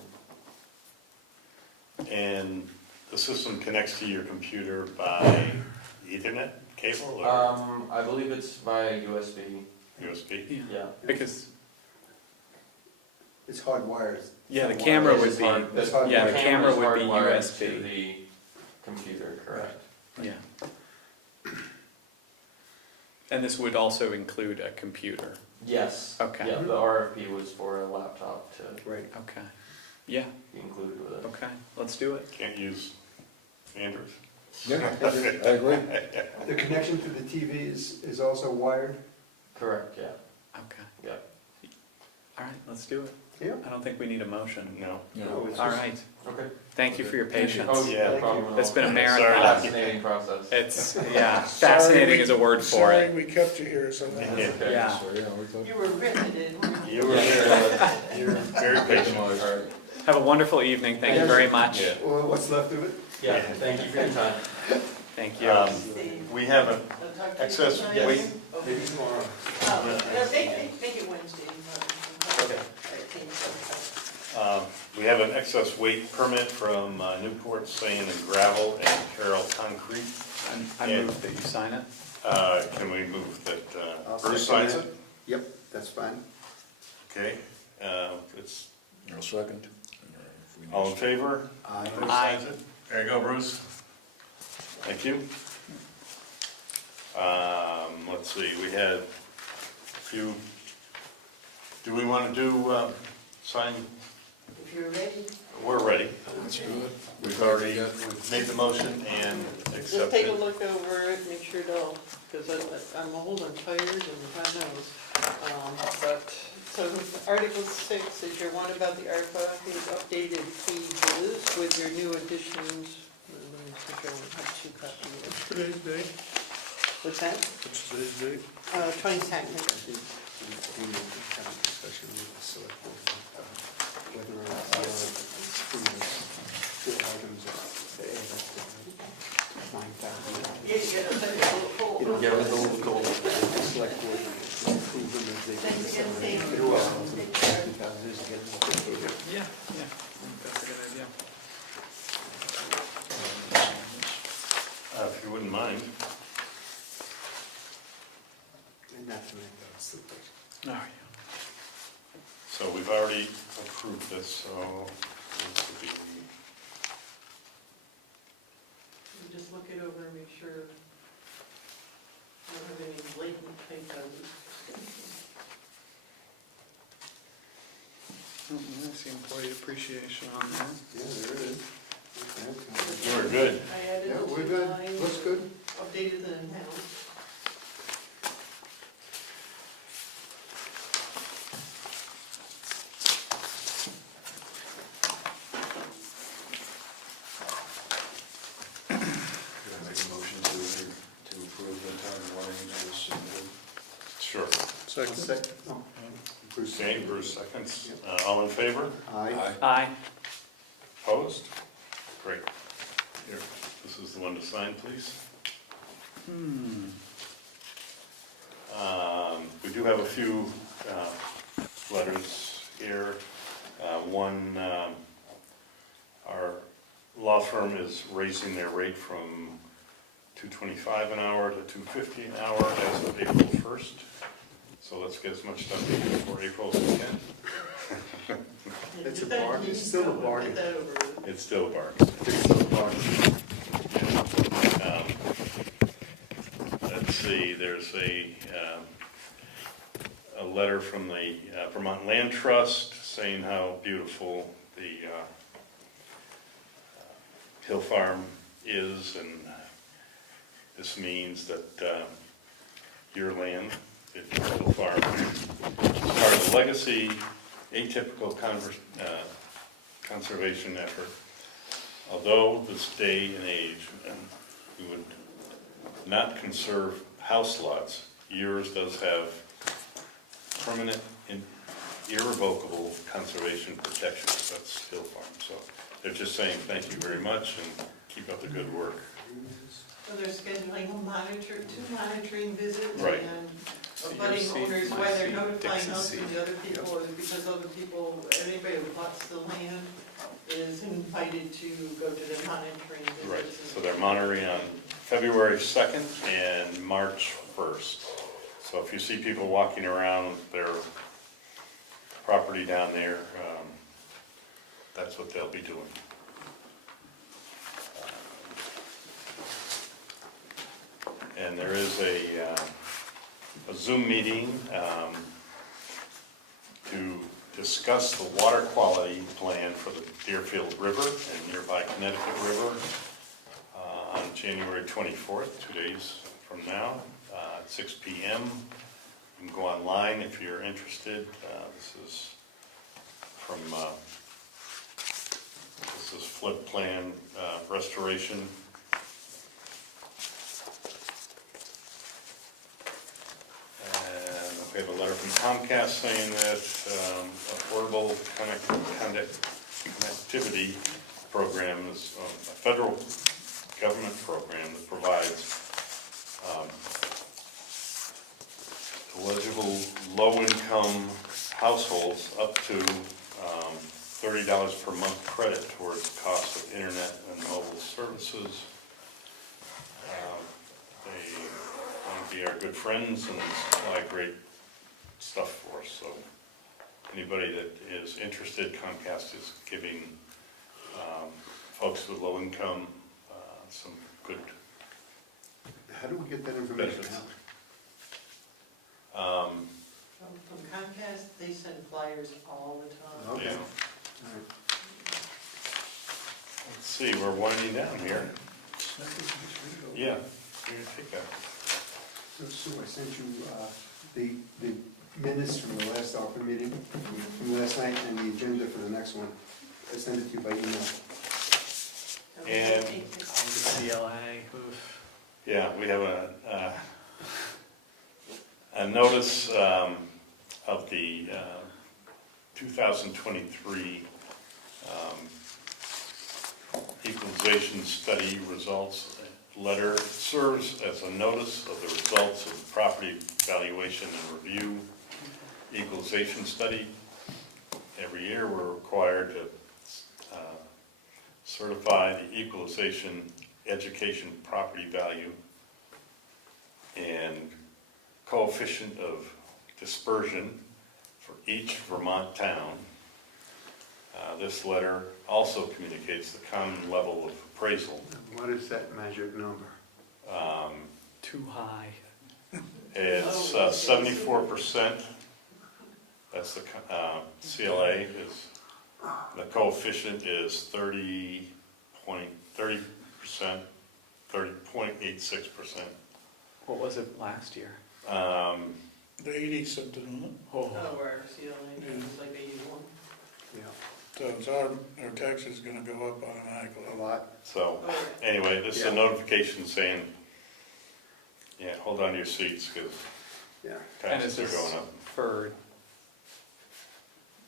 And the system connects to your computer by Ethernet cable or I believe it's via USB, USB? yeah. Because It's hardwired. yeah, the camera This would is be. hard- That's the hard- Yeah, the camera is would be hardwired USB. to the computer, correct. Yeah. And this would also include a computer. Yes. Okay. Yeah, the RFP was for a laptop to Right. Okay. Yeah. be included with it. Okay. Let's do it. Can't use Andrews? Yeah, I agree. The connection to the TV is also wired? Correct, yeah. Okay. Yeah. All right. Let's do it. Yeah. I don't think we need a motion. No. Yeah. No, it's All just- right. Okay. Thank you for your patience. Oh, Yeah. no problem at all. It's been a Sorry. marathon. Fascinating process. It's fascinating is a word for Sorry it. we kept you here so long. Yeah. Okay. Yeah. So, yeah, we thought. You were riveted, weren't you? You were very, you were very patient. All right. Have a wonderful evening. Thank you very much. Yeah. Well, what's left of it? Yeah, thank you for your time. Thank you. We have an I'll talk to you excess sometime. weight. Okay. Maybe tomorrow. Make it Wednesday. Okay. We have an excess weight permit from Newport Sand and Gravel and Carroll Concrete. I move that you sign it. Can we move that I'll Bruce second signs that. it? Yep, that's fine. Okay, it's I'll second. all in favor? Aye. Bruce signs it. There you go, Bruce. Thank you. Let's see, we had a few, do we want to do, sign? If you're ready, We're ready. Let's do it. We've we've made the motion and just accepted. take a look over it, make sure it all, because I'm old and tired and God knows. But, so Article 6 is your one about the ARPA, these updated pages with your new additions. Let me see if I have 2 copies. What's today's date? What's that? What's today's date? 22nd. It'll get a little cold. Yeah, yeah, that's a good idea. If you wouldn't mind. Oh, yeah. So we've already approved this, so this would be, Just look it over and make sure I don't have any blatant typos. I see employee appreciation on there. Yeah, there it is. you were good. I added Yeah, the we're 2 good. lines, Looks good. updated the amount. Sure. Second? No. Okay, Bruce seconds. All in favor? Aye. Aye. Opposed? Great. Here, this is the one to sign, please. We do have a few letters here. One, our law firm is raising their rate from $2.25 an hour to $2.50 an hour as of April 1st. So let's get as much done before April as we can. It's a bargain. It's still a bargain. Get that over with. It's still a bargain. It's still a bargain. Let's see, there's a letter from the Vermont Land Trust saying how beautiful the Hill Farm is, and this means that your land, the Hill Farm, is part of the legacy, atypical conservation effort. Although this day and age, we would not conserve house lots, yours does have permanent and irrevocable conservation protections. That's Hill Farm. So they're just saying thank you very much and keep up the good work. So they're scheduling two monitoring visits Right. and So your abutting seat, owners, my why they're seat, notifying Dixie's us seat. and the other people is because other people, anybody who bought the land is invited to go to the monitoring visits. Right. So they're monitoring on February 2nd and March 1st. So if you see people walking around with their property down there, that's what they'll be doing. And there is a Zoom meeting to discuss the water quality plan for the Deerfield River and nearby Connecticut River on January 24th, 2 days from now, at 6 p.m. You can go online if you're interested. This is from floodplain restoration. And we have a letter from Comcast saying that affordable connectivity program is a federal government program that provides eligible low-income households up to $30 per month credit towards the cost of internet and mobile services. They want to be our good friends and supply great stuff for us. So anybody that is interested, Comcast is giving folks with low income some good How do we get that information Benefits. out? From Comcast, they send flyers all the time. Okay. Yeah. All right. Let's see, we're winding down here. Yeah, we're gonna take that. So Sue, I sent you the minutes from the last ARPA meeting, from last night, and the agenda for the next one. I sent it to you by email. And- The CLA, oof. Yeah, we have a notice of the 2023 equalization study results letter. Serves as a notice of the results of the property valuation and review equalization study. Every year, we're required to certify the equalization education property value and coefficient of dispersion for each Vermont town. This letter also communicates the common level of appraisal. What is that magic number? Too high. It's 74%. That's the CLA is, the coefficient is 30%, 30.86%. What was it last year? The 80 something, wasn't it? Oh, Oh, where CLA is like 81. Yeah, So it's our tax is gonna go up automatically. a lot. So Oh, yeah. anyway, this is a Yeah. notification saying, yeah, hold on to your seats because Yeah. and is taxes are this going up. for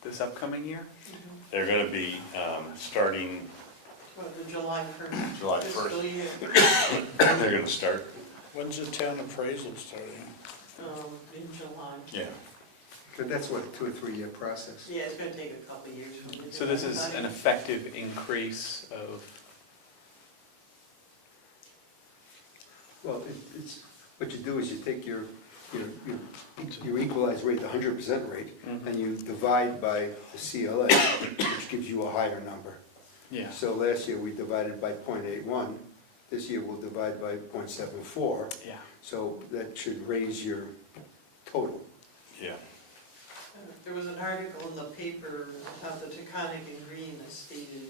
this upcoming year? They're going to be starting Well, the July 1st. July fiscal 1st. year, They're going to start, When's the town appraisal starting? in July. yeah. But that's what, a 2 or 3 year process. Yeah, it's gonna take a couple of years. from the So this is July. an effective increase of, Well, it's, what you do is you take your equalized rate, the 100% rate, and you divide by the CLA, which gives you a higher number. yeah. So last year we divided by 0.81, this year we'll divide by 0.74, Yeah. so that should raise your total. Yeah. There was an article in the paper about the Taconic and Green that stated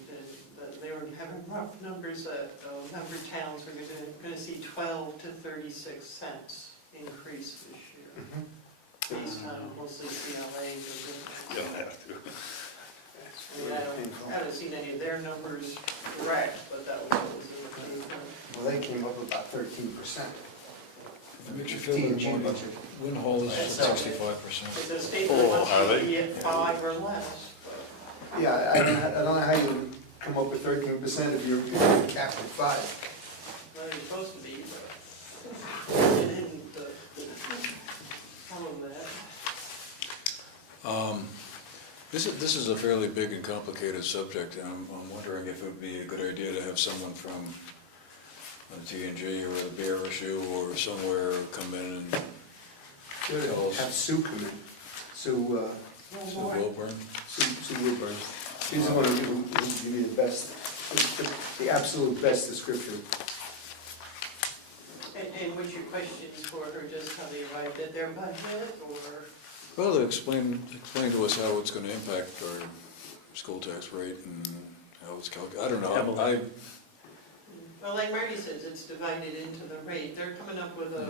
that they were having rough numbers that a number of towns were gonna see 12 to 36 cents increase this year, based on mostly CLAs or You don't have to. I mean, I haven't seen any of their numbers correct, but that was what was in the paper. Well, they came up with about 13%. It makes you feel T&G good more, budget. but Winhall is That's 65%. If the state Oh, wants are to they? be at 5 or less, but. Yeah, I don't know how you come up with 13% if you're capped at 5. Well, you're supposed to be, but it didn't tell them that. This is a fairly big and complicated subject, and I'm wondering if it would be a good idea to have someone from T&G or the BRSU or somewhere come in and tell us. Have Sue come in. Sue Wilburn. Sue Wilburn. She's the one who give you the best, the absolute best description. And what's your questions for her, just how they arrived at their budget, or? Well, to explain to us how it's gonna impact our school tax rate and how it's calculated. I don't know. Well, like Marty says, it's divided into the rate. They're coming up with a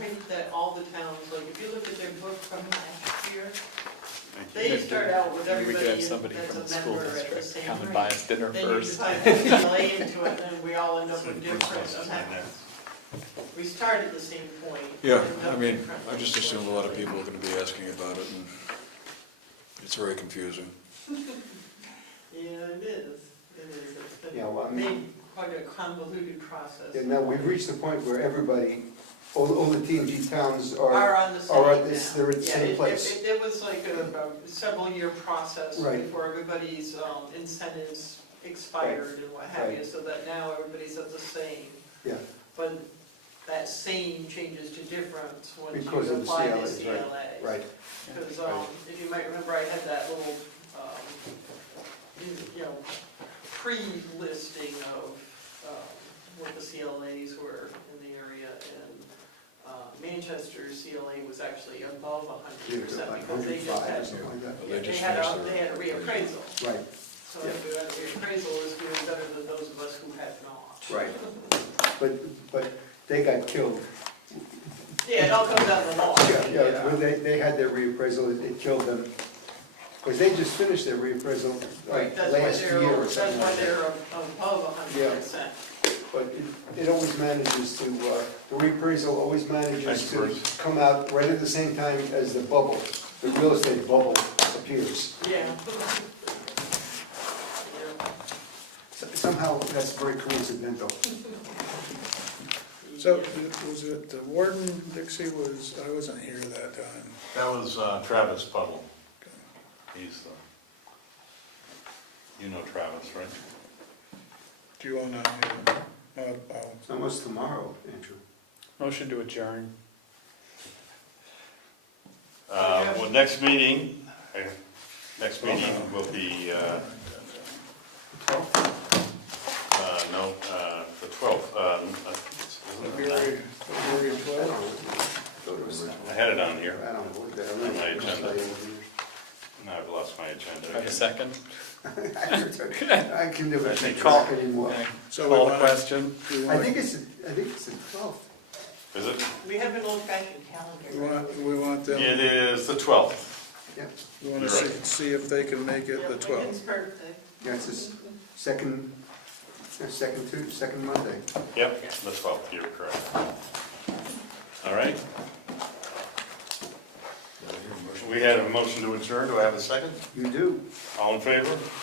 rate that all the towns, like, if you look at their book from last year, they start out with Maybe we could have everybody somebody that's from a the school member at the district same come and buy rate. us dinner Then you first. divide the CLA into it, and we all end up with different amounts. We start at the same point. Yeah, end up I mean, differently. I just assume a lot of people are gonna be asking about it, and it's very confusing. Yeah, it is. It is. It's Yeah, well, I been mean- made quite a convoluted process. And now we've reached the point where everybody, all the T&G towns Are are, on the same are at now. this, they're at the Yeah, same place. It was like a several-year process Right. before everybody's incentives expired and what have you, Right. so that now everybody's at the same. Yeah, But that same changes to different once Because you of the apply the CLAs, right, CLA. right. Because if you might remember, I had that little, pre-listing of what the CLAs were in the Manchester's CLA was actually above Yeah, 100% like because they just 105 or had, something like that. Well, they they just had finished they had a reappraisal. Right, So if we had a reappraisal, it was doing better than those of us who had not. right. But they got killed. Yeah, it all comes out of the law. Yeah, when they had their reappraisal, it killed them. Because they just finished their reappraisal Right, like that's why last they're, year or that's something why like that. they're above 100%. But it always manages to, the reappraisal always manages to Experts. come out right at the same time as the bubble, the real estate bubble appears. Yeah. Somehow, that's very coincidental. So, was it the warden, Dixie, I wasn't here that time. That was Travis Puddle. He's you know Travis, right? Do you wanna, It's almost tomorrow, Andrew. Motion to adjourn. Well, next meeting will be, no, the 12th. February 12th? I had it on here. I don't know what the On my agenda. No, I've lost my agenda. Have a second? I can never I keep think- track anymore. So we Call the wanna- question. we I wanna- think it's the 12th. Is it? We have an old-fashioned calendar. We want them, It is the 12th. we wanna You're see, right. see if they can make it Yeah, the 12th. Lincoln's birthday. Yeah, it's the second Monday. Yep, the 12th, you're correct. All right. We had a motion to adjourn. Do I have a second? You do. All in favor?